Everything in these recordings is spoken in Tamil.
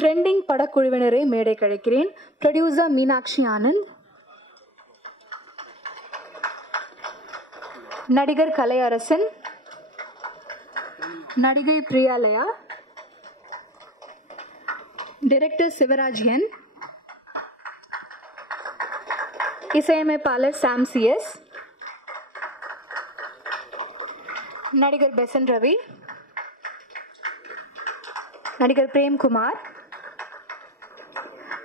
ட்ரெண்டிங் படக்குழுவினரை மேடை கழிக்கிறேன். ப்ரொடியூசர் மீனாட்சி ஆனந்த், நடிகர் கலையரசன், நடிகை பிரியாலயா, டைரக்டர் சிவராஜ் என், இசையமைப்பாளர் சாம் சிஎஸ், நடிகர் பெசன் ரவி, நடிகர் பிரேம்குமார்,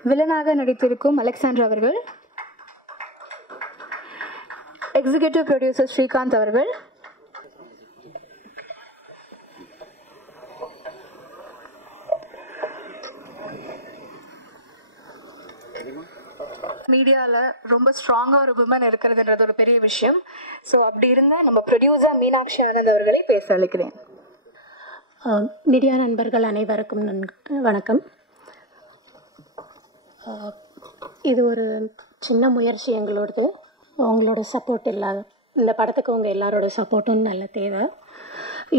வில்லனாக நடித்திருக்கும் அலெக்சாண்டர் அவர்கள், எக்ஸிகியூட்டிவ் ப்ரொடியூசர் ஸ்ரீகாந்த் அவர்கள், மீடியாவில் ரொம்ப ஸ்ட்ராங்காக ஒரு விமன் இருக்கிறதுன்றது ஒரு பெரிய விஷயம். ஸோ அப்படி இருந்தால் நம்ம ப்ரொடியூசர் மீனாட்சி ஆனந்த் அவர்களை பேச அழைக்கிறேன். மீடியா நண்பர்கள் அனைவருக்கும் வணக்கம். இது ஒரு சின்ன முயற்சி எங்களோடது. உங்களோட சப்போர்ட் இல்லாத இந்த படத்துக்கு உங்கள் எல்லாரோட சப்போர்ட்டும் நல்ல தேவை.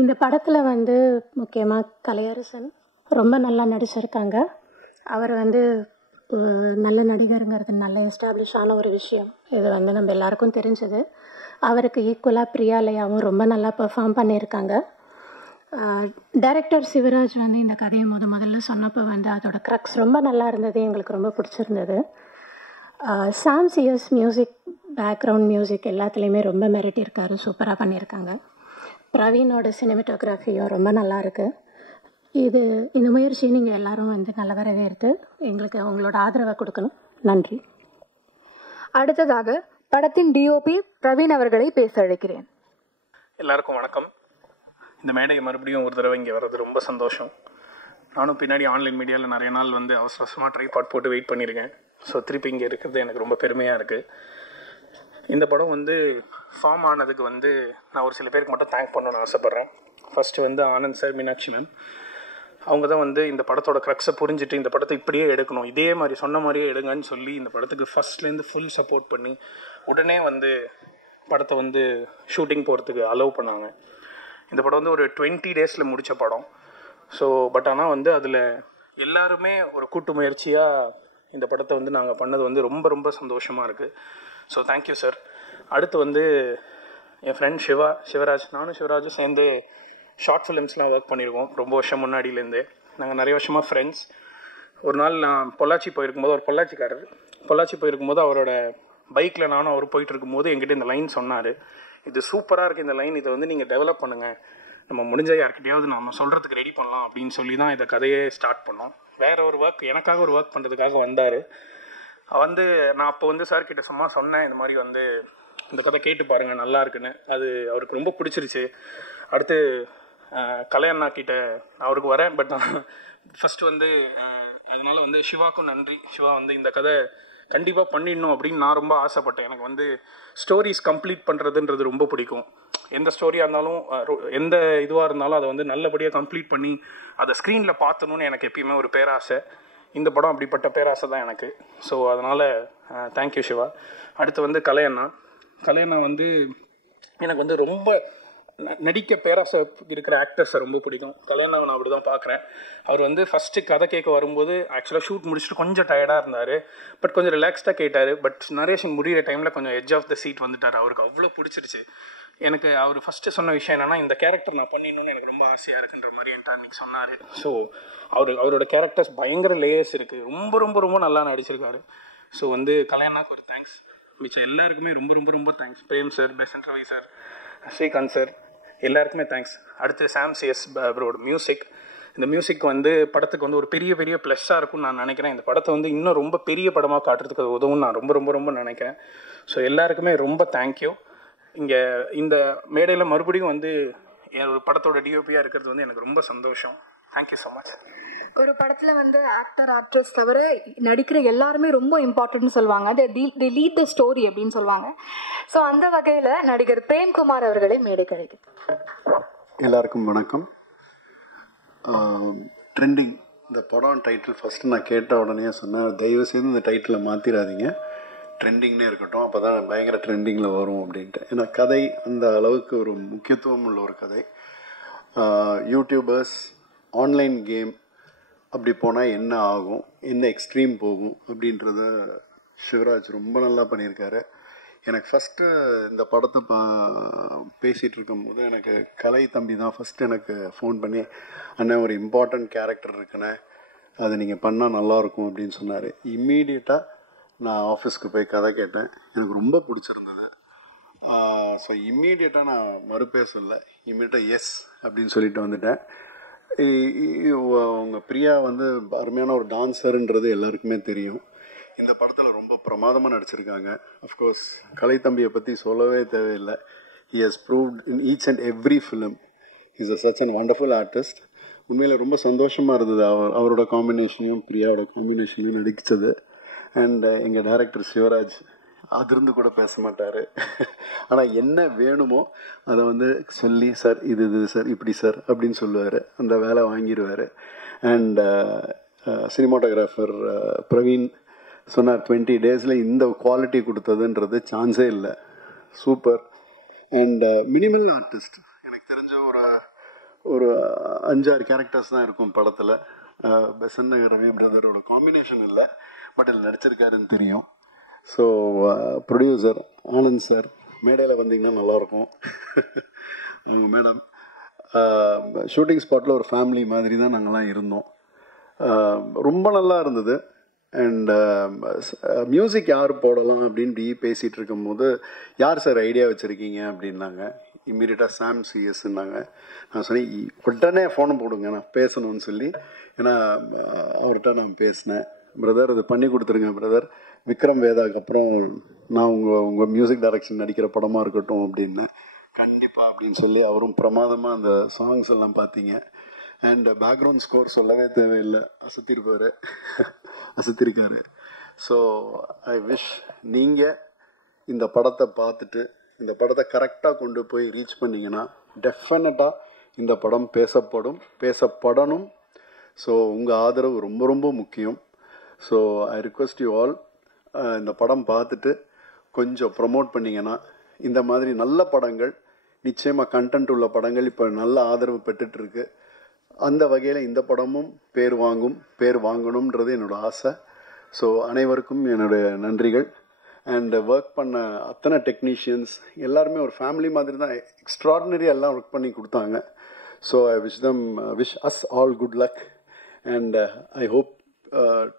இந்த படத்தில் முக்கியமாக கலையரசன் ரொம்ப நல்லா நடிச்சிருக்காங்க. அவர் நல்ல நடிகருங்கிறது நல்ல எஸ்டாப்ளிஷ் ஆன ஒரு விஷயம். இது நம்ம எல்லாருக்கும் தெரிஞ்சது. அவருக்கு ஈக்குவலாக பிரியாலயாவும் ரொம்ப நல்லா பெர்ஃபார்ம் பண்ணியிருக்காங்க. டைரக்டர் சிவராஜ் இந்த கதையை முதல்ல சொன்னப்போ அதோட க்ரக்ஸ் ரொம்ப நல்லா இருந்தது, எங்களுக்கு ரொம்ப பிடிச்சிருந்தது. சாம் சிஎஸ் மியூசிக், பேக்ரவுண்ட் மியூசிக் எல்லாத்துலேயுமே ரொம்ப மிரட்டியிருக்காரு, சூப்பராக பண்ணியிருக்காங்க. பிரவீனோட சினிமேட்டோகிராஃபியும் ரொம்ப நல்லா இருக்குது. இந்த முயற்சியை நீங்கள் எல்லாரும் நல்ல வரவேற்று எங்களுக்கு உங்களோட ஆதரவை கொடுக்கணும். நன்றி. அடுத்ததாக படத்தின் டிஓபி பிரவீன் அவர்களை பேச அழைக்கிறேன். எல்லாருக்கும் வணக்கம். இந்த மேடையை மறுபடியும் ஒரு தடவை இங்கே வர்றது ரொம்ப சந்தோஷம். நானும் பின்னாடி ஆன்லைன் மீடியாவில் நிறைய நாள் அவசரமாக ட்ரைபாட் போட்டு வெயிட் பண்ணியிருக்கேன். ஸோ திருப்பி இங்கே இருக்கிறது எனக்கு ரொம்ப பெருமையாக இருக்குது. இந்த படம் ஃபார்ம் ஆனதுக்கு நான் ஒரு சில பேருக்கு மட்டும் தேங்க் பண்ணணும்னு ஆசைப்பட்றேன். First Anand sir, Meenakshi ma'am, அவங்க தான் இந்த படத்தோட க்ரக்ஸை புரிஞ்சுட்டு இந்த படத்தை இப்படியே எடுக்கணும், இதே மாதிரி சொன்ன மாதிரியே எடுங்கன்னு சொல்லி இந்த படத்துக்கு ஃபஸ்ட்லேருந்து ஃபுல் சப்போர்ட் பண்ணி உடனே படத்தை ஷூட்டிங் போகிறதுக்கு அலோவ் பண்ணாங்க. இந்த படம் ஒரு 20 டேஸில் முடித்த படம். ஸோ பட் ஆனால் அதில் எல்லாருமே ஒரு கூட்டு முயற்சியாக இந்த படத்தை நாங்கள் பண்ணது ரொம்ப ரொம்ப சந்தோஷமாக இருக்குது. So thank you sir. அடுத்து என் ஃப்ரெண்ட் சிவராஜ், நானும் சிவராஜும் சேர்ந்து ஷார்ட் ஃபிலிம்ஸ்லாம் ஒர்க் பண்ணியிருக்கோம் ரொம்ப வருஷம் முன்னாடியிலேருந்தே. நாங்கள் நிறைய வருஷமாக ஃப்ரெண்ட்ஸ். ஒரு நாள் நான் பொள்ளாச்சி போயிருக்கும்போது, ஒரு பொள்ளாச்சி போயிருக்கும்போது அவரோட பைக்கில் நானும் அவர் போயிட்டு இருக்கும்போது என்கிட்ட இந்த லைன் சொன்னார், இது சூப்பராக இருக்குது இந்த லைன், இதை நீங்கள் டெவலப் பண்ணுங்கள், நம்ம முடிஞ்ச யார்கிட்டையாவது நம்ம சொல்கிறதுக்கு ரெடி பண்ணலாம் அப்படின்னு சொல்லி தான் இதை கதையே ஸ்டார்ட் பண்ணோம். வேறு ஒரு ஒர்க், எனக்காக ஒரு ஒர்க் பண்ணுறதுக்காக வந்தார். நான் அப்போ சார்கிட்ட சும்மா சொன்னேன், இந்த மாதிரி இந்த கதை கேட்டு பாருங்கள் நல்லா இருக்குன்னு. அது அவருக்கு ரொம்ப பிடிச்சிருச்சு. அடுத்து கலையண்ணா கிட்ட அவருக்கு வரேன். பட் ஃபஸ்ட்டு அதனால் சிவாக்கும் நன்றி. சிவா இந்த கதை கண்டிப்பாக பண்ணிடணும் அப்படின்னு நான் ரொம்ப ஆசைப்பட்டேன். எனக்கு ஸ்டோரிஸ் கம்ப்ளீட் பண்ணுறதுன்றது ரொம்ப பிடிக்கும். எந்த ஸ்டோரியாக இருந்தாலும் எந்த இதுவாக இருந்தாலும் அதை நல்லபடியாக கம்ப்ளீட் பண்ணி அதை ஸ்க்ரீனில் பார்த்தணுன்னு எனக்கு எப்பயுமே ஒரு பேராசை. இந்த படம் அப்படிப்பட்ட பேராசை தான் எனக்கு. ஸோ அதனால் தேங்க்யூ சிவா. அடுத்து கலையண்ணா எனக்கு ரொம்ப நடிக்க பேராசை இருக்கிற ஆக்டர்ஸை ரொம்ப பிடிக்கும். கல்யாணம் நான் அப்படி தான் பார்க்குறேன். அவர் ஃபஸ்ட்டு கதை கேட்க வரும்போது ஆக்சுவலாக ஷூட் முடிச்சுட்டு கொஞ்சம் டயர்டாக இருந்தார். பட் கொஞ்சம் ரிலாக்ஸ்டாக கேட்டார். பட் நரேஷன் முடிகிற டைமில் கொஞ்சம் எட்ஜ் ஆஃப் த சீட் வந்துட்டார். அவருக்கு அவ்வளோ பிடிச்சிருச்சு. எனக்கு அவர் ஃபஸ்ட்டு சொன்ன விஷயம் என்னென்னா, இந்த கேரக்டர் நான் பண்ணிடணும்னு எனக்கு ரொம்ப ஆசையாக இருக்குன்ற மாதிரி என்கிட்ட அன்றைக்கி சொன்னார். ஸோ அவரோட கேரக்டர்ஸ் பயங்கர லேயர்ஸ் இருக்குது. ரொம்ப ரொம்ப ரொம்ப நல்லா நடிச்சிருக்காரு. ஸோ கல்யாணாக்கு ஒரு தேங்க்ஸ். மிச்சம் எல்லாருக்குமே ரொம்ப ரொம்ப ரொம்ப thanks. Prem sir, Besant Ravi sir, Srikanth sir, எல்லாருக்குமே தேங்க்ஸ். அடுத்து சாம் சிஎஸ் அவரோட மியூசிக். இந்த மியூசிக் படத்துக்கு ஒரு பெரிய பெரிய ப்ளஸ்ஸாக இருக்கும்னு நான் நினைக்கிறேன். இந்த படத்தை இன்னும் ரொம்ப பெரிய படமாக காட்டுறதுக்கு அது உதவும் நான் ரொம்ப ரொம்ப ரொம்ப நினைக்கிறேன். ஸோ எல்லாருக்குமே ரொம்ப தேங்க்யூ. இங்கே இந்த மேடையில் மறுபடியும் ஒரு படத்தோட டிஓபியாக இருக்கிறது எனக்கு ரொம்ப சந்தோஷம். Thank you so much. ஒரு படத்தில் ஆக்டர் ஆக்ட்ரஸ் தவிர நடிக்கிற எல்லாருமே ரொம்ப இம்பார்ட்டன்ட்னு சொல்லுவாங்க. they lead the story அப்படின்னு சொல்லுவாங்க. ஸோ அந்த வகையில் நடிகர் பிரேம்குமார் அவர்களை மேடை கிடைக்கும். எல்லாருக்கும் வணக்கம். ட்ரெண்டிங் இந்த படம் டைட்டில் ஃபஸ்ட்டு நான் கேட்ட உடனே சொன்னேன், தயவு செய்து இந்த டைட்டிலை மாற்றிடாதீங்க, ட்ரெண்டிங்னே இருக்கட்டும், அப்போ தான் பயங்கர ட்ரெண்டிங்கில் வரும் அப்படின்ட்டு. ஏன்னா கதை அந்த அளவுக்கு ஒரு முக்கியத்துவம் உள்ள ஒரு கதை. யூடியூபர்ஸ், ஆன்லைன் கேம், அப்படி போனால் என்ன ஆகும், என்ன எக்ஸ்ட்ரீம் போகும் அப்படின்றத சிவராஜ் ரொம்ப நல்லா பண்ணியிருக்காரு. எனக்கு ஃபஸ்ட்டு இந்த படத்தை பேசிகிட்டு இருக்கும்போது எனக்கு கலை தம்பி தான் ஃபஸ்ட்டு எனக்கு ஃபோன் பண்ணி, அண்ணன் ஒரு இம்பார்ட்டண்ட் கேரக்டர் இருக்குண்ணே, அதை நீங்கள் பண்ணால் நல்லாயிருக்கும் அப்படின்னு சொன்னார். இம்மீடியட்டாக நான் ஆஃபீஸ்க்கு போய் கதை கேட்டேன். எனக்கு ரொம்ப பிடிச்சிருந்தது. ஸோ இம்மீடியட்டாக நான் மறுபேசல, இம்மீடியட்டாக எஸ் அப்படின்னு சொல்லிட்டு வந்துட்டேன். உங்கள் பிரியா வந்து அருமையான ஒரு டான்ஸருன்றது எல்லாருக்குமே தெரியும். இந்த படத்தில் ரொம்ப பிரமாதமாக நடிச்சிருக்காங்க. அஃப்கோர்ஸ் கலை தம்பியை பற்றி சொல்லவே தேவையில்லை. He has proved in each and every film is such and wonderful artist. உண்மையில் ரொம்ப சந்தோஷமாக இருந்தது அவரோட காம்பினேஷனையும் பிரியாவோட காம்பினேஷனையும் நடிச்சது. அண்ட் எங்கள் டைரக்டர் சிவராஜ் அதிர்ந்து கூட பேச மாட்டார். ஆனால் என்ன வேணுமோ அதை வந்து சொல்லி, சார் இது சார் இப்படி சார் அப்படின்னு சொல்லுவார். அந்த வேலை வாங்கிடுவார். அண்ட் சினிமாட்டோகிராஃபர் பிரவீன் சொன்னார் 20 days இந்த குவாலிட்டி கொடுத்ததுன்றது சான்ஸே இல்லை. சூப்பர். அண்ட் மினிமல் ஆர்டிஸ்ட், எனக்கு தெரிஞ்ச ஒரு 5-6 கேரக்டர்ஸ் தான் இருக்கும் படத்தில். பெசன் ரவி பிரதரோட காம்பினேஷன் இல்லை, பட் அதில் நடிச்சிருக்காருன்னு தெரியும். ஸோ ப்ரொடியூசர் ஆனந்த் சார், மேடையில் வந்தீங்கன்னா நல்லாயிருக்கும். மேடம், ஷூட்டிங் ஸ்பாட்டில் ஒரு ஃபேமிலி மாதிரி தான் நாங்கள்லாம் இருந்தோம். ரொம்ப நல்லா இருந்தது. அண்ட் மியூசிக் யார் போடலாம் அப்படின்னு பேசிகிட்டு இருக்கும்போது, யார் சார் ஐடியா வச்சுருக்கீங்க அப்படின்னாங்க. இம்மீடியட்டாக சாம் சிஎஸ்ன்னாங்க. நான் சொன்னேன், உடனே ஃபோனை போடுங்க, நான் பேசணும்னு சொல்லி. ஏன்னா அவர்கிட்ட நான் பேசினேன். பிரதர் இது பண்ணி கொடுத்துருங்க பிரதர், விக்ரம் வேதாக்கு அப்புறம் நான் உங்கள் மியூசிக் டைரக்ஷன் நடிக்கிற படமாக இருக்கட்டும் அப்படின்னேன். கண்டிப்பாக அப்படின்னு சொல்லி அவரும் பிரமாதமாக அந்த சாங்ஸ் எல்லாம் பார்த்தீங்க. அண்ட் பேக்ரவுண்ட் ஸ்கோர் சொல்லவே தேவையில்லை, அசத்திருக்காரு. ஸோ ஐ விஷ் நீங்கள் இந்த படத்தை பார்த்துட்டு இந்த படத்தை கரெக்டாக கொண்டு போய் ரீச் பண்ணிங்கன்னா டெஃபினட்டாக இந்த படம் பேசப்படணும். ஸோ உங்கள் ஆதரவு ரொம்ப ரொம்ப முக்கியம். So I request you all, இந்த படம் பார்த்துட்டு கொஞ்சம் ப்ரமோட் பண்ணிங்கன்னா, இந்த மாதிரி நல்ல படங்கள், நிச்சயமாக கண்டென்ட் உள்ள படங்கள் இப்போ நல்ல ஆதரவு பெற்றுட்ருக்கு. அந்த வகையில் இந்த படமும் பேர் வாங்கணுன்றது என்னோடய ஆசை. ஸோ அனைவருக்கும் என்னுடைய நன்றிகள். அண்ட் ஒர்க் பண்ண அத்தனை டெக்னீஷியன்ஸ் எல்லாருமே ஒரு ஃபேமிலி மாதிரி தான், எக்ஸ்ட்ராடினரியாக எல்லாம் ஒர்க் பண்ணி கொடுத்தாங்க. So I wish as all good luck and I hope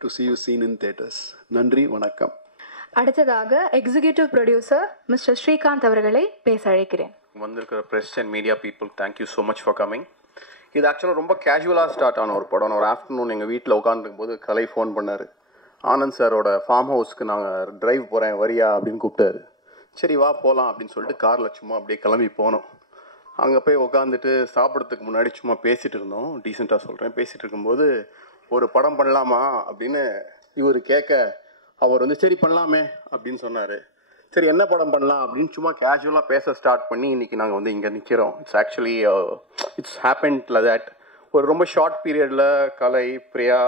to see you seen in theaters. நன்றி, வணக்கம். அடுத்ததாக எக்ஸிகியூட்டிவ் ப்ரொடியூசர் மிஸ்டர் ஸ்ரீகாந்த் அவர்களை பேச அழைக்கிறேன். வந்திருக்கிற press and media people, thank you so much for coming. இது ஆக்சுவலாக ரொம்ப கேஷுவலாக ஸ்டார்ட் ஆன ஒரு படம். ஒரு ஆஃப்டர்நூன் எங்கள் வீட்டில் உட்காந்துருக்கும் போது கலை ஃபோன் பண்ணார். ஆனந்த் சாரோட ஃபார்ம் ஹவுஸ்க்கு நாங்கள் ட்ரைவ் போகிறேன் வரியா அப்படின்னு கூப்பிட்டாரு. சரி வா போகலாம் அப்படின்னு சொல்லிட்டு காரில் சும்மா அப்படியே கிளம்பி போனோம். அங்கே போய் உட்காந்துட்டு சாப்பிட்றதுக்கு முன்னாடி சும்மா பேசிகிட்டு இருந்தோம். டீசெண்டாக சொல்கிறேன். பேசிகிட்டு இருக்கும்போது ஒரு படம் பண்ணலாமா அப்படின்னு இவர் கேட்க, அவர் வந்து சரி பண்ணலாமே அப்படின்னு சொன்னார். சரி என்ன படம் பண்ணலாம் அப்படின்னு சும்மா கேஷுவலாக பேச ஸ்டார்ட் பண்ணி இன்றைக்கி நாங்கள் வந்து இங்கே நிற்கிறோம். It's actually it's happened like that. ஒரு ரொம்ப ஷார்ட் பீரியடில் கலை, பிரியா,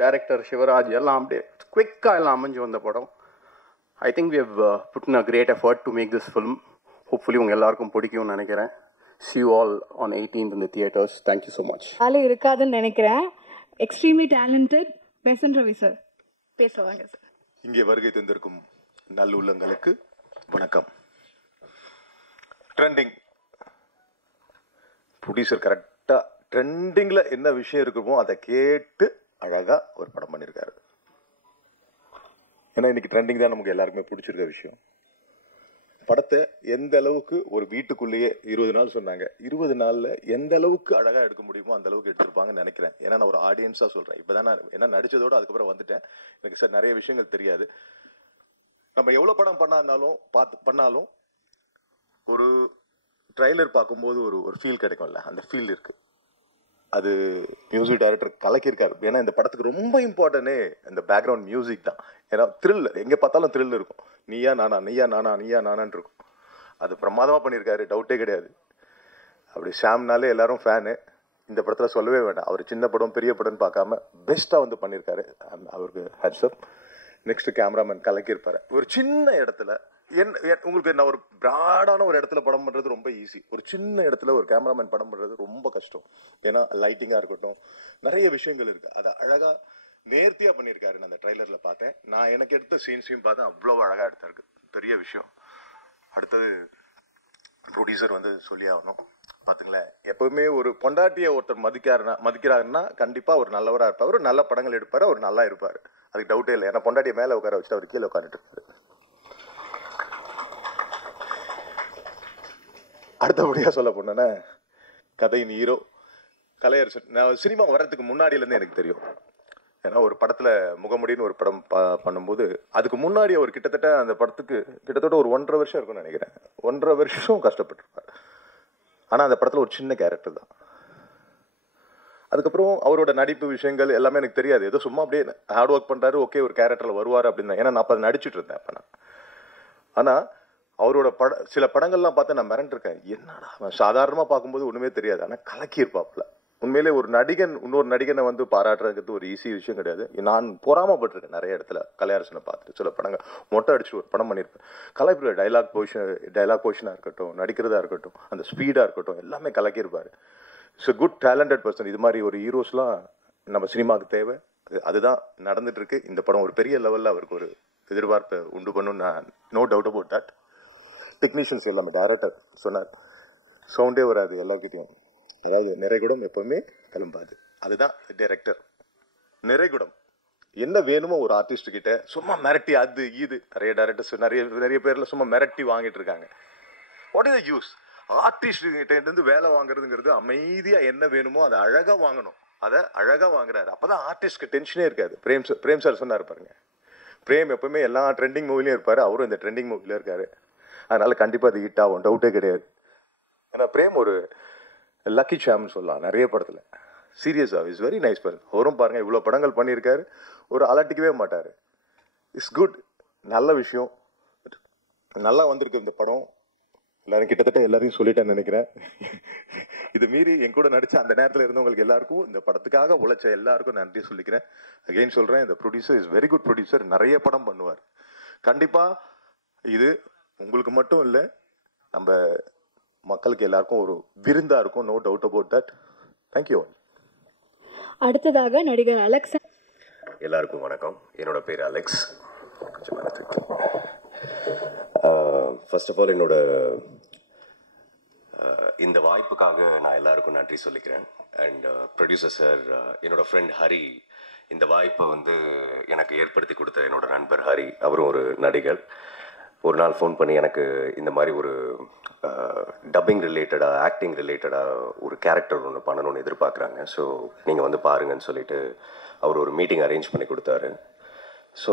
டைரக்டர் சிவராஜ் எல்லாம் அப்படியே குவிக்காக எல்லாம் அமைஞ்சு வந்த படம். I think we have put in a great effort to make this film. Hopefully உங்கள் எல்லாருக்கும் பிடிக்கும்னு நினைக்கிறேன். See you all on 18th in the theaters. Thank you so much. ஆளே இருக்காதுன்னு நினைக்கிறேன். Extremely talented Besant Ravi sir பேசுவாங்க சார். இங்கே வருகை தந்திருக்கும் நல்லுள்ளங்களுக்கு வணக்கம். ட்ரெண்டிங் ப்ரொடியூசர் கரெக்டாக ட்ரெண்டிங்கில் என்ன விஷயம் இருக்குமோ அதை கேட்டு அழகாக ஒரு படம் பண்ணியிருக்காரு. ஏன்னா இன்னைக்கு ட்ரெண்டிங் தான் நமக்கு எல்லாருக்குமே பிடிச்சிருக்க விஷயம். படத்தை எந்த அளவுக்கு ஒரு வீட்டுக்குள்ளேயே 20 நாள் சொன்னாங்க, 20 நாளில் எந்த அளவுக்கு அழகாக எடுக்க முடியுமோ அந்த அளவுக்கு எடுத்திருப்பாங்கன்னு நினைக்கிறேன். ஏன்னா நான் ஒரு ஆடியன்ஸாக சொல்கிறேன். இப்போ தான் நான் என்ன நடித்ததோடு அதுக்கப்புறம் வந்துட்டேன். எனக்கு சார் நிறைய விஷயங்கள் தெரியாது. நம்ம எவ்வளோ படம் பண்ணாலும் ஒரு ட்ரைலர் பார்க்கும்போது ஒரு ஃபீல் கிடைக்கும்ல, அந்த ஃபீல் இருக்குது. அது மியூசிக் டைரக்டர் கலக்கியிருக்காரு. ஏன்னா இந்த படத்துக்கு ரொம்ப இம்பார்ட்டனே இந்த பேக்ரவுண்ட் மியூசிக் தான். ஏன்னா த்ரில், எங்கே பார்த்தாலும் த்ரில் இருக்கும். நீயா நானான் இருக்கும். அது பிரமாதமாக பண்ணியிருக்காரு, டவுட்டே கிடையாது. அப்படி ஷாம்னாலே எல்லாரும் ஃபேனு. இந்த படத்தில் சொல்லவே வேண்டாம். அவர் சின்ன படம் பெரிய படம்னு பார்க்காம பெஸ்ட்டாக வந்து பண்ணியிருக்காரு. அவருக்கு ஹேட்ஸ் அப். நெக்ஸ்ட் கேமராமேன் கலக்கியிருப்பாரு. ஒரு சின்ன இடத்துல உங்களுக்கு நான் ஒரு பிராடான ஒரு இடத்துல படம் பண்ணுறது ரொம்ப ஈஸி. ஒரு சின்ன இடத்துல ஒரு கேமராமேன் படம் பண்ணுறது ரொம்ப கஷ்டம். ஏன்னா லைட்டிங்காக இருக்கட்டும், நிறைய விஷயங்கள் இருக்குது. அதை அழகாக நேர்த்தியாக பண்ணியிருக்காரு. நான் அந்த ட்ரைலரில் பார்த்தேன். நான் எனக்கு எடுத்த சீன்ஸையும் பார்த்தேன், அவ்வளோ அழகாக எடுத்திருக்கு. பெரிய விஷயம். அடுத்தது ப்ரொடியூசர் வந்து சொல்லி ஆகணும். பார்த்துங்களேன், எப்பவுமே ஒரு பொண்டாட்டியை ஒருத்தர் மதிக்கிறாருன்னா கண்டிப்பாக ஒரு நல்லவராக இருப்பார், ஒரு நல்ல படங்கள் எடுப்பார், அவர் நல்லா இருப்பார். அதுக்கு டவுட்டே இல்லை. ஏன்னா பொண்டாட்டியை மேலே உட்கார வச்சுட்டு அவர் கீழே உட்காந்துட்டு இருப்பாரு. அடுத்தபடியாக சொல்ல போனேன்னா கதையின் ஹீரோ கலையரசன். நான் சினிமா வர்றதுக்கு முன்னாடியிலேருந்து எனக்கு தெரியும். ஏன்னா ஒரு படத்தில் முகமுடின்னு ஒரு படம் பண்ணும்போது அதுக்கு முன்னாடி அவர் கிட்டத்தட்ட அந்த படத்துக்கு கிட்டத்தட்ட ஒரு 1.5 வருஷம் இருக்கும்னு நினைக்கிறேன். 1.5 வருஷம் கஷ்டப்பட்டுருப்பார். ஆனால் அந்த படத்தில் ஒரு சின்ன கேரக்டர் தான். அதுக்கப்புறம் அவரோட நடிப்பு விஷயங்கள் எல்லாமே எனக்கு தெரியாது. ஏதோ சும்மா அப்படியே ஹார்ட் ஒர்க் பண்ணுறாரு, ஓகே ஒரு கேரக்டரில் வருவார் அப்படின்னு. ஏன்னா நான் அப்போ நடிச்சுட்டு இருந்தேன் அப்போ நான். ஆனால் அவரோட சில படங்கள்லாம் பார்த்து நான் மிரண்டிருக்கேன். என்னடா அவன் சாதாரணமாக பார்க்கும்போது ஒன்றுமே தெரியாது, ஆனால் கலக்கியிருப்பாப்புல. உண்மையிலே ஒரு நடிகன் இன்னொரு நடிகனை வந்து பாராட்டுறது ஒரு ஈஸி விஷயம் கிடையாது. நான் பொறாமப்பட்டிருக்கேன் நிறைய இடத்துல கலையரசனை பார்த்துட்டு. சில படங்கள் மொட்டை அடிச்சு ஒரு படம் பண்ணியிருப்பேன். கலைப்பில் டைலாக் பொசிஷனாக இருக்கட்டும், நடிக்கிறதா இருக்கட்டும், அந்த ஸ்பீடாக இருக்கட்டும், எல்லாமே கலக்கியிருப்பார். It's a good talented person. இது மாதிரி ஒரு ஹீரோஸ்லாம் நம்ம சினிமாவுக்கு தேவை. அதுதான் நடந்துட்டு இருக்கு. இந்த படம் ஒரு பெரிய லெவலில் அவருக்கு ஒரு எதிர்பார்ப்பை உண்டு பண்ணும். நான் no doubt about that. Technicians எல்லாமே டைரக்டர் சொன்னார், சவுண்டே வராது எல்லாருக்கிட்டையும். அதாவது நிறைகுடம் எப்பவுமே கிளம்பாது. அதுதான் டைரக்டர் நிறைகுடம். என்ன வேணுமோ ஒரு ஆர்டிஸ்ட் கிட்ட சும்மா மிரட்டி அது இது. நிறைய டைரக்டர்ஸ் நிறைய பேர்ல சும்மா மிரட்டி வாங்கிட்டு இருக்காங்க. What is the use? Artist கிட்ட இருந்து வேலை வாங்குறதுங்கிறது அமைதியா என்ன வேணுமோ அதை அழகா வாங்கணும். அதை அழகா வாங்குறாரு. அப்பதான் ஆர்டிஸ்ட்க்கு டென்ஷனே இருக்காது. பிரேம் சார் சொன்னார் பாருங்க. பிரேம் எப்பவுமே எல்லா ட்ரெண்டிங் மூவிலையும் இருப்பாரு, அவரும் இந்த ட்ரெண்டிங் மூவில இருக்காரு. அதனால கண்டிப்பா அது ஹிட் ஆகும், டவுட்டே கிடையாது. ஏன்னா பிரேம் ஒரு லக்கி சாம்னு சொல்லலாம். நிறைய படத்துல சீரியஸா இஸ் வெரி நைஸ் பர்சன். அவரும் பாருங்க இவ்வளவு படங்கள் பண்ணியிருக்காரு, ஒரு அலட்டிக்கவே மாட்டாரு. It's good. நல்ல விஷயம். நல்லா வந்திருக்கு இந்த படம். எல்லாரும் கிட்டத்தட்ட எல்லாரையும் சொல்லிட்டேன்னு நினைக்கிறேன். இது மீறி என் கூட நடிச்ச அந்த நேரத்தில் இருந்தவங்களுக்கு எல்லாருக்கும், இந்த படத்துக்காக உழைச்ச எல்லாருக்கும் நன்றி சொல்லிக்கிறேன். அகெயின் சொல்றேன், இந்த producer is very good producer. நிறைய படம் பண்ணுவார். கண்டிப்பா இது உங்களுக்கு மட்டும் இல்லை, நம்ம மக்களுக்கு எல்லாருக்கும் ஒரு விருந்தா இருக்கும். No doubt about that. Thank you. அடுத்ததாக நடிகர் அலெக்ஸ். எல்லாருக்கும் வணக்கம். என்னோட பேர் அலெக்ஸ். ஃபர்ஸ்ட் ஆஃப் ஆல் என்னோட இந்த வாய்ப்புக்காக நான் எல்லாருக்கும் நன்றி சொல்லிக்கிறேன். அண்ட் ப்ரொடியூசர் சார், என்னோட ஃப்ரெண்ட் ஹரி இந்த வாய்ப்பை வந்து எனக்கு ஏற்படுத்தி கொடுத்த என்னோட நண்பர் ஹரி, அவரும் ஒரு நடிகர். ஒரு நாள் ஃபோன் பண்ணி எனக்கு இந்த மாதிரி ஒரு டப்பிங் ரிலேட்டடாக, ஆக்டிங் ரிலேட்டடாக ஒரு கேரக்டர் ஒன்று பண்ணணும்னு எதிர்பார்க்குறாங்க, ஸோ நீங்கள் வந்து பாருங்கன்னு சொல்லிட்டு அவர் ஒரு மீட்டிங் அரேஞ்ச் பண்ணி கொடுத்தாரு. ஸோ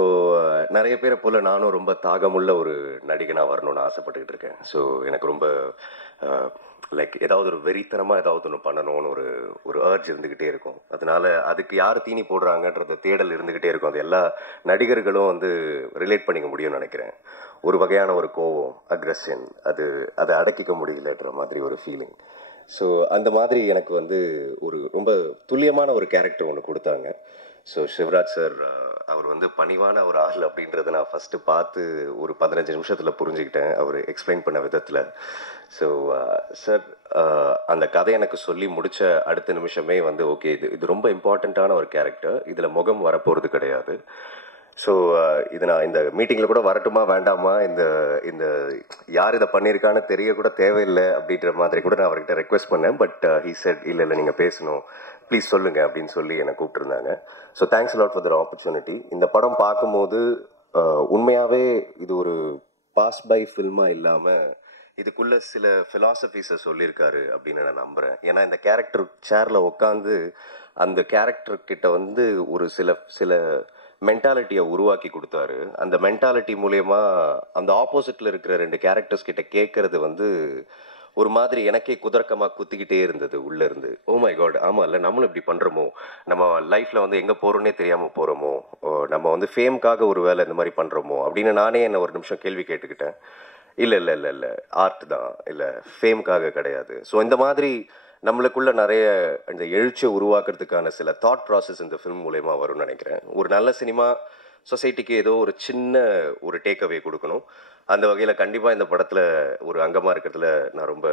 நிறைய பேரை போல் நானும் ரொம்ப தாகமுள்ள ஒரு நடிகனாக வரணும்னு ஆசைப்பட்டுக்கிட்டு இருக்கேன். ஸோ எனக்கு ரொம்ப லைக் ஏதாவது ஒரு வெறித்தனமாக ஏதாவது ஒன்று பண்ணணும்னு ஒரு அர்ஜ் இருந்துக்கிட்டே இருக்கும். அதனால அதுக்கு யார் தீனி போடுறாங்கன்றத தேடல் இருந்துக்கிட்டே இருக்கும். அது எல்லா நடிகர்களும் வந்து ரிலேட் பண்ணிக்க முடியும்னு நினைக்கிறேன். ஒரு வகையான ஒரு கோவம், அக்ரெஷன், அதை அடக்கிக்க முடியலன்ற மாதிரி ஒரு ஃபீலிங். ஸோ அந்த மாதிரி எனக்கு வந்து ஒரு ரொம்ப துல்லியமான ஒரு கேரக்டர் ஒன்று கொடுத்தாங்க. ஸோ சிவராஜ் சார் அவர் வந்து பணிவான ஒரு ஆள் அப்படின்றத நான் ஃபஸ்ட்டு பார்த்து ஒரு 15 நிமிஷத்தில் புரிஞ்சுக்கிட்டேன் அவர் எக்ஸ்பிளைன் பண்ண விதத்தில். ஸோ சார் அந்த கதை எனக்கு சொல்லி முடித்த அடுத்த நிமிஷமே வந்து ஓகே, இது ரொம்ப இம்பார்ட்டண்ட்டான ஒரு கேரக்டர், இதில் முகம் வரப்போகிறது கிடையாது. ஸோ இது நான் இந்த மீட்டிங்கில் கூட வரட்டுமா வேண்டாமா, இந்த யார் இதை பண்ணியிருக்கான்னு தெரிய கூட தேவையில்லை அப்படின்ற மாதிரி கூட நான் அவர்கிட்ட ரெக்வெஸ்ட் பண்ணேன். பட் ஹீ செட் இல்லை நீங்கள் பேசணும், ப்ளீஸ் சொல்லுங்க அப்படின்னு சொல்லி என்னை கூப்பிட்டுருந்தாங்க. So thanks lot for the opportunity. இந்த படம் பார்க்கும்போது உண்மையாகவே இது ஒரு பாஸ் பை ஃபில்மாக இல்லாமல் இதுக்குள்ள சில ஃபிலாசபிஸை சொல்லியிருக்காரு அப்படின்னு நான் நம்புகிறேன். ஏன்னா இந்த கேரக்டர் சேரில் உட்காந்து அந்த கேரக்டர் கிட்ட வந்து ஒரு சில மென்டாலிட்டியை உருவாக்கி கொடுத்தாரு. அந்த மென்டாலிட்டி மூலயமா அந்த ஆப்போசிட்டில் இருக்கிற 2 கேரக்டர்ஸ் கிட்ட கேட்கறது வந்து ஒரு மாதிரி எனக்கே குதர்க்கமாக குத்திக்கிட்டே இருந்தது உள்ளே இருந்து. ஓ மை காட், ஆமாம் இல்லை நம்மளும் இப்படி பண்ணுறோமோ, நம்ம லைஃப்பில் வந்து எங்கே போகிறோன்னே தெரியாமல் போகிறோமோ, நம்ம வந்து ஃபேம்காக ஒரு வேலை இந்த மாதிரி பண்ணுறோமோ அப்படின்னு நானே என்ன ஒரு நிமிஷம் கேள்வி கேட்டுக்கிட்டேன். இல்லை ஆர்ட் தான், இல்லை ஃபேம்காக கிடையாது. ஸோ இந்த மாதிரி நம்மளுக்குள்ள நிறைய இந்த எழுச்சியை உருவாக்குறதுக்கான சில தாட் ப்ராசஸ் இந்த ஃபிலிம் மூலயமா வரும்னு நினைக்கிறேன். ஒரு நல்ல சினிமா சொசைட்டிக்கு ஏதோ ஒரு சின்ன ஒரு டேக்அவே கொடுக்கணும். அந்த வகையில் கண்டிப்பாக இந்த படத்தில் ஒரு அங்கமாக இருக்கிறதுல நான் ரொம்ப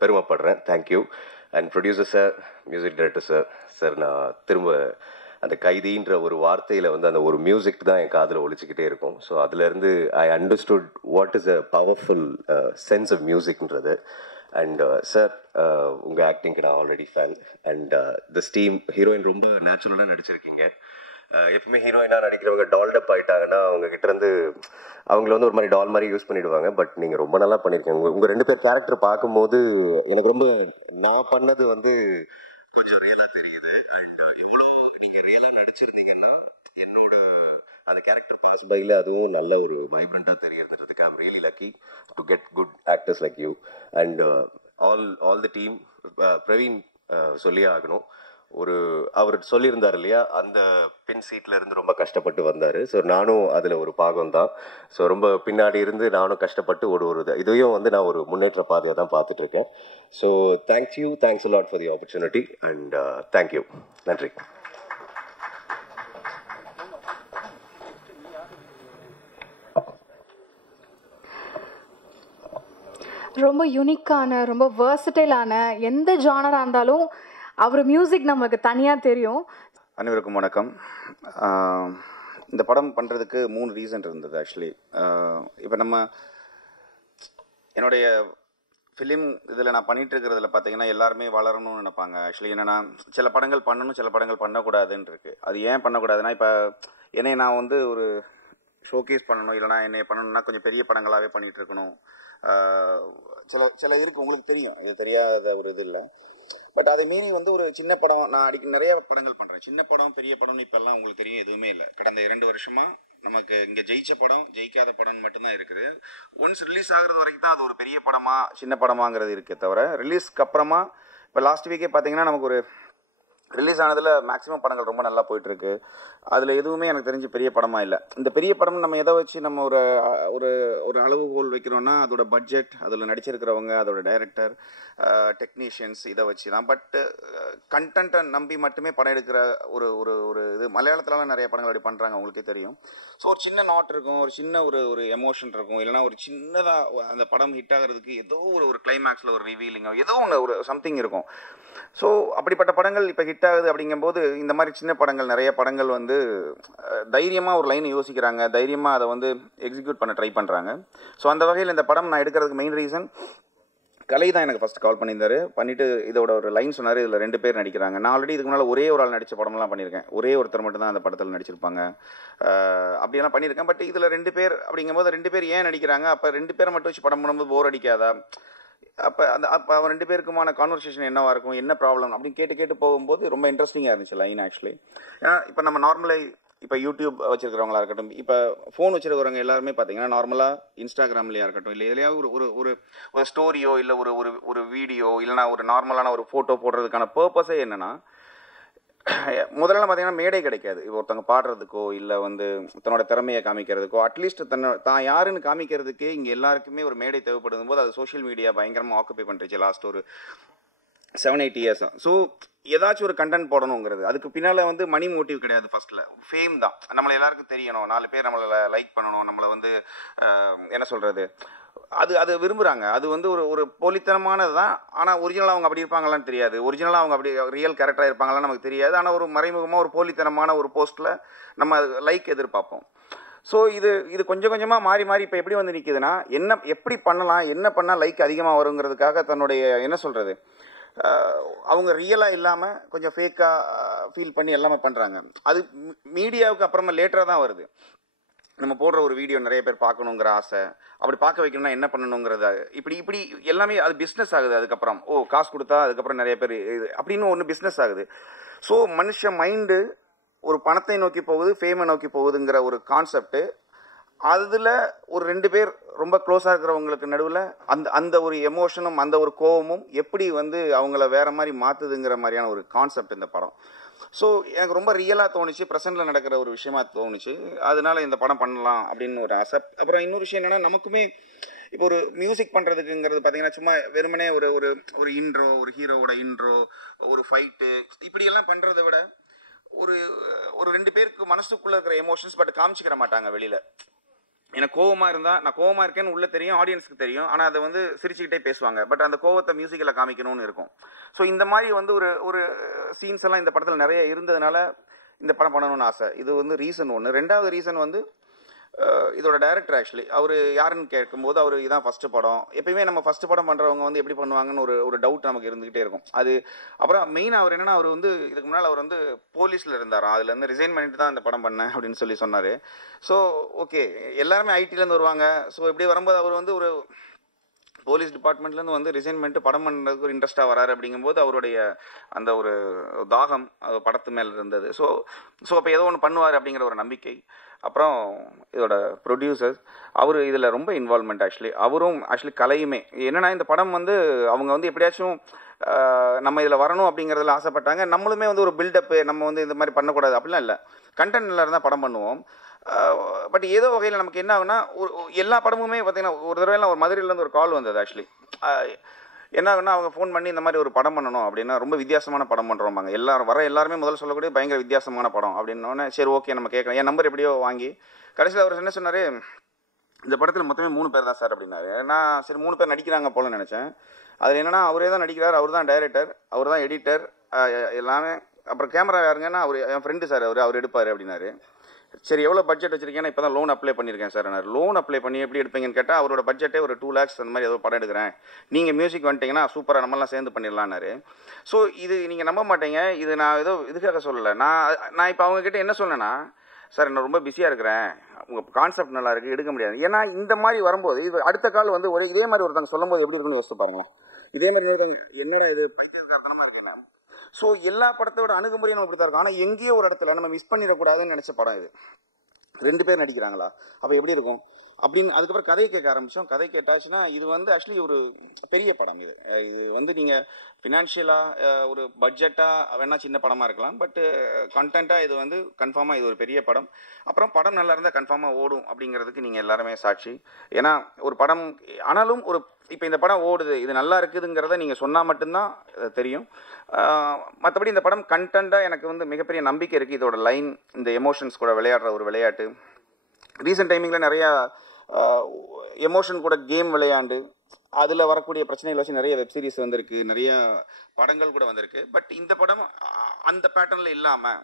பெருமைப்படுறேன். Thank you. And producer sir, music director sir, sir நான் திரும்ப அந்த கைதின்ற ஒரு வார்த்தையில் வந்து அந்த ஒரு மியூசிக் தான் என் காதில் ஒழிச்சிக்கிட்டே இருக்கும். ஸோ அதுலேருந்து I understood what is a powerful sense of மியூசிக்ன்றது. அண்ட் சார், உங்கள் ஆக்டிங்க்கு நான் already fan. And this team heroine ரொம்ப நேச்சுரலாக நடிச்சிருக்கீங்க. எப்பவுமே ஹீரோயினாக நடிக்கிறவங்க டால்டப் ஆகிட்டாங்கன்னா அவங்க கிட்ட இருந்து அவங்கள வந்து ஒரு மாதிரி டால் மாதிரி யூஸ் பண்ணிடுவாங்க. பட் நீங்கள் ரொம்ப நல்லா பண்ணியிருக்கீங்க. உங்கள் 2 பேர் கேரக்டர் பார்க்கும்போது எனக்கு ரொம்ப நான் பண்ணது வந்து கொஞ்சம் ரியலாக தெரியுது. அண்ட் இவ்வளோ நீங்கள் ரியலாக நடிச்சிருந்தீங்கன்னா என்னோட அந்த கேரக்டர் பாஸ் பையில் அதுவும் நல்ல ஒரு வைப்ரண்ட்டாக தெரியறதுக்கு I'm really lucky to get good actors like you. And all the team. Praveen சொல்லியே ஆகணும். அவர் சொல்லியிருந்தார் இல்லையா, அந்த பின் சீட்ல இருந்து ரொம்ப கஷ்டப்பட்டு வந்தார். ஸோ நானும் அதில் ஒரு பாகம் தான். ஸோ ரொம்ப பின்னாடி இருந்து நானும் கஷ்டப்பட்டு இதையும் வந்து நான் ஒரு முன்னேற்ற பாதையாக தான் பார்த்துட்டு இருக்கேன். So thanks a lot for the opportunity and thank you. நன்றி. ரொம்ப யூனிக்கான, ரொம்ப வேர்சடைலான எந்த ஜானராக இருந்தாலும் அவர் மியூசிக் நமக்கு தனியாக தெரியும். அனைவருக்கும் வணக்கம். இந்த படம் பண்ணுறதுக்கு 3 ரீசன் இருந்தது ஆக்சுவலி. இப்போ என்னுடைய ஃபிலிம் இதில் நான் பண்ணிகிட்டு இருக்கிறதுல பார்த்தீங்கன்னா எல்லாருமே வளரணும்னு நினைப்பாங்க. ஆக்சுவலி என்னென்னா, சில படங்கள் பண்ணணும், சில படங்கள் பண்ணக்கூடாதுன்னு இருக்குது. அது ஏன் பண்ணக்கூடாதுன்னா, இப்போ என்னை நான் வந்து ஒரு ஷோகேஸ் பண்ணணும், இல்லைனா என்னை பண்ணணும்னா கொஞ்சம் பெரிய படங்களாகவே பண்ணிகிட்டு இருக்கணும். சில இருக்குது, உங்களுக்கு தெரியும், இது தெரியாத ஒரு இது இல்லை. பட் அதை மீறி வந்து ஒரு சின்ன படம், நான் நிறைய படங்கள் பண்ணுறேன். சின்ன படம் பெரிய படம்னு இப்போல்லாம் உங்களுக்கு தெரியும் எதுவுமே இல்லை. கடந்த 2 வருஷமாக நமக்கு இங்கே ஜெயிச்ச படம், ஜெயிக்காத படம் மட்டும்தான் இருக்குது. ஒன்ஸ் ரிலீஸ் ஆகிறது வரைக்கும் தான் அது ஒரு பெரிய படமா சின்ன படமாங்கிறது இருக்கே தவிர, ரிலீஸ்க்கு அப்புறமா இப்போ லாஸ்ட் வீக்கே பார்த்தீங்கன்னா நமக்கு ஒரு ரிலீஸ் ஆனதில் மேக்ஸிமம் படங்கள் ரொம்ப நல்லா போயிட்டுருக்கு. அதில் எதுவுமே எனக்கு தெரிஞ்சு பெரிய படமாக இல்லை. இந்த பெரிய படம் நம்ம எதை வச்சு நம்ம ஒரு ஒரு அளவுகோல் வைக்கிறோன்னா அதோட பட்ஜெட், அதில் நடிச்சிருக்கிறவங்க, அதோட டைரக்டர், டெக்னீஷியன்ஸ், இதை வச்சு தான். பட்டு கண்டென்ட்டை நம்பி மட்டுமே படம் எடுக்கிற ஒரு ஒரு ஒரு இது மலையாளத்துலலாம் நிறைய படங்கள் அப்படி பண்ணுறாங்க, உங்களுக்கே தெரியும். ஸோ ஒரு சின்ன நாட் இருக்கும், ஒரு சின்ன ஒரு எமோஷன் இருக்கும், இல்லைனா ஒரு சின்னதாக அந்த படம் ஹிட் ஆகிறதுக்கு ஏதோ ஒரு கிளைமேக்ஸில் ஒரு ரிவீலிங்கோ ஏதோ ஒன்று ஒரு சம்திங் இருக்கும். ஸோ அப்படிப்பட்ட படங்கள் இப்போ ஹிட் ஆகுது. அப்படிங்கும்போது இந்த மாதிரி சின்ன படங்கள், நிறைய படங்கள் வந்து தைரியமாக ஒரு லைன் யோசிக்கிறாங்க, தைரியமாக அதை வந்து எக்ஸிக்யூட் பண்ண ட்ரை பண்ணுறாங்க. ஸோ அந்த வகையில் இந்த படம் நான் எடுக்கிறதுக்கு மெயின் ரீசன் கலை தான். எனக்கு ஃபஸ்ட் கால் பண்ணியிருந்தாரு. பண்ணிவிட்டு இதோட ஒரு லைன் சொன்னார், இதில் 2 பேர் நடிக்கிறாங்க. நான் ஆல்ரெடி இதுக்கு முன்னால் ஒரே ஒரு ஆள் நடித்த படம்லாம் பண்ணியிருக்கேன். ஒரே ஒருத்தர் மட்டும் தான் அந்த படத்தில் நடிச்சிருப்பாங்க. அப்படியெல்லாம் பண்ணியிருக்கேன். பட் இதில் 2 பேர் அப்படிங்கும்போது 2 பேர் ஏன் நடிக்கிறாங்க, அப்போ 2 பேரை மட்டும் வச்சு படம் பண்ணும்போது போர் அடிக்காதா, அப்போ அவன் 2 பேருக்குமான கான்வர்சேஷன் என்னவாக இருக்கும், என்ன ப்ராப்ளம் அப்படின்னு கேட்டு போகும்போது ரொம்ப இன்ட்ரெஸ்டிங்காக இருந்துச்சு லைன் ஆக்சுவலி. ஏன்னா இப்போ நம்ம நார்மலாக இப்போ யூடியூப் வச்சுருக்கிறவங்களா இருக்கட்டும், இப்போ ஃபோன் வச்சுருக்கிறவங்க எல்லாருமே பார்த்தீங்கன்னா நார்மலாக இன்ஸ்டாகிராம்லையாக இருக்கட்டும், இல்லை எதுலையாவது ஒரு ஸ்டோரியோ இல்லை ஒரு வீடியோ இல்லைனா ஒரு நார்மலான ஒரு ஃபோட்டோ போடுறதுக்கான பர்பஸே என்னென்னா, முதல்ல பார்த்தீங்கன்னா மேடை கிடைக்காது. இப்போ ஒருத்தவங்க பாடுறதுக்கோ இல்லை வந்து தன்னோட திறமையை காமிக்கிறதுக்கோ, அட்லீஸ்ட் தான் யாருன்னு காமிக்கிறதுக்கு இங்கே எல்லாருக்குமே ஒரு மேடை தேவைப்படும் போது அது சோஷியல் மீடியா பயங்கரமாக ஆக்குப்பை பண்ணுறச்சு லாஸ்ட் ஒரு 7-8 இயர்ஸ். ஸோ ஏதாச்சும் ஒரு கண்டென்ட் போடணுங்கிறது, அதுக்கு பின்னால் வந்து மணி மோட்டிவ் கிடையாது. ஃபர்ஸ்ட்டில் ஃபேம் தான். நம்மளை எல்லாருக்கும் தெரியணும், 4 பேர் நம்மளை லைக் பண்ணணும், நம்மளை வந்து என்ன சொல்கிறது, அது விரும்புகிறாங்க. அது வந்து ஒரு போலித்தனமானது தான். ஆனால் ஒரிஜினலாக அவங்க அப்படி இருப்பாங்களான்னு தெரியாது, ஒரிஜினலாக அவங்க அப்படி ரியல் கேரக்டராக இருப்பாங்களான்னு நமக்கு தெரியாது. ஆனால் ஒரு மறைமுகமாக ஒரு போலித்தனமான ஒரு போஸ்ட்டில் நம்ம லைக் எதிர்பார்ப்போம். ஸோ இது கொஞ்சம் கொஞ்சமாக மாறி இப்போ எப்படி வந்து நிற்குதுன்னா, எப்படி பண்ணலாம், என்ன பண்ணால் லைக் அதிகமாக வருங்கிறதுக்காக தன்னுடைய என்ன சொல்கிறது, அவங்க ரியலாக இல்லாமல் கொஞ்சம் ஃபேக்காக ஃபீல் பண்ணி எல்லாமே பண்ணுறாங்க. அது மீடியாவுக்கு அப்புறமா லேட்டராக தான் வருது. நம்ம போடுற ஒரு வீடியோ நிறைய பேர் பார்க்கணுங்கிற ஆசை, அப்படி பார்க்க வைக்கணும்னா என்ன பண்ணணுங்கிறது, இப்படி எல்லாமே அது பிஸ்னஸ் ஆகுது. அதுக்கப்புறம் காசு கொடுத்தா அதுக்கப்புறம் நிறைய பேர் அப்படின்னு ஒன்று பிஸ்னஸ் ஆகுது. ஸோ மனுஷ மைண்டு ஒரு பணத்தை நோக்கி போகுது, ஃபேமை நோக்கி போகுதுங்கிற ஒரு கான்செப்டு. அதில் ஒரு 2 பேர் ரொம்ப க்ளோஸாக இருக்கிறவங்களுக்கு நடுவில் அந்த ஒரு எமோஷனும் அந்த ஒரு கோபமும் எப்படி வந்து அவங்கள வேறு மாதிரி மாற்றுதுங்கிற மாதிரியான ஒரு கான்செப்ட் இந்த படம். ஸோ எனக்கு ரொம்ப ரியலாக தோணுச்சு, ப்ரெசென்ட்டில் நடக்கிற ஒரு விஷயமா தோணுச்சு. அதனால இந்த படம் பண்ணலாம் அப்படின்னு ஒரு ஆசை. அப்புறம் இன்னொரு விஷயம் என்னென்னா, நமக்குமே இப்போ ஒரு மியூசிக் பண்ணுறதுக்குங்கிறது பார்த்தீங்கன்னா சும்மா வெறுமனே ஒரு இன்ட்ரோ, ஒரு ஹீரோவோட இன்ட்ரோ, ஒரு ஃபைட்டு, இப்படியெல்லாம் பண்ணுறதை விட ஒரு 2 பேருக்கு மனசுக்குள்ளே இருக்கிற எமோஷன்ஸ் பட் காமிச்சிக்கிற மாட்டாங்க வெளியில். எனக்கு கோவமாக இருந்தால் நான் கோவமாக இருக்கேன்னு உள்ளே தெரியும், ஆடியன்ஸுக்கு தெரியும், ஆனால் அதை வந்து சிரிச்சுக்கிட்டே பேசுவாங்க. பட் அந்த கோவத்தை மியூசிக்கில் காமிக்கணும்னு இருக்கும். ஸோ இந்த மாதிரி வந்து ஒரு சீன்ஸ் எல்லாம் இந்த படத்தில் நிறைய இருந்ததுனால இந்த படம் பண்ணணும்னு ஆசை. இது வந்து ரீசன் ஒன்று. ரெண்டாவது ரீசன் வந்து இதோட டைரக்டர் ஆக்சுவலி அவர் யாருன்னு கேட்கும்போது அவர் இதான் ஃபஸ்ட்டு படம். எப்பயுமே நம்ம ஃபஸ்ட்டு படம் பண்ணுறவங்க வந்து எப்படி பண்ணுவாங்கன்னு ஒரு டவுட் நமக்கு இருந்துகிட்டே இருக்கும். அது அப்புறம் மெயினாக அவர் என்னென்னா, அவர் வந்து இதுக்கு முன்னால் அவர் வந்து போலீஸில் இருந்தாராம், அதுலேருந்து ரிசைன் பண்ணிட்டு தான் இந்த படம் பண்ணேன் அப்படின்னு சொல்லி சொன்னார். ஸோ ஓகே, எல்லாருமே ஐடிலேருந்து வருவாங்க. ஸோ இப்படி வரும்போது அவர் வந்து ஒரு போலீஸ் டிபார்ட்மெண்ட்லேருந்து வந்து ரிசைன் பண்ணிட்டு படம் பண்ணுறதுக்கு ஒரு இன்ட்ரெஸ்ட்டாக வராரு. அப்படிங்கும்போது அவருடைய அந்த ஒரு தாகம் படத்து மேலே இருந்தது. ஸோ அப்போ ஏதோ ஒன்று பண்ணுவார் அப்படிங்கிற ஒரு நம்பிக்கை. அப்புறம் இதோட ப்ரொடியூசர் அவர் இதில் ரொம்ப இன்வால்மெண்ட். அவரும் கலையுமே என்னென்னா, இந்த படம் வந்து அவங்க வந்து எப்படியாச்சும் நம்ம இதில் வரணும் அப்படிங்கிறதுல ஆசைப்பட்டாங்க. நம்மளுமே வந்து ஒரு பில்டப்பு, நம்ம வந்து இந்த மாதிரி பண்ணக்கூடாது அப்படிலாம் இல்லை, கண்டென்ட் நல்லா இருந்தால் படம் பண்ணுவோம். பட் ஏதோ வகையில் நமக்கு என்ன ஆகுனா, எல்லா படமுமே பார்த்திங்கன்னா ஒரு தடவைலாம் ஒரு மதுரையிலேருந்து ஒரு கால் வந்தது. என்ன ஆகுனா, அவங்க ஃபோன் பண்ணி இந்த மாதிரி ஒரு படம் பண்ணணும் அப்படின்னா, ரொம்ப வித்தியாசமான படம் பண்ணுறோம்பாங்க. எல்லாருமே முதல்ல சொல்லக்கூடிய பயங்கர வித்தியாசமான படம் அப்படின்னோடனே சரி ஓகே நம்ம கேட்கலாம். என் நம்பர் எப்படியோ வாங்கி கடைசியில் அவர் என்ன சொன்னார், இந்த படத்தில் மொத்தமே 3 பேர் தான் சார் அப்படின்னாரு. நான் சரி 3 பேர் நடிக்கிறாங்க போல நினச்சேன். அதில் என்னென்னா, அவரே தான் நடிக்கிறார், அவர் தான் டைரக்டர், அவர் தான் எடிட்டர் எல்லாமே. அப்புறம் கேமரா யாருங்கன்னா அவர் என் ஃப்ரெண்டு சார், அவர் எடுப்பார் அப்படின்னாரு. சரி எவ்வளோ பட்ஜெட் வச்சிருக்கேன்னா, இப்போ தான் லோன் அப்ளை பண்ணியிருக்கேன் சார். நான் லோன் அப்ளை பண்ணி எப்படி எடுப்பீங்கன்னு கேட்டால், அவரோட பட்ஜெட்டே ஒரு 2 lakhs அந்த மாதிரி ஏதோ படம் எடுக்கிறேன், நீங்கள் மியூசிக் வந்துட்டிங்கன்னா சூப்பராக நம்மளாம் சேர்ந்து பண்ணிடலான்னாரு. ஸோ இது நீங்கள் நம்ப மாட்டீங்க, இது நான் ஏதோ இதுக்காக சொல்லலை. நான் இப்போ அவங்கக்கிட்ட என்ன சொன்னேன்னா, சார் நான் ரொம்ப பிஸியாக இருக்கிறேன், உங்கள் கான்செப்ட் நல்லா இருக்குது, எடுக்க முடியாது. ஏன்னா இந்த மாதிரி வரும்போது இது அடுத்த கால் வந்து இதே மாதிரி ஒருத்தங்க சொல்லும் போது எப்படி இருக்குன்னு யோசிச்சு பாருங்க. இதே மாதிரி என்னடா இது பைத்தியக்காரத்தனமா இருக்குல்ல. ஸோ எல்லா படத்தோட அணுகுமுறையும் நம்ம இப்படி தான் இருக்கும். ஆனால் எங்கேயோ ஒரு இடத்துல நம்ம மிஸ் பண்ணிடக்கூடாதுன்னு நினச்ச படம் இது. 2 பேர் நடிக்கிறாங்களா, அப்போ எப்படி இருக்கும் அப்படின்னு. அதுக்கப்புறம் கதை கேட்க ஆரம்பித்தோம். கதை கேட்டாச்சுன்னா இது வந்து ஒரு பெரிய படம். இது வந்து நீங்கள் ஃபினான்ஷியலாக ஒரு பட்ஜெட்டாக வேணால் சின்ன படமாக இருக்கலாம், பட்டு கண்டென்ட்டாக இது வந்து கன்ஃபார்மாக இது ஒரு பெரிய படம். அப்புறம் படம் நல்லா இருந்தால் கன்ஃபார்மாக ஓடும் அப்படிங்கிறதுக்கு நீங்கள் எல்லாருமே சாட்சி. ஏன்னா ஒரு படம் ஆனாலும் இப்போ இந்த படம் ஓடுது, இது நல்லா இருக்குதுங்கிறத நீங்கள் சொன்னால் மட்டும்தான் தெரியும். மற்றபடி இந்த படம் கண்டென்ட்டாக எனக்கு வந்து மிகப்பெரிய நம்பிக்கை இருக்குது. இதோட லைன், இந்த எமோஷன்ஸ் கூட விளையாடுற ஒரு விளையாட்டு. ரீசெண்ட் டைமிங்கில் நிறையா எமோஷன் கூட கேம் விளையாண்டு அதில் வரக்கூடிய பிரச்சனைகள் வச்சு நிறைய வெப்சீரிஸ் வந்திருக்கு, நிறைய படங்கள் கூட வந்திருக்கு. பட் இந்த படம் அந்த பேட்டர்னில் இல்லாமல்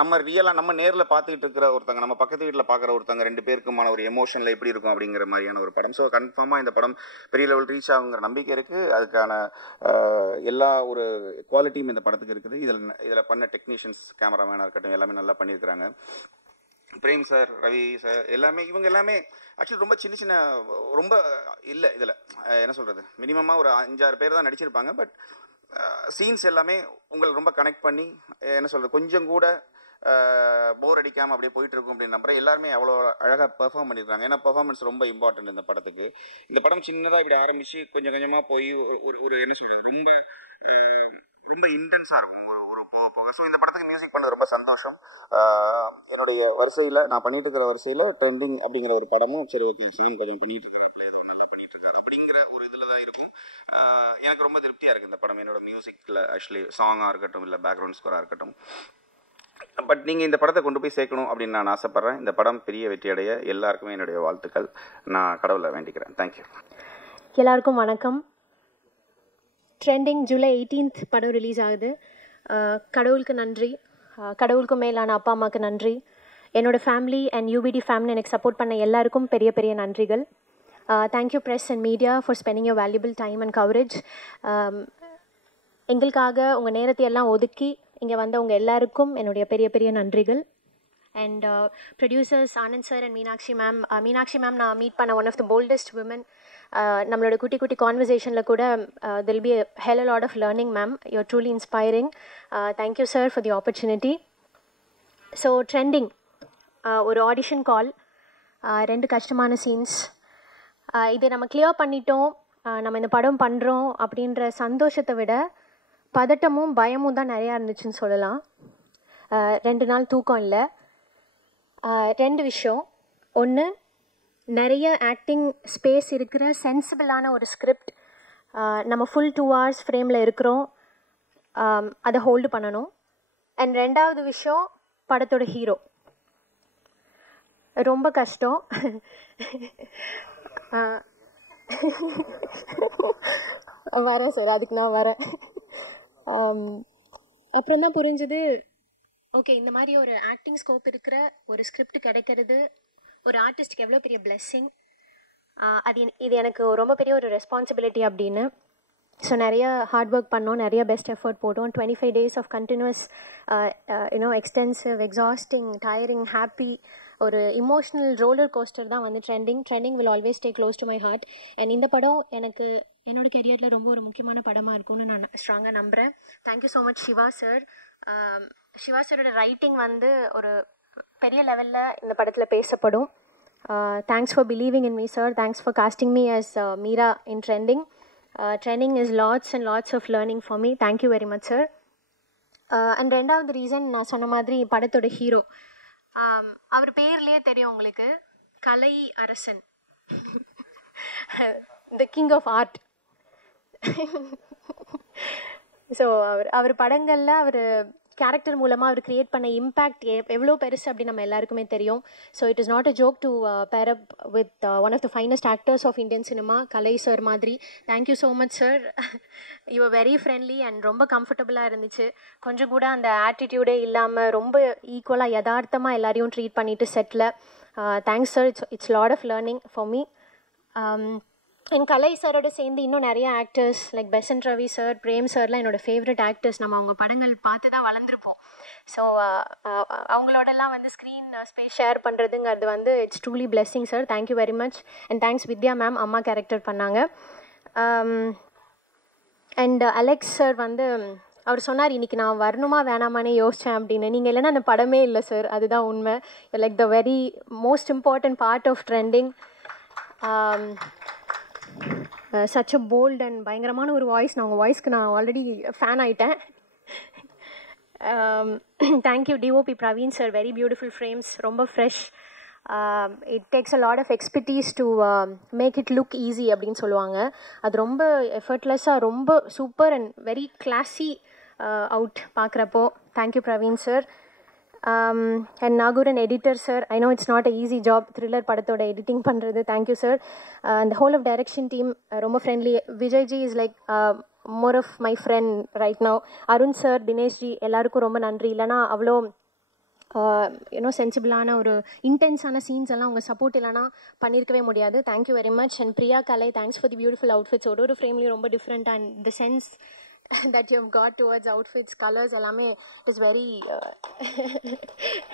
நம்ம ரியலாக நம்ம நேரில் பார்த்துக்கிட்டு இருக்கிற ஒருத்தங்க, நம்ம பக்கத்து வீட்டில் பார்க்குற ஒருத்தங்க 2 பேருக்குமான ஒரு எமோஷனில் எப்படி இருக்கும் அப்படிங்கிற மாதிரியான ஒரு படம். ஸோ கன்ஃபார்மாக இந்த படம் பெரிய லெவல் ரீச் ஆகுங்கிற நம்பிக்கை இருக்குது. அதுக்கான எல்லா ஒரு குவாலிட்டியும் இந்த படத்துக்கு இருக்குது. இதில் பண்ண டெக்னீஷியன்ஸ், கேமராமேனாக இருக்கட்டும், எல்லாமே நல்லா பண்ணியிருக்கிறாங்க. பிரேம் சார், ரவி சார், இவங்க எல்லாமே ரொம்ப சின்ன ரொம்ப இல்லை இதில் என்ன சொல்கிறது, மினிமமாக ஒரு 5-6 பேர் தான் நடிச்சிருப்பாங்க. பட் சீன்ஸ் எல்லாமே உங்களை ரொம்ப கனெக்ட் பண்ணி என்ன சொல்கிறது, கொஞ்சம் கூட போர் அடிக்காமல் அப்படியே போயிட்டு இருக்கும் அப்படின்னு நம்புறேன். எல்லாருமே அவ்வளோ அழகாக பெர்ஃபார்ம் பண்ணியிருக்காங்க. ஏன்னா பெர்ஃபார்மன்ஸ் ரொம்ப இம்பார்ட்டன்ட் இந்த படத்துக்கு. இந்த படம் சின்னதாக இப்படி ஆரம்பித்து கொஞ்சம் கொஞ்சமாக போய் ஒரு என்ன சொல்கிறது, ரொம்ப இன்டென்ஸாக இருக்கும் ஒரு போக. ஸோ இந்த படத்துக்கு மியூசிக் பண்ண ரொம்ப சந்தோஷம். என்னுடைய வரிசையில் நான் பண்ணிட்டு இருக்கிற வரிசையில் ட்ரெண்டிங் அப்படிங்கிற ஒரு படமும் சரி ஓகே சிவன் கொஞ்சம் பண்ணிட்டு இருக்கிறேன், நல்லா பண்ணிட்டு இருக்காரு அப்படிங்கிற ஒரு இதில் தான் இருக்கும். எனக்கு ரொம்ப திருப்தியாக இருக்குது இந்த படம். என்னோட மியூசிக்கில் சாங்காக இருக்கட்டும், இல்லை பேக்ரவுண்ட் ஸ்கோராக இருக்கட்டும். பட் நீங்கள் இந்த படத்தை கொண்டு போய் சேர்க்கணும் அப்படின்னு நான் ஆசைப்பட்றேன். இந்த படம் பெரிய வெற்றி அடைய எல்லாருக்குமே என்னுடைய வாழ்த்துக்கள். நான் கடவுளை வேண்டிக்கிறேன். தேங்க்யூ. எல்லாருக்கும் வணக்கம். ட்ரெண்டிங் ஜூலை 18th படம் ரிலீஸ் ஆகுது. கடவுளுக்கு நன்றி, கடவுளுக்கு மேலான அப்பா அம்மாவுக்கு நன்றி, என்னோடய ஃபேமிலி அண்ட் யூபிடி ஃபேமிலி எனக்கு சப்போர்ட் பண்ண எல்லாருக்கும் பெரிய பெரிய நன்றிகள். Thank you press and media for spending your valuable time and coverage. எங்களுக்காக உங்கள் நேரத்தை எல்லாம் ஒதுக்கி இங்கே வந்த உங்கள் எல்லாருக்கும் என்னுடைய பெரிய பெரிய நன்றிகள். And producers Anand sir and Meenakshi ma'am நான் மீட் பண்ண one of the boldest women. நம்மளோட குட்டி குட்டி கான்வர்சேஷனில் கூட they'll be hell a lot of learning ma'am. You're truly inspiring. Thank you sir for the opportunity. So Trending ஒரு ஆடிஷன் கால், 2 கஷ்டமான சீன்ஸ். இதை நம்ம கிளியர் பண்ணிட்டோம், நம்ம இந்த படம் பண்ணுறோம் அப்படின்ற சந்தோஷத்தை விட பதட்டமும் பயமும் தான் நிறையா இருந்துச்சுன்னு சொல்லலாம். 2 நாள் தூக்கம் இல்லை. 2 விஷயம். ஒன்று, நிறைய ஆக்டிங் ஸ்பேஸ் இருக்கிற சென்சிபிளான ஒரு ஸ்கிரிப்ட். நம்ம ஃபுல் 2 hours ஃப்ரேமில் இருக்கிறோம், அதை ஹோல்டு பண்ணணும். அண்ட் 2வது விஷயம், படத்தோட ஹீரோ. ரொம்ப கஷ்டம். வரேன் சார், அதுக்கு நான் வரேன். அப்புறம் தான் புரிஞ்சுது, ஓகே இந்த மாதிரி ஒரு ஆக்டிங் ஸ்கோப் இருக்கிற ஒரு ஸ்கிரிப்ட் கிடைக்கிறது ஒரு ஆர்டிஸ்ட்டுக்கு எவ்வளோ பெரிய பிளெஸ்ஸிங். இது எனக்கு ரொம்ப பெரிய ஒரு ரெஸ்பான்சிபிலிட்டி அப்படின்னு. ஸோ நிறைய ஹார்ட் ஒர்க் பண்ணோம், நிறைய பெஸ்ட் எஃபர்ட் போட்டோம். 25 days of continuous extensive, exhausting, tiring, happy, ஒரு இமோஷ்னல் ரோலர் கோஸ்டர் தான் வந்து Trending will always stay close to my heart. And இந்த படம் எனக்கு என்னோடய கெரியரில் ரொம்ப ஒரு முக்கியமான படமாக இருக்கும்னு நான் ஸ்ட்ராங்காக நம்புகிறேன். Thank you so much Shiva sir. Shiva சாரோட ரைட்டிங் வந்து ஒரு பெரிய லெவலில் இந்த படத்தில் பேசப்படும். Thanks for believing in me sir. Thanks for casting me as Meera in Trending. Trending is lots and lots of learning for me. Thank you very much sir. And ரெண்டாவது ரீசன், நான் சொன்ன மாதிரி படத்தோட ஹீரோ, அவர் பேர்லேயே தெரியும் உங்களுக்கு, Kalaiyarasan, the king of art. So அவர் படங்களில் அவர் கேரக்டர் மூலமாக அவர் கிரியேட் பண்ண இம்பேக்ட் எவ்வளோ பெருசு அப்படின்னு நம்ம எல்லாருக்குமே தெரியும். So it is not a joke to pair up with one of the finest actors of Indian cinema, Kalai sir மாதிரி. Thank you so much sir. You are very friendly and ரொம்ப கம்ஃபர்டபுளாக இருந்துச்சு. கொஞ்சம் கூட அந்த ஆட்டிடியூடே இல்லாமல் ரொம்ப ஈக்குவலாக யதார்த்தமாக எல்லாரையும் ட்ரீட் பண்ணிவிட்டு செட்டில். Thanks sir. It's lot of learning for me. என் கலை சாரோட சேர்ந்து இன்னும் நிறைய actors like Besant Ravi sir, Prem சார்லாம் என்னோடய ஃபேவரட் ஆக்டர்ஸ். நம்ம அவங்க படங்கள் பார்த்து தான் வளர்ந்துருப்போம். ஸோ அவங்களோடலாம் வந்து ஸ்க்ரீன் ஸ்பேஸ் ஷேர் பண்ணுறதுங்கிறது வந்து it's truly blessing sir. Thank you very much. And thanks Vidya ma'am, அம்மா கேரக்டர் பண்ணாங்க. அண்ட் அலெக்ஸ் சார் வந்து அவர் சொன்னார், இன்றைக்கி நான் வரணுமா வேணாமானே யோசித்தேன் அப்படின்னு. நீங்கள் இல்லைன்னா அந்த படமே இல்லை சார், அதுதான் உண்மை. Like the very most important part of Trending. Such a bold and பயங்கரமான ஒரு வாய்ஸ். நான் உங்கள் வாய்ஸ்க்கு நான் ஆல்ரெடி ஃபேன் ஆகிட்டேன். Thank you DOP Praveen sir. Very beautiful frames, ரொம்ப fresh. It takes a lot of expertise to make it look easy அப்படின்னு சொல்லுவாங்க. அது ரொம்ப எஃபர்ட்லெஸ்ஸாக ரொம்ப super and very classy out பார்க்குறப்போ. Thank you Praveen sir. And Nagooran editor sir. I know it's not a easy job thriller படத்தோட எடிட்டிங் பண்ணுறது. Thank you sir. அந்த ஹோல் ஆஃப் டைரக்ஷன் டீம் ரொம்ப friendly. Vijayji is like more of my friend right now. Arun sir, Dineshji, எல்லாருக்கும் ரொம்ப நன்றி. இல்லைனா அவ்வளோ சென்சிபிளான ஒரு இன்டென்ஸான சீன்ஸ் எல்லாம் உங்கள் சப்போர்ட் இல்லைனா பண்ணியிருக்கவே முடியாது. Thank you very much. And Priya Kalai, thanks for the beautiful outfits. ஒரு ஃப்ரேம்லேயும் ரொம்ப different and the sense that you have got towards outfits, colors, allame, it is very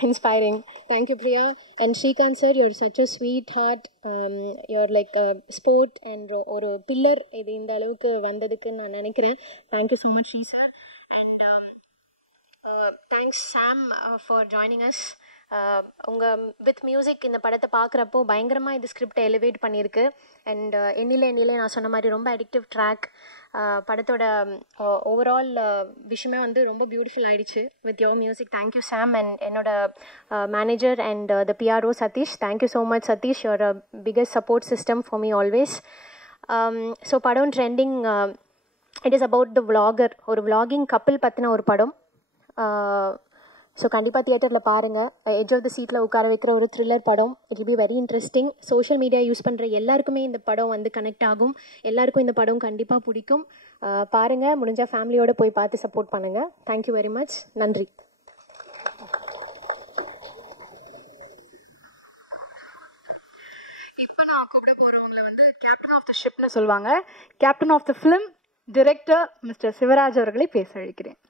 inspiring. Thank you Priya. And Shrikant sir, you're such a sweet heart. You're like a sport and or a pillar idu indha alavukku vandadukku na nenikiren. Thank you so much Shri sir. And thanks Sam for joining us. உங்கள் வித் மியூசிக் இந்த படத்தை பார்க்குறப்போ பயங்கரமாக இது ஸ்கிரிப்டை எலிவேட் பண்ணியிருக்கு. அண்ட் எண்ணிலே நான் சொன்ன மாதிரி ரொம்ப அடிக்டிவ் ட்ராக். படத்தோட ஓவரால் விஷயமே வந்து ரொம்ப பியூட்டிஃபுல் ஆகிடுச்சு with your music. Thank you Sam. And என்னோட manager and the PRO Sathish. Thank you so much Sathish. Your biggest support system for me always. So படம் Trending. It is about the vlogger. ஒரு விளாகிங் கப்பிள் பற்றின ஒரு படம். ஸோ கண்டிப்பாக தியேட்டரில் பாருங்கள். எட்ஜ் ஆஃப் த சீட்டில் உட்கார வைக்கிற ஒரு த்ரில்லர் படம். It will be very interesting. Social media use பண்ணுற எல்லாருக்குமே இந்த படம் வந்து கனெக்ட் ஆகும். எல்லாருக்கும் இந்த படம் கண்டிப்பாக பிடிக்கும். பாருங்கள், முடிஞ்சால் ஃபேமிலியோடு போய் பார்த்து சப்போர்ட் பண்ணுங்கள். Thank you very much. நன்றி. இப்போ நான் கூப்பிட போகிறவங்களை வந்து கேப்டன் ஆஃப் த ஷிப்னு சொல்லுவாங்க. Captain of the film director mister Sivaraj அவர்களை பேச அழைக்கிறேன்.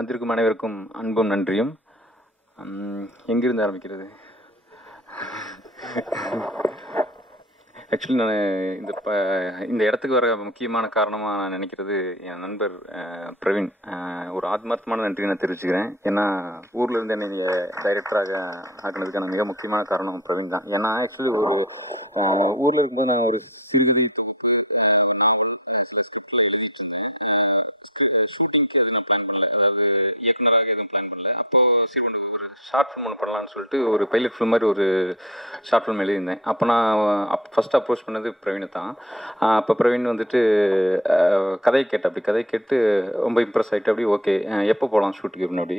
வந்திருக்கும் அனைவருக்கும் அன்பும் நன்றியும். எங்கிருந்து ஆரம்பிக்கிறது? ஆக்சுவலி நான் இந்த இடத்துக்கு வர முக்கியமான காரணமாக நான் நினைக்கிறது என் நண்பர் பிரவீன். ஒரு ஆத்மார்த்தமான நன்றி நான் தெரிவிச்சுக்கிறேன். ஏன்னா ஊரில் இருந்து என்னை நீங்கள் டைரக்டராக ஆக்கினதுக்கான மிக முக்கியமான காரணம் பிரவீன் தான். ஏன்னா ஆக்சுவலி ஒரு ஊரில் இருக்கும்போது நான் ஒரு சிறுகதை தொகுப்பு நாவல் சில ஸ்கிரிப்டில் எழுதிட்டு இருந்தேன். ஷூட்டிங்க்கு எதுவும் நான் பிளான் பண்ணல, அதாவது இயக்குனராக எதுவும் பிளான் பண்ணல. அப்போது சரி ஒரு ஷார்ட் ஃபிலிம் ஒன்று பண்ணலான்னு சொல்லிட்டு ஒரு பைலட் ஃபிலிம் மாதிரி ஒரு ஷார்ட் ஃபிலிம் எழுதியிருந்தேன். அப்போ நான் ஃபஸ்ட்டு அப்ரோச் பண்ணது பிரவீனை தான். அப்போ பிரவீன் வந்துட்டு கதையை கேட்டேன். அப்படி கதையை கேட்டு ரொம்ப இம்ப்ரெஸ் ஆகிட்டு அப்படி ஓகே எப்போ போகலாம் ஷூட்டிங் முன்னாடி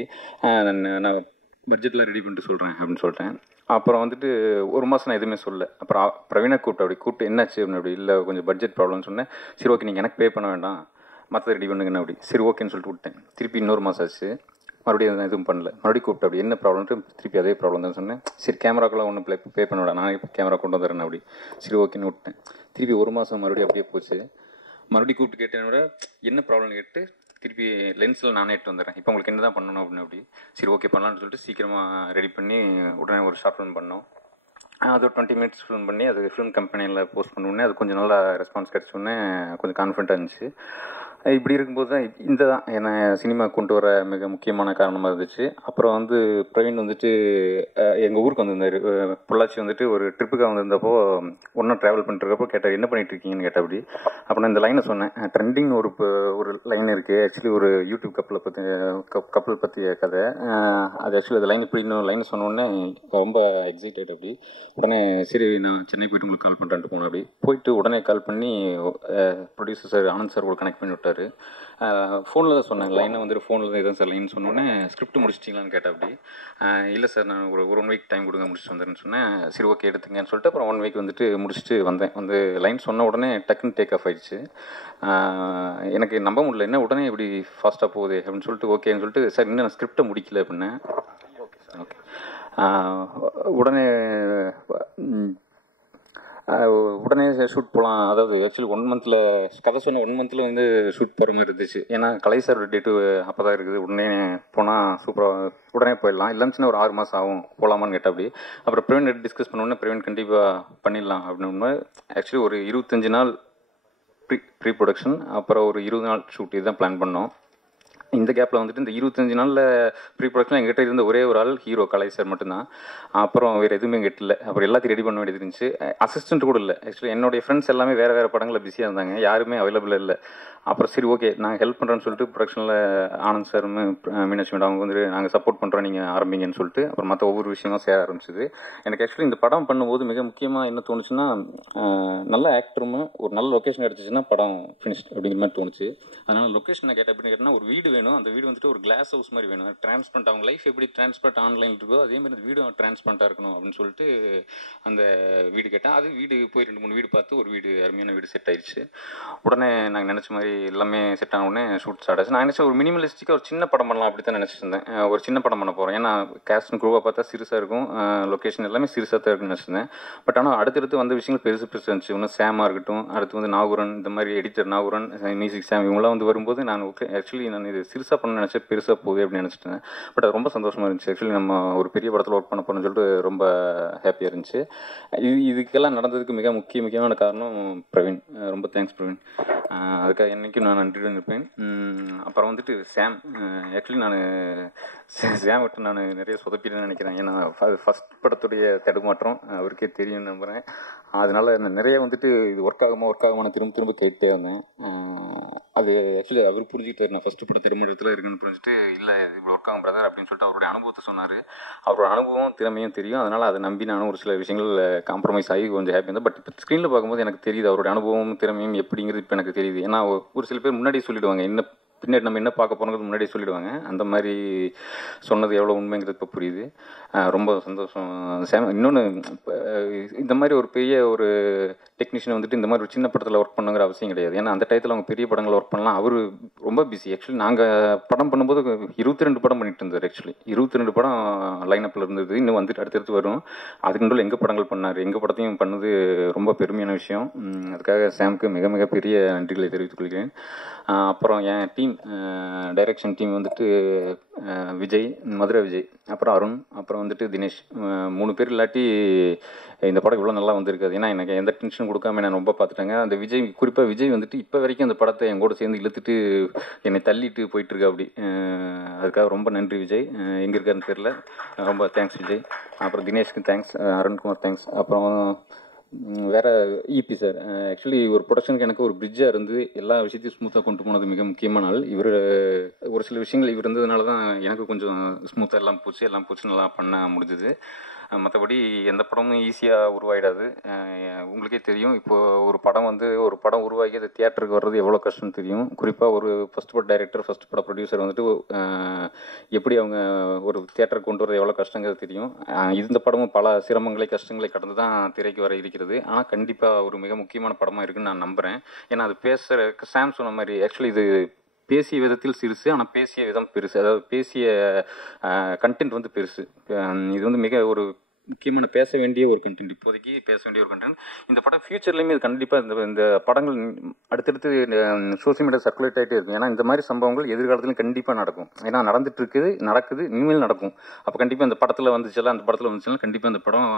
நான் பட்ஜெட்லாம் ரெடி பண்ணிட்டு சொல்கிறேன் அப்படின்னு சொல்லிட்டேன். அப்புறம் வந்துட்டு ஒரு மாதம் நான் எதுவுமே சொல்லலை. அப்புறம் பிரவீனை கூப்பிட்டு என்னாச்சு அப்படின்னு, அப்படி இல்லை கொஞ்சம் பட்ஜெட் ப்ராப்ளம்னு சொன்னேன். சரி ஓகே நீங்கள் எனக்கு பே பண்ண வேண்டாம், மற்ற ரெடி பண்ணுங்கன்னு அப்படி. சரி ஓகேன்னு சொல்லிட்டு விட்டேன். திருப்பி இன்னொரு மாதம் ஆச்சு, மறுபடியும் எதுவும் பண்ணல. மறுபடியும் கூப்பிட்டு அப்படி என்ன ப்ராப்ளம்ட்டு திருப்பி அதே ப்ராப்ளம் தான் சொன்னேன். சரி கேமராக்கெல்லாம் ஒன்றும் பே பண்ண வேண்டாம், நான் இப்போ கேமரா கொண்டு வந்துடுறேன் அப்படி. சரி ஓகேன்னு விட்டேன். திருப்பி ஒரு மாதம் மறுபடியும் அப்படியே போச்சு. மறுபடியும் கூப்பிட்டு கேட்டேன், என்ன ப்ராப்ளம்னு கேட்டு திருப்பி லென்ஸில் நானே எடுத்து வந்துடுறேன், இப்போ உங்களுக்கு என்ன தான் பண்ணணும் அப்படின்னு அப்படி. சரி ஓகே பண்ணலான்னு சொல்லிட்டு சீக்கிரமாக ரெடி பண்ணி உடனே ஒரு ஷார்ட் ஃபிலிம் பண்ணோம். அது ஒரு 20 மினிட்ஸ் ஃபிலிம் பண்ணி அது ஃபிலிம் கம்பெனியில் போஸ்ட் பண்ணோடனே அது கொஞ்சம் நல்லா ரெஸ்பான்ஸ் கிடச்சோடனே கொஞ்சம் கான்ஃபிடென்ட்டாக இருந்துச்சு. இப்படி இருக்கும்போது தான் இந்த தான் என்னை சினிமா கொண்டு வர மிக முக்கியமான காரணமாக இருந்துச்சு. அப்புறம் வந்து பிரவீன் வந்துட்டு எங்கள் ஊருக்கு வந்திருந்தார். பொள்ளாச்சி வந்துட்டு ஒரு ட்ரிப்புக்காக வந்திருந்தப்போ ஒன்றா ட்ராவல் பண்ணிட்டுருக்கப்போ கேட்டார், என்ன பண்ணிட்டு இருக்கீங்கன்னு கேட்டால் அப்படி. அப்போ நான் இந்த லைனை சொன்னேன், ட்ரெண்டிங்னு ஒரு லைன் இருக்குது ஆக்சுவலி, ஒரு யூடியூப் கப்பல் பற்றிய கதை. அது ஆக்சுவலி அந்த லைன் இப்படி இன்னொரு லைன் சொன்னோடனே ரொம்ப எக்ஸைட்டட் அப்படி. உடனே சரி நான் சென்னை போய்ட்டு உங்களுக்கு கால் பண்ணுறேன்ட்டு போனேன் அப்படி. போயிட்டு உடனே கால் பண்ணி ப்ரொடியூசர் சார் ஆனந்த் சார் கூட கனெக்ட் பண்ணி விட்டார். ஃபோனில் தான் சொன்னேன் லைனை வந்துட்டு, ஃபோனில் தான் இதான் சார் லைன் சொன்னோன்னே ஸ்கிரிப்ட் முடிச்சிட்டிங்களான்னு கேட்டால் அப்படி. இல்லை சார் நான் ஒரு 1 வீக் டைம் கொடுங்க முடிச்சுட்டு வந்துடுன்னு சொன்னேன். சரி ஓகே எடுத்துங்கன்னு சொல்லிட்டு அப்புறம் 1 வீக் வந்துட்டு முடிச்சுட்டு வந்தேன். வந்து லைன் சொன்ன உடனே டக்குன்னு டேக் ஆஃப் ஆகிடுச்சு. எனக்கு நம்ப முடியல, என்ன உடனே இப்படி ஃபாஸ்ட்டாக போகுது அப்படின்னு சொல்லிட்டு ஓகேன்னு சொல்லிட்டு சார் இன்னும் நான் ஸ்கிரிப்டை முடிக்கல அப்படின்னேன். Okay sir okay. உடனே ஷூட் போகலாம். அதாவது ஆக்சுவலி 1 மந்தில் கதை சொன்ன 1 மந்தில் வந்து ஷூட் போகிற மாதிரி இருந்துச்சு. ஏன்னா கலை சார் டேட்டு அப்போ தான் இருக்குது, உடனே போனால் சூப்பராக உடனே போயிடலாம், இல்லைன்னு ஒரு 6 மாதம் ஆகும் போகலாமான்னு கேட்டால் அப்படி. அப்புறம் பிரவீன் டிஸ்கஸ் பண்ணோன்னே பிரவீன் கண்டிப்பாக பண்ணிடலாம் அப்படின்னு. ஆக்சுவலி ஒரு 25 நாள் ப்ரீ ப்ரொடக்ஷன், அப்புறம் ஒரு 20 நாள் ஷூட், இதுதான் பிளான் பண்ணோம். இந்த கேப்பில் வந்துட்டு இந்த 25 நாளில் ப்ரீ ப்ரொடக்ஷன் எங்கிட்ட இருந்த ஒரே ஒரு ஆள் ஹீரோ கலை சார் மட்டும்தான். அப்புறம் வேறு எதுவுமே எங்கிட்ட இல்லை. அப்புறம் எல்லாத்தையும் ரெடி பண்ண வேண்டியது இருந்துச்சு. அசிஸ்டன்ட் கூட இல்லை. ஆக்சுவலி என்னுடைய ஃப்ரெண்ட்ஸ் எல்லாமே வேறு படங்களில் பிஸியாக இருந்தாங்க, யாருமே அவைலபிளாக இல்லை. அப்புறம் சரி ஓகே நான் ஹெல்ப் பண்ணுறேன்னு சொல்லிட்டு ப்ரொடக்ஷனில் ஆனந்த் சார் மீனாட்சி மேடம் அவங்க வந்து நாங்கள் சப்போர்ட் பண்ணுறோம் நீங்கள் ஆரம்பிங்கன்னு சொல்லிட்டு அப்புறம் மற்ற ஒவ்வொரு விஷயமும் சேர ஆரம்பிச்சிது. எனக்கு ஆக்சுவலி இந்த படம் பண்ணும்போது மிக முக்கியமாக என்ன தோணுச்சுன்னா, நல்ல ஆக்டரும் ஒரு நல்ல லொக்கேஷன் கிடச்சிச்சின்னா படம் ஃபினிஷ்ட் அப்படிங்கிற மாதிரி தோணுச்சு. அதனால் லொக்கேஷனை கேட்ட அப்படின்னு கேட்டால் ஒரு வீடு வேணும். அந்த வீடு வந்துட்டு ஒரு கிளாஸ் ஹவுஸ் மாதிரி வேணும், டிரான்ஸ்பரண்ட். அவங்க லைஃப் எப்படி டிரான்ஸ்பரண்ட் ஆன்லைன் இருக்கோ அதேமாதிரி அந்த வீடு டிரான்ஸ்பரண்ட்டாக இருக்கணும் அப்படின்னு சொல்லிட்டு அந்த வீடு கேட்டேன். அது வீடு போய் 2-3 வீடு பார்த்து ஒரு வீடு அருமையான வீடு செட் ஆயிடுச்சு. உடனே நாங்கள் நினச்ச மாதிரி எல்லாமே செட் ஆன உடனே ஷூட் ஸ்டார்ட் ஆச்சு. நான் நினச்சேன் ஒரு மினிமலிஸ்டிக்காக ஒரு சின்ன படம் பண்ணலாம் அப்படி தான் நினச்சிட்டு இருந்தேன். ஒரு சின்ன படம் பண்ண போகிறேன், ஏன்னா கேஸ்ட் குரூவாக பார்த்தா சிறுசாக இருக்கும், லொக்கேஷன் எல்லாமே சிறுசாக தான் இருக்குன்னு நினச்சிருந்தேன். பட் ஆனால் அடுத்தடுத்து வந்த விஷயங்கள் பெருசு இருந்துச்சு. இன்னும் சாமாக இருக்கட்டும், அடுத்து வந்து நாகூரன், இந்த மாதிரி எடிட்டர் நாகூரன், மியூசிக் சாம், இவங்களாம் வந்து வரும்போது நான் ஓகே ஆக்சுவலி நான் இது சிறுசாக பண்ண நினச்சேன், பெருசாக போகுது அப்படின்னு நினச்சிட்டேன். பட் அது ரொம்ப சந்தோஷமாக இருந்துச்சு. ஆக்சுவலி நம்ம ஒரு பெரிய படத்தில் ஒர்க் பண்ண போகிறோம்னு சொல்லிட்டு ரொம்ப ஹாப்பியாக இருந்துச்சு. இதுக்கெல்லாம் நடந்ததுக்கு மிக முக்கியமான காரணம் பிரவீன். ரொம்ப தேங்க்ஸ் பிரவீன், அதுக்காக என்றைக்கும் நான் நன்றியுடன் இருப்பேன். அப்புறம் வந்துட்டு சாம், ஆக்சுவலி நான் சாம் விட்டு நான் நிறைய சொதப்பிடுன்னு நினைக்கிறேன். ஏன்னா ஃபஸ்ட் படத்துடைய தடுமாற்றம் அவருக்கே தெரியும் நம்புகிறேன். அதனால் நான் நிறைய வந்துட்டு இது ஒர்க் ஆகுமா நான் திரும்ப கேட்டே இருந்தேன். அது ஆக்சுவலி அவர் புரிஞ்சுக்கிட்டார், நான் ஃபஸ்ட்டு படம் திருமணத்தில் இருக்குன்னு புரிஞ்சுட்டு இல்லை இப்படி ஒர்க் ஆகும் பிரதர் அப்படின்னு சொல்லிட்டு அவருடைய அனுபவத்தை சொன்னார். அவரோட அனுபவம் திறமையும் தெரியும். அதனால் அதை நம்பி நானும் ஒரு சில விஷயங்கள் காம்ப்ரமைஸ் ஆகி கொஞ்சம் ஹாப்பி இருந்தேன். பட் இப்போ ஸ்க்ரீனில் பார்க்கும்போது எனக்கு தெரியுது அவருடைய அனுபவம் திறமையும் எப்படிங்கிறது இப்போ எனக்கு தெரியுது. ஏன்னா ஒரு சில பேர் முன்னாடியே சொல்லிவிடுவாங்க, என்ன பின்னாடி நம்ம என்ன பார்க்க போகிறோங்கிறது முன்னாடியே சொல்லிவிடுவாங்க. அந்த மாதிரி சொன்னது எவ்வளோ உண்மைங்கிறது இப்போ புரியுது. ரொம்ப சந்தோஷம் சாம். இன்னொன்று, இந்த மாதிரி ஒரு பெரிய ஒரு டெக்னீஷியன் வந்துட்டு இந்த மாதிரி ஒரு சின்ன படத்தில் ஒர்க் பண்ணுங்கிற அவசியம் கிடையாது. ஏன்னா அந்த டயத்தில் அவங்க பெரிய படங்கள் ஒர்க் பண்ணலாம். அவர் ரொம்ப பிஸி. ஆக்சுவலி நாங்கள் படம் பண்ணும்போது 22 படம் பண்ணிட்டு இருந்தார். ஆக்சுவலி 22 படம் லைனப்பில் இருந்தது. இன்னும் வந்துட்டு அடுத்தடுத்து வரும். அதுக்கு நடுவில் எங்கள் படங்கள் பண்ணார், எங்கள் படத்தையும் பண்ணது ரொம்ப பெருமையான விஷயம். அதுக்காக சாம்க்கு மிக பெரிய நன்றிகளை தெரிவித்துக் கொள்கிறேன். அப்புறம் என் டீம், டைரக்ஷன் டீம் வந்துட்டு விஜய், மதுரை விஜய், அப்புறம் அருண், அப்புறம் வந்துட்டு தினேஷ், 3 பேர் இல்லாட்டி இந்த படம் இவ்வளோ நல்லா வந்திருக்காது. ஏன்னா எனக்கு எந்த டென்ஷன் கொடுக்காம நான் ரொம்ப பார்த்துட்டாங்க. அந்த விஜய், குறிப்பாக விஜய் வந்துட்டு இப்போ வரைக்கும் அந்த படத்தை என் கூட சேர்ந்து இழுத்துட்டு என்னை தள்ளிட்டு போயிட்டுருக்கு அப்படி. அதுக்காக ரொம்ப நன்றி விஜய். எங்கே இருக்காருன்னு தெரியல, ரொம்ப தேங்க்ஸ் விஜய். அப்புறம் தினேஷ்க்கு தேங்க்ஸ், அருண்குமார் தேங்க்ஸ். அப்புறம் வேறு இபி சார். ஆக்சுவலி ஒரு ப்ரொடக்ஷனுக்கு எனக்கு ஒரு பிரிட்ஜாக இருந்து எல்லா விஷயத்தையும் ஸ்மூத்தாக கொண்டு போனது மிக முக்கியமான நாள் இவர். ஒரு சில விஷயங்கள் இவர் இருந்ததுனால தான் எனக்கு கொஞ்சம் ஸ்மூத்தாக எல்லாம் போச்சு நல்லா பண்ண முடிஞ்சுது. மற்றபடி எந்த படமும் ஈஸியாக உருவாயிடாது. உங்களுக்கே தெரியும், இப்போது ஒரு படம் உருவாகி அது தியேட்டருக்கு வர்றது எவ்வளோ கஷ்டம்னு தெரியும். குறிப்பாக ஒரு ஃபஸ்ட் பட டைரக்டர், ஃபஸ்ட் பட ப்ரொடியூசர் வந்துட்டு எப்படி அவங்க ஒரு தியேட்டருக்கு கொண்டு வரது எவ்வளோ கஷ்டங்கிறது தெரியும். இந்த படமும் பல சிரமங்களை கஷ்டங்களை கடந்து தான் திரைக்கு வர இருக்கிறது. ஆனால் கண்டிப்பாக ஒரு மிக முக்கியமான படமாக இருக்குதுன்னு நான் நம்புகிறேன். ஏன்னா அது சாம் சொன்ன மாதிரி ஆக்சுவலி இது பேசிய விதத்தில் சிறுசு, ஆனால் பேசிய விதம் பெருசு. அதாவது பேசிய கண்டென்ட் வந்து பெருசு. இது வந்து மிக ஒரு முக்கியமான பேச வேண்டிய ஒரு கண்டென்ட், இப்போதைக்கு பேச வேண்டிய ஒரு கண்டென்ட். இந்த படம் ஃபியூச்சர்லேயுமே இது கண்டிப்பாக இந்த படங்கள் அடுத்தடுத்து சோசியல் மீடியா சர்க்குலேட் ஆகிட்டே இருக்கும். ஏன்னா இந்த மாதிரி சம்பவங்கள் எதிர்காலத்துலையும் கண்டிப்பாக நடக்கும். ஏன்னா நடக்குது, இனிமேல் நடக்கும். அப்போ கண்டிப்பாக அந்த படத்தில் வந்துச்சுன்னா கண்டிப்பாக அந்த படம்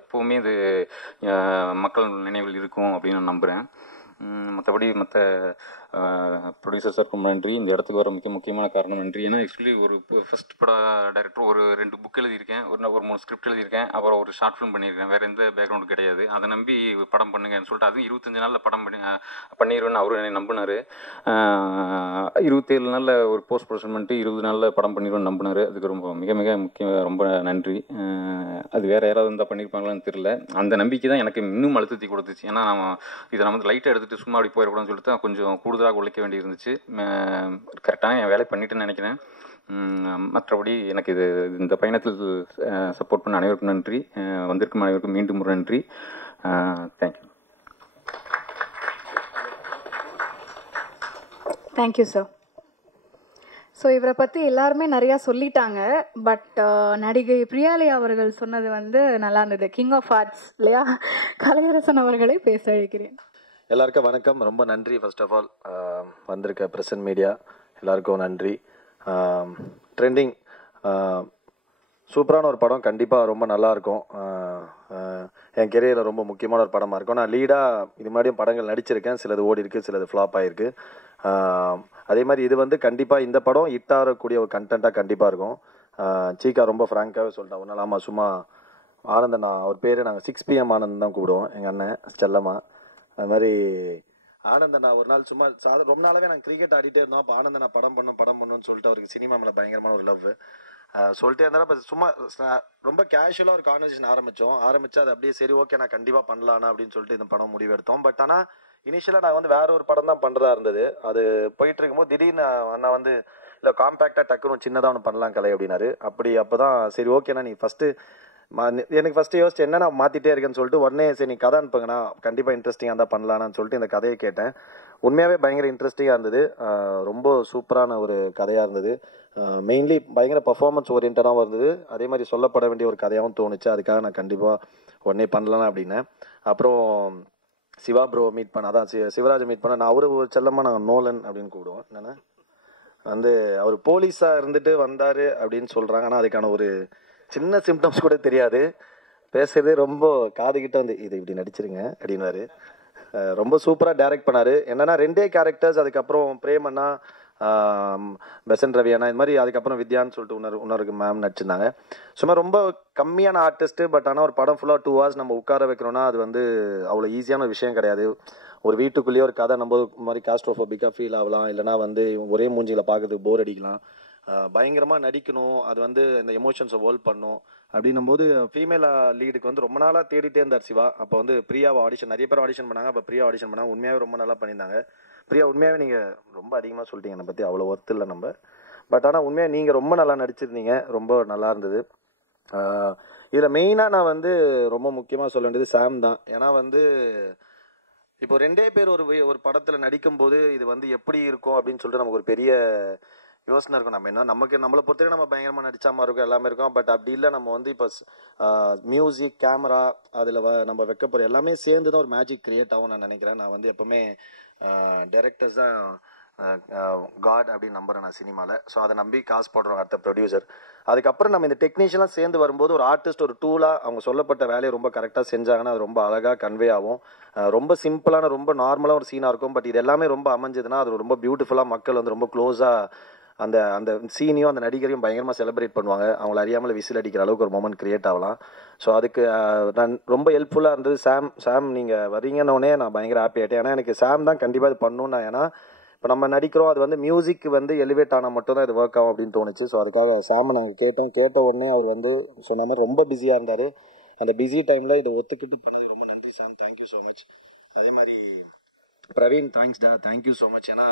எப்போவுமே இது மக்கள் நினைவில் இருக்கும் அப்படின்னு நான் நம்புகிறேன். மற்றபடி மற்ற ப்ரொடியூசர்ஸுக்கும் நன்றி. இந்த இடத்துக்கு வர முக்கியமான காரணம் நன்றி. ஏன்னா ஆக்சுவலி ஒரு ஃபஸ்ட் பட டைரக்டர் ஒரு 2 புக் எழுதியிருக்கேன், ஒரு 3 ஸ்கிரிப்ட் எழுதியிருக்கேன், அப்புறம் ஒரு ஷார்ட் ஃபிலிம் பண்ணியிருக்கேன். வேறு எந்த பேக்ரவுண்டு கிடையாது. அதை நம்பி படம் பண்ணுங்கன்னு சொல்லிட்டு அதுவும் 25 நாளில் படம் பண்ணிடுவேன்னு அவரு என்னை நம்பினார். 27 நாளில் ஒரு போஸ்ட் ப்ரொடக்ஷன் பண்ணிட்டு 20 நாளில் படம் பண்ணிடுவேன்னு நம்பினார். அதுக்கு ரொம்ப நன்றி. அது வேறு யாராவது இருந்தால் பண்ணியிருப்பாங்களான்னு தெரியல. அந்த நம்பிக்கை தான் எனக்கு இன்னும் அழுத்தத்தை கொடுத்துச்சு. ஏன்னா இதை நம்ம லைட்டாக எடுத்துகிட்டு சும்மா அப்படி போயிடக்கூடாதுன்னு சொல்லிட்டு தான் கொஞ்சம் கூடுதலாக உழைக்க வேண்டி இருந்துச்சு. கரெக்டாக என் வேலை பண்ணிட்டேன்னு நினைக்கிறேன். மற்றபடி எனக்கு இந்த பயணத்தில் சப்போர்ட் பண்ண அனைவருக்கும் நன்றி. வந்திருக்கும் அனைவருக்கும் மீண்டும் ஒரு நன்றி. தேங்க்யூ. Thank you sir. ஸோ இவரை பற்றி எல்லாருமே நிறையா சொல்லிட்டாங்க. பட் நடிகை பிரியாலியா அவர்கள் சொன்னது வந்து நல்லா இருந்தது. கிங் ஆஃப் ஆர்ட்ஸ் இல்லையா, கலையரசன் அவர்களை பேச அழைக்கிறேன். எல்லாருக்கும் வணக்கம். ரொம்ப நன்றி. ஃபர்ஸ்ட் ஆஃப் ஆல் வந்திருக்க பிரசன்ட் மீடியா எல்லாருக்கும் நன்றி. ட்ரெண்டிங் சூப்பரான ஒரு படம், கண்டிப்பாக ரொம்ப நல்லாயிருக்கும். என் கெரியரில் ரொம்ப முக்கியமான ஒரு படமாக இருக்கும். நான் லீடாக இது மாதிரியும் படங்கள் நடிச்சிருக்கேன். சிலது ஓடி இருக்குது, சிலது ஃப்ளாப் ஆகிருக்கு. அதே மாதிரி இது வந்து கண்டிப்பாக இந்த படம் ஹிட் ஆகக்கூடிய ஒரு கண்டென்ட்டாக கண்டிப்பாக இருக்கும். சீக்கா ரொம்ப ஃப்ராங்காகவே சொல்லிட்டேன். ஒன்றால் ஆமாம், சும்மா ஆனந்தண்ணா அவர் பேர் நாங்கள் 6 PM ஆனந்த் தான் கூப்பிடுவோம், எங்கள் அண்ணன் செல்லம்மா. அது மாதிரி ஆனந்தண்ணா ஒரு நாள் சும்மா ரொம்ப நாளாகவே நாங்கள் கிரிக்கெட் ஆடிட்டே இருந்தோம். அப்போ ஆனந்தண்ணா படம் பண்ணணும்னு சொல்லிட்டு அவருக்கு சினிமா மேலே பயங்கரமான ஒரு லவ் சொல்லிட்டே இருந்தாலும் இப்போ சும்மா ரொம்ப கேஷுவலாக ஒரு கான்வர்சேஷன் ஆரம்பித்து அது அப்படியே சரி ஓகே நான் கண்டிப்பாக பண்ணலான்னா அப்படின்னு சொல்லிட்டு இந்த படம் முடிவு எடுத்தோம். பட் ஆனால் இனிஷியலாக நான் வந்து வேற ஒரு படம் தான் பண்ணுறதா இருந்தது. அது போயிட்டு இருக்கும்போது திடீர்னு அண்ணா வந்து இல்லை காம்பேக்டாக டக்குன்னு சின்னதாக ஒன்று பண்ணலாம் கலை அப்படின்னாரு. அப்போ தான் சரி ஓகேண்ணா நீ ஃபஸ்ட்டு எனக்கு ஃபஸ்ட்டு யோசிச்சு என்ன நான் மாற்றிட்டே இருக்கேன்னு சொல்லிட்டு உடனே சரி நீ கதை அனுப்புங்கண்ணா, கண்டிப்பாக இன்ட்ரெஸ்டிங்காக தான் பண்ணலான்னு சொல்லிட்டு இந்த கதையை கேட்டேன். உண்மையாகவே பயங்கர இன்ட்ரெஸ்டிங்காக இருந்தது. ரொம்ப சூப்பரான ஒரு கதையாக இருந்தது. மெயின்லி பயங்கர பர்ஃபார்மன்ஸ் ஓரியன்டாகவும் இருந்தது. அதே மாதிரி சொல்லப்பட வேண்டிய ஒரு கதையாகவும் தோணுச்சு. அதுக்காக நான் கண்டிப்பாக உடனே பண்ணலாம் அப்படின்னேன். அப்புறம் சிவா ப்ரோ மீட் பண்ண, அதான் சிவராஜை மீட் பண்ண. நான் அவரு செல்லமாக நாங்கள் நோலன் அப்படின்னு கூப்பிடுவோம். என்னென்னா வந்து அவர் போலீஸாக இருந்துட்டு வந்தார் அப்படின்னு சொல்கிறாங்க. ஆனால் அதுக்கான ஒரு சின்ன சிம்டம்ஸ் கூட தெரியாது. பேசுறதே ரொம்ப காதுகிட்ட வந்து இது இப்படி நடிச்சிருங்க அப்படின்னாரு. ரொம்ப சூப்பராக டைரக்ட் பண்ணார். என்னென்னா 2 கேரக்டர்ஸ், அதுக்கப்புறம் பிரேமண்ணா, பெசன் ரவி அண்ணா, இது மாதிரி அதுக்கப்புறம் வித்யான்னு சொல்லிட்டு இன்னொரு மேம் நடிச்சிருந்தாங்க. சும்மா ரொம்ப கம்மியான ஆர்டிஸ்ட்டு. பட் ஆனால் ஒரு படம் ஃபுல்லாக 2 hours நம்ம உட்கார வைக்கணும்னா அது வந்து அவ்வளோ ஈஸியான விஷயம் கிடையாது. ஒரு வீட்டுக்குள்ளேயே ஒரு கதை நம்ம மாதிரி காஸ்ட்ரோஃபோபிக்காக ஃபீல் ஆகலாம், இல்லைனா வந்து ஒரே மூஞ்சியில் பார்க்கறதுக்கு போர் அடிக்கலாம். பயங்கரமாக நடிக்கணும், அது வந்து இந்த எமோஷன்ஸை ஹோல்ட் பண்ணும். அப்படின்னும் போது ஃபீமேல் லீடுக்கு வந்து ரொம்ப நாளாக தேடிட்டே இருந்தார் சிவா. அப்போ வந்து பிரியாவை ஆடிஷன், நிறைய பேர் ஆடிஷன் பண்ணாங்க. அப்போ பிரியா ஆடிஷன் பண்ணாங்க. உண்மையாகவே ரொம்ப நல்லா பண்ணியிருந்தாங்க. பிரியா உண்மையாகவே நீங்கள் ரொம்ப அதிகமாக சொல்லிட்டீங்க என்னை பற்றி, அவ்வளோ ஒர்த்து இல்லை நம்ம. பட் ஆனால் உண்மையாக நீங்கள் ரொம்ப நல்லா நடிச்சிருந்தீங்க, ரொம்ப நல்லா இருந்தது. இதில் மெயினாக நான் வந்து ரொம்ப முக்கியமாக சொல்ல வேண்டியது சாம் தான். ஏன்னா வந்து இப்போ 2 பேர் ஒரு படத்தில் நடிக்கும்போது இது வந்து எப்படி இருக்கும் அப்படின்னு சொல்லிட்டு நமக்கு ஒரு பெரிய யோசனை இருக்கும். நம்மளை பொறுத்தவரைக்கும் நம்ம பயங்கரமாக நடிச்சா மாதிரி இருக்கும், எல்லாமே இருக்கும். பட் அப்படி இல்லை, நம்ம வந்து இப்போ மியூசிக், கேமரா, அதில் நம்ம வைக்க போகிற எல்லாமே சேர்ந்து தான் ஒரு மேஜிக் கிரியேட் ஆகும் நான் நினைக்கிறேன். நான் வந்து எப்போவுமே டைரக்டர்ஸ் தான் காட் அப்படின்னு நம்புகிறேன் நான் சினிமாவில். ஸோ அதை நம்பி காசு போடுறோம் அடுத்த ப்ரொடியூசர். அதுக்கப்புறம் நம்ம இந்த டெக்னீஷியன்லாம் சேர்ந்து வரும்போது ஒரு ஆர்டிஸ்ட் ஒரு டூலாக அவங்க சொல்லப்பட்ட வேலையை ரொம்ப கரெக்டாக செஞ்சாங்கன்னா அது ரொம்ப அழகாக கன்வே ஆகும். ரொம்ப சிம்பிளான ரொம்ப நார்மலாக ஒரு சீனாக இருக்கும். பட் இது எல்லாமே ரொம்ப அமைஞ்சதுன்னா அது ரொம்ப பியூட்டிஃபுல்லாக மக்கள் வந்து ரொம்ப க்ளோஸாக அந்த சீனையும் அந்த நடிகரையும் பயங்கரமாக செலிப்ரேட் பண்ணுவாங்க. அவங்கள அறியாமல் விசில் அடிக்கிற அளவுக்கு ஒரு மொமெண்ட் கிரியேட் ஆகலாம். ஸோ அதுக்கு நான் ரொம்ப ஹெல்ப்ஃபுல்லாக இருந்தது. சாம் நீங்கள் வரீங்கன்னொடனே நான் பயங்கர ஹாப்பி ஆகிட்டேன். ஏன்னா எனக்கு சாம் தான் கண்டிப்பாக இது பண்ணணும். ஏன்னா இப்போ நம்ம நடிக்கிறோம், அது வந்து மியூசிக் வந்து எலிவேட் ஆனால் மட்டும் தான் இது ஒர்க் ஆகும் அப்படின்னு தோணுச்சு. ஸோ அதுக்காக சாமை நாங்கள் கேட்ட உடனே அவர் வந்து சொன்ன மாதிரி ரொம்ப பிஸியாக இருந்தார். அந்த பிஸி டைமில் இதை ஒத்துக்கிட்டு பண்ணது ரொம்ப நன்றி சாம், தேங்க்யூ ஸோ மச். அதே மாதிரி பிரவீன், தேங்க்ஸ்டா, தேங்க்யூ ஸோ மச். ஏன்னா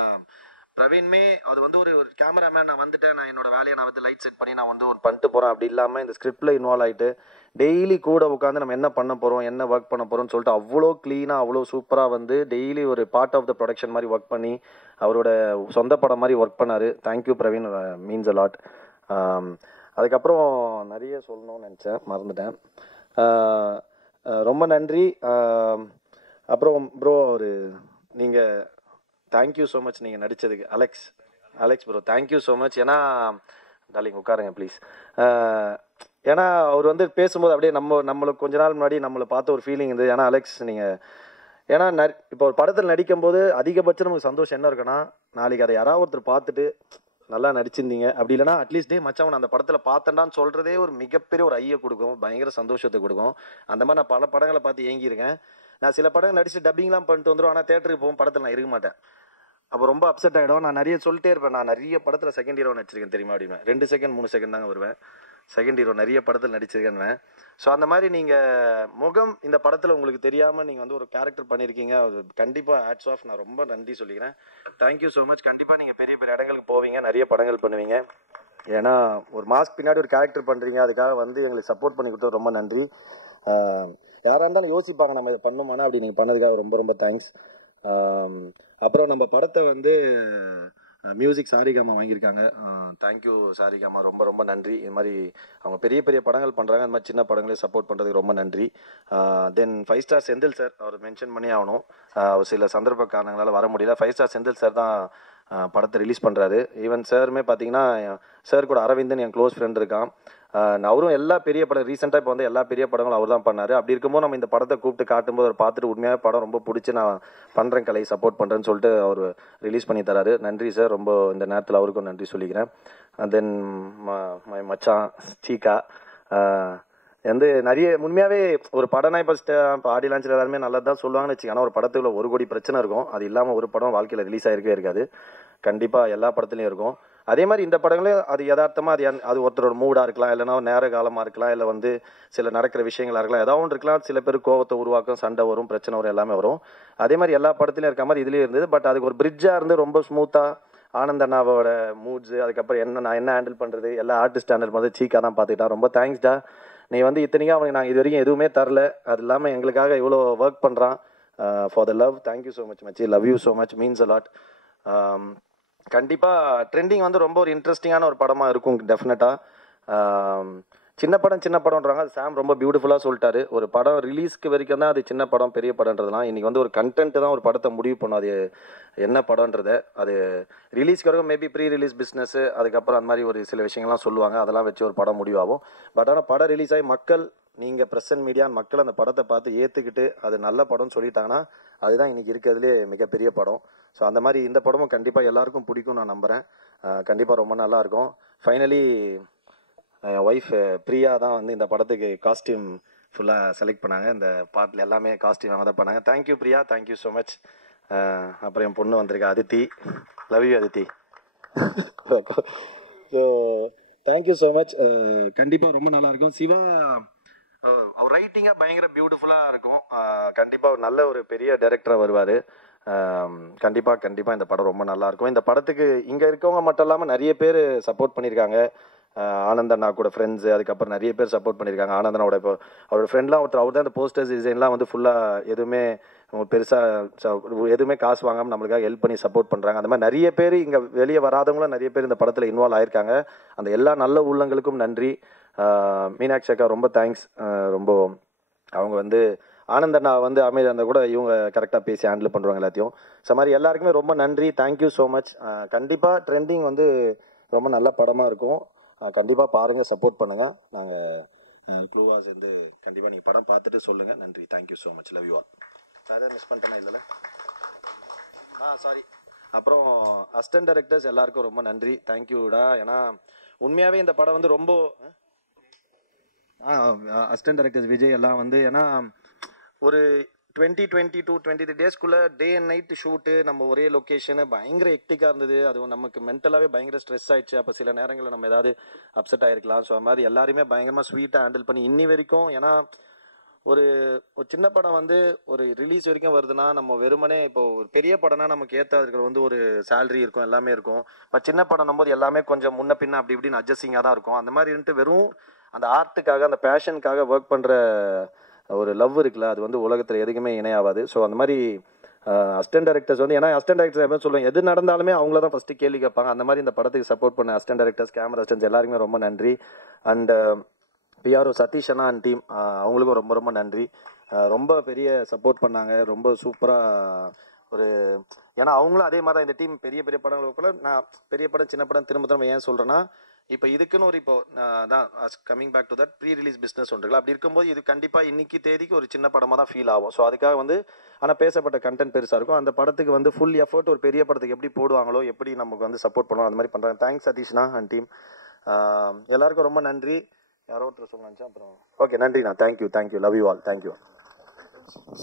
பிரவீன்மே அது வந்து ஒரு கேமராமேன், நான் வந்துட்டேன், நான் என்னோட வேலையை நான் வந்து லைட் செட் பண்ணி நான் வந்து ஒரு பண்ணிட்டு போகிறேன் அப்படி இல்லாமல் இந்த ஸ்கிரிப்டில் இன்வால்வ் ஆகிட்டு டெய்லி கூட உட்காந்து நம்ம என்ன பண்ண போகிறோம், என்ன ஒர்க் பண்ண போகிறோம்னு சொல்லிட்டு அவ்வளோ க்ளீனாக அவ்வளோ சூப்பராக வந்து டெய்லி ஒரு பார்ட் ஆஃப் த ப்ரொடக்ஷன் மாதிரி ஒர்க் பண்ணி அவரோட சொந்த படம் மாதிரி ஒர்க் பண்ணார். Thank you Praveen, means a lot. அதுக்கப்புறம் நிறைய சொல்லணும்னு நினச்சேன், மறந்துட்டேன். ரொம்ப நன்றி. அப்புறம் ப்ரோ நீங்கள் தேங்க்யூ ஸோ மச் நீங்கள் நடித்ததுக்கு. Alex bro thank you so much. ஏன்னா டார்லிங் உட்காருங்க ப்ளீஸ். ஏன்னா அவர் வந்து பேசும்போது அப்படியே நம்மளுக்கு கொஞ்ச நாள் முன்னாடி நம்மளை பார்த்த ஒரு ஃபீலிங் இருந்தது. ஏன்னா அலெக்ஸ் நீங்கள் ஏன்னா இப்போ ஒரு படத்தில் நடிக்கும்போது அதிகபட்சம் நமக்கு சந்தோஷம் என்ன இருக்குன்னா, நாளைக்கு அதை யாராவது ஒருத்தர் பார்த்துட்டு நல்லா நடிச்சிருந்தீங்க, அப்படி இல்லைனா அட்லீஸ்ட் மச்சான் அந்த படத்தில் பார்த்தேன்டான்னு சொல்கிறதே ஒரு மிகப்பெரிய ஒரு ஐயை கொடுக்கும், பயங்கர சந்தோஷத்தை கொடுக்கும். அந்த மாதிரி நான் பல படங்களை பார்த்து ஏங்கியிருக்கேன். நான் சில படங்கள் நடிச்சு டப்பிங்லாம் பண்ணிட்டு வந்துடும், ஆனால் தேட்டருக்கு போகும் படத்தில் நான் இருக்க மாட்டேன். அப்போ ரொம்ப அப்செட் ஆகிடும். நான் நிறைய சொல்லிட்டே இருப்பேன், நான் நிறைய படத்தில் செகண்ட் ஹீரோ நடிச்சிருக்கேன் தெரியுமா அப்படின்னு. 2 செகண்ட் 3 செகண்ட் தாங்க வருவேன், செகண்ட் ஹீரோ நிறைய படத்தில் நடிச்சிருக்கேன்னு. ஸோ அந்த மாதிரி நீங்கள் முகம் இந்த படத்தில் உங்களுக்கு தெரியாமல் நீங்கள் வந்து ஒரு கேரக்டர் பண்ணியிருக்கீங்க, அது கண்டிப்பாக ஹேட்ஸ் ஆஃப், நான் ரொம்ப நன்றி சொல்லிக்கிறேன். Thank you so much. கண்டிப்பாக நீங்கள் பெரிய பெரிய இடங்களுக்கு போவீங்க, நிறைய படங்கள் பண்ணுவீங்க. ஏன்னா ஒரு மாஸ்க் பின்னாடி ஒரு கேரக்டர் பண்ணுறீங்க, அதுக்காக வந்து எங்களுக்கு சப்போர்ட் பண்ணி கொடுத்தது ரொம்ப நன்றி. யாராக இருந்தாலும் யோசிப்பாங்க நம்ம இதை பண்ணுமானா, அப்படி நீங்கள் பண்ணதுக்காக ரொம்ப ரொம்ப தேங்க்ஸ். அப்புறம் நம்ம படத்தை வந்து மியூசிக் சாரிகாமா வாங்கியிருக்காங்க. தேங்க்யூ சாரிகாமா, ரொம்ப ரொம்ப நன்றி. இது மாதிரி அவங்க பெரிய பெரிய படங்கள் பண்ணுறாங்க, அந்த மாதிரி சின்ன படங்களே சப்போர்ட் பண்ணுறதுக்கு ரொம்ப நன்றி. தென் 5 ஸ்டார் செந்தில் சார், அவர் மென்ஷன் பண்ணி ஆகணும், சில சந்தர்ப்ப காரணங்களால் வர முடியல. 5 ஸ்டார் செந்தில் சார் தான் படத்தை ரிலீஸ் பண்ணுறாரு. ஈவன் சாருமே பார்த்தீங்கன்னா, சார் கூட அரவிந்தன் என் க்ளோஸ் ஃப்ரெண்ட் இருக்கான். அவரும் எல்லா பெரிய படம் ரீசெண்டாக இப்போ வந்து எல்லா பெரிய படங்களும் அவர் தான் பண்ணார். அப்படி இருக்கும்போது நம்ம இந்த படத்தை கூப்பிட்டு காட்டும்போது அவர் பார்த்துட்டு உண்மையாக படம் ரொம்ப பிடிச்சி நான் பண்ணுறேன், கலை சப்போர்ட் பண்ணுறேன்னு சொல்லிட்டு அவர் ரிலீஸ் பண்ணி தராரு. நன்றி சார், ரொம்ப இந்த நேரத்தில் அவருக்கும் நன்றி சொல்லிக்கிறேன். தென் மச்சான் சீக்கா வந்து நிறைய உண்மையாகவே ஒரு படம்னா இப்போ ஆடி லான்ச்சில் எல்லாருமே நல்லா தான் சொல்லுவாங்கன்னு வச்சுக்கோங்க. ஆனால் ஒரு படத்துக்குள்ள 1 கோடி பிரச்சனை இருக்கும், அது இல்லாமல் ஒரு படம் வாழ்க்கையில் ரிலீஸ் ஆகிருக்கவே இருக்காது. கண்டிப்பாக எல்லா படத்துலையும் இருக்கும். அதே மாதிரி இந்த படங்களும் அது யதார்த்தமாக அது ஒருத்தரோட மூடாக இருக்கலாம், இல்லைனா நேர காலமாக இருக்கலாம், இல்லை வந்து சில நடக்கிற விஷயங்களாக இருக்கலாம், ஏதாவது ஒன்று இருக்கலாம். சில பேர் கோவத்தை உருவாக்கும், சண்டை வரும், பிரச்சனை வரும், எல்லாமே வரும். அதே மாதிரி எல்லா படத்துலையும் இருக்க மாதிரி இதுலேயும் இருந்தது. பட் அதுக்கு ஒரு பிரிட்ஜாக இருந்து ரொம்ப ஸ்மூத்தாக ஆனந்த் அண்ணாவோட மூட்ஸு, அதுக்கப்புறம் நான் என்ன ஹேண்டில் பண்ணுறது, எல்லா ஆர்டிஸ்ட் ஹேண்டில் பண்ணுறது சீக்கா தான் பார்த்துக்கிட்டான். ரொம்ப தேங்க்ஸ்டா. நீ வந்து இத்தனைக்கும் அவனுக்கு நாங்கள் இது வரைக்கும் எதுவுமே தரல, அது இல்லாமல் எங்களுக்காக இவ்வளோ ஒர்க் பண்ணுறான். For the love, thank you so much மச்சி, love you so much, means a lot. கண்டிப்பாக ட்ரெண்டிங் வந்து ரொம்ப ஒரு இன்ட்ரெஸ்டிங்கான ஒரு படமாக இருக்கும் டெஃபினட்டாக. சின்ன படம்ன்றாங்க, அது சாம் ரொம்ப பியூட்டிஃபுல்லாக சொல்லிட்டாரு. ஒரு படம் ரிலீஸ்க்கு வரைக்கும் தான் அது சின்ன படம் பெரிய படம்ன்றதுலாம். இன்றைக்கி வந்து ஒரு கண்டென்ட்டு தான் ஒரு படத்தை முடிவு பண்ணும், அது என்ன படம்ன்றதை. அது ரிலீஸ்க்கு வரைக்கும் மேபி ப்ரீ ரிலீஸ் பிஸ்னஸ்ஸு, அதுக்கப்புறம் அந்த மாதிரி ஒரு சில விஷயங்கள்லாம் சொல்லுவாங்க, அதெல்லாம் வச்சு ஒரு படம் முடிவாகும். பட் ஆனால் படம் ரிலீஸ் ஆகி மக்கள், நீங்கள் ப்ரெஸ் அண்ட் மீடியா மக்கள் அந்த படத்தை பார்த்து ஏற்றுக்கிட்டு அது நல்ல படம்னு சொல்லிட்டாங்கன்னா அதுதான் இன்றைக்கி இருக்கிறதுலே மிகப்பெரிய படம். ஸோ அந்த மாதிரி இந்த படமும் கண்டிப்பாக எல்லாருக்கும் பிடிக்கும் நான் நம்புகிறேன். கண்டிப்பாக ரொம்ப நல்லாயிருக்கும். ஃபைனலி என் ஒய்ஃப் பிரியா தான் வந்து இந்த படத்துக்கு காஸ்டியூம் ஃபுல்லாக செலக்ட் பண்ணாங்க. இந்த பாட்டில் எல்லாமே காஸ்டியூம் அவங்க தான் பண்ணாங்க. Thank you Priya, thank you so much. அப்புறம் என் பொண்ணு வந்திருக்கா Aditi, love you Aditi. So thank you so much. கண்டிப்பாக ரொம்ப நல்லாயிருக்கும். சிவா அவர் ரைட்டிங்காக பயங்கர பியூட்டிஃபுல்லாக இருக்கும். கண்டிப்பாக ஒரு நல்ல ஒரு பெரிய டைரக்டராக வருவார். கண்டிப்பாக இந்த படம் ரொம்ப நல்லாயிருக்கும். இந்த படத்துக்கு இங்கே இருக்கவங்க மட்டும் இல்லாமல் நிறைய பேர் சப்போர்ட் பண்ணியிருக்காங்க. ஆனந்த் அண்ணா கூட ஃப்ரெண்ட்ஸு, அதுக்கப்புறம் நிறைய பேர் சப்போர்ட் பண்ணியிருக்காங்க. ஆனந்த் அண்ணாவோட இப்போ அவரோட ஃப்ரெண்ட்லாம் அவர் தான் அந்த போஸ்டர்ஸ் டிசைன்லாம் வந்து ஃபுல்லாக எதுவுமே பெருசாக எதுவுமே காசு வாங்காமல் நம்மளுக்காக ஹெல்ப் பண்ணி சப்போர்ட் பண்ணுறாங்க. அந்த மாதிரி நிறைய பேர் இங்கே வெளியே வராதவங்களும் நிறைய பேர் இந்த படத்தில் இன்வால்வ் ஆயிருக்காங்க. அந்த எல்லா நல்ல உள்ளங்களுக்கும் நன்றி. மீனாட்சி அக்கா ரொம்ப தேங்க்ஸ். ரொம்ப அவங்க வந்து ஆனந்த் அண்ணா வந்து அமைதி அந்த கூட இவங்க கரெக்டாக பேசி ஹேண்டில் பண்ணுறாங்க எல்லாத்தையும். ஸோ மாதிரி எல்லாருக்குமே ரொம்ப நன்றி, தேங்க்யூ ஸோ மச். கண்டிப்பாக ட்ரெண்டிங் வந்து ரொம்ப நல்ல படமாக இருக்கும். கண்டிப்பாக பாருங்கள், சப்போர்ட் பண்ணுங்கள். நாங்கள் க்ளூவாக சேர்ந்து கண்டிப்பாக நீங்கள் படம் பார்த்துட்டு சொல்லுங்கள். நன்றி, thank you so much, love you all. Sir miss பண்ணிட்டேனா இல்லைல்ல? சாரி. அப்புறம் அசிஸ்டன்ட் டைரக்டர்ஸ் எல்லாருக்கும் ரொம்ப நன்றி, தேங்க்யூடா. ஏன்னா உண்மையாகவே இந்த படம் வந்து ரொம்ப அசிஸ்டன்ட் டைரக்டர்ஸ் விஜய் எல்லாம் வந்து ஏன்னா ஒரு 22 டேஸ்க்குள்ளே டே அண்ட் நைட்டு ஷூட்டு, நம்ம ஒரே லொக்கேஷனு, பயங்கர ஹெக்டிக்காக இருந்தது. அதுவும் நமக்கு மென்டலாகவே பயங்கர ஸ்ட்ரெஸ் ஆயிடுச்சு. அப்போ சில நேரங்களில் நம்ம ஏதாவது அப்செட் ஆகிருக்கலாம். ஸோ அது மாதிரி எல்லாருமே பயங்கரமாக ஸ்வீட்டாக ஹேண்டில் பண்ணி இன்னி வரைக்கும், ஏன்னா ஒரு சின்ன படம் வந்து ஒரு ரிலீஸ் வரைக்கும் வருதுன்னா நம்ம வெறுமனே இப்போ ஒரு பெரிய படம்னா நமக்கு ஏற்ற இருக்கிற வந்து ஒரு சேலரி இருக்கும், எல்லாமே இருக்கும். பட் சின்ன படம் போது எல்லாமே கொஞ்சம் முன்ன பின்ன அப்படி இப்படின்னு அட்ஜஸ்டிங்காக தான் இருக்கும். அந்த மாதிரி இருந்துட்டு வெறும் அந்த ஆர்ட்டுக்காக அந்த பேஷனுக்காக ஒர்க் பண்ணுற ஒரு லவ் இருக்குல்ல, அது வந்து உலகத்தில் எதுக்குமே இணையாகாது. ஸோ அந்த மாதிரி அசிஸ்டன்ட் டைரக்டர்ஸ் வந்து, ஏன்னா அசிஸ்டன்ட் டைரக்டர்ஸ் எப்போ சொல்லுவாங்க எது நடந்தாலுமே அவங்கள தான் ஃபஸ்ட்டு கேள்வி கேட்பாங்க. அந்த மாதிரி இந்த படத்துக்கு சப்போர்ட் பண்ண அசிஸ்டன்ட் டைரக்டர்ஸ், கேமரா அசிஸ்டன்ஸ் எல்லாருக்குமே ரொம்ப நன்றி. அண்ட் பிஆர்ஓ சதீஷ் அண்ணா அண்ட் டீம், அவங்களுக்கும் ரொம்ப ரொம்ப நன்றி. ரொம்ப பெரிய சப்போர்ட் பண்ணாங்க, ரொம்ப சூப்பராக ஒரு, ஏன்னா அவங்களும் அதே மாதிரி தான் இந்த டீம் பெரிய பெரிய படங்கள் போல. நான் பெரிய படம் சின்ன படம் திரும்ப ஏன் சொல்கிறேன்னா, இப்போ இதுக்குன்னு ஒரு இப்போ தான் coming back to that pre release business ஒன்றுகள். அப்படி இருக்கும்போது இது கண்டிப்பாக இன்னைக்கு தேதிக்கு ஒரு சின்ன படமாக தான் ஃபீல் ஆகும். ஸோ அதுக்காக வந்து ஆனால் பேசப்பட்ட கண்டென்ட் பெருசாக இருக்கும். அந்த படத்துக்கு வந்து ஃபுல் எஃபர்ட் ஒரு பெரிய படத்துக்கு எப்படி போடுவாங்களோ, எப்படி நமக்கு வந்து சப்போர்ட் பண்ணுவோம், அந்த மாதிரி பண்ணுறாங்க. தேங்க்ஸ் சதீஷ்னா அண்ட் டீம், எல்லாருக்கும் ரொம்ப நன்றி. யாரோ ஒருத்தர் சொல்லணும்ச்சா அப்புறம் ஓகே நன்றிண்ணா. Thank you love you all. Thank you.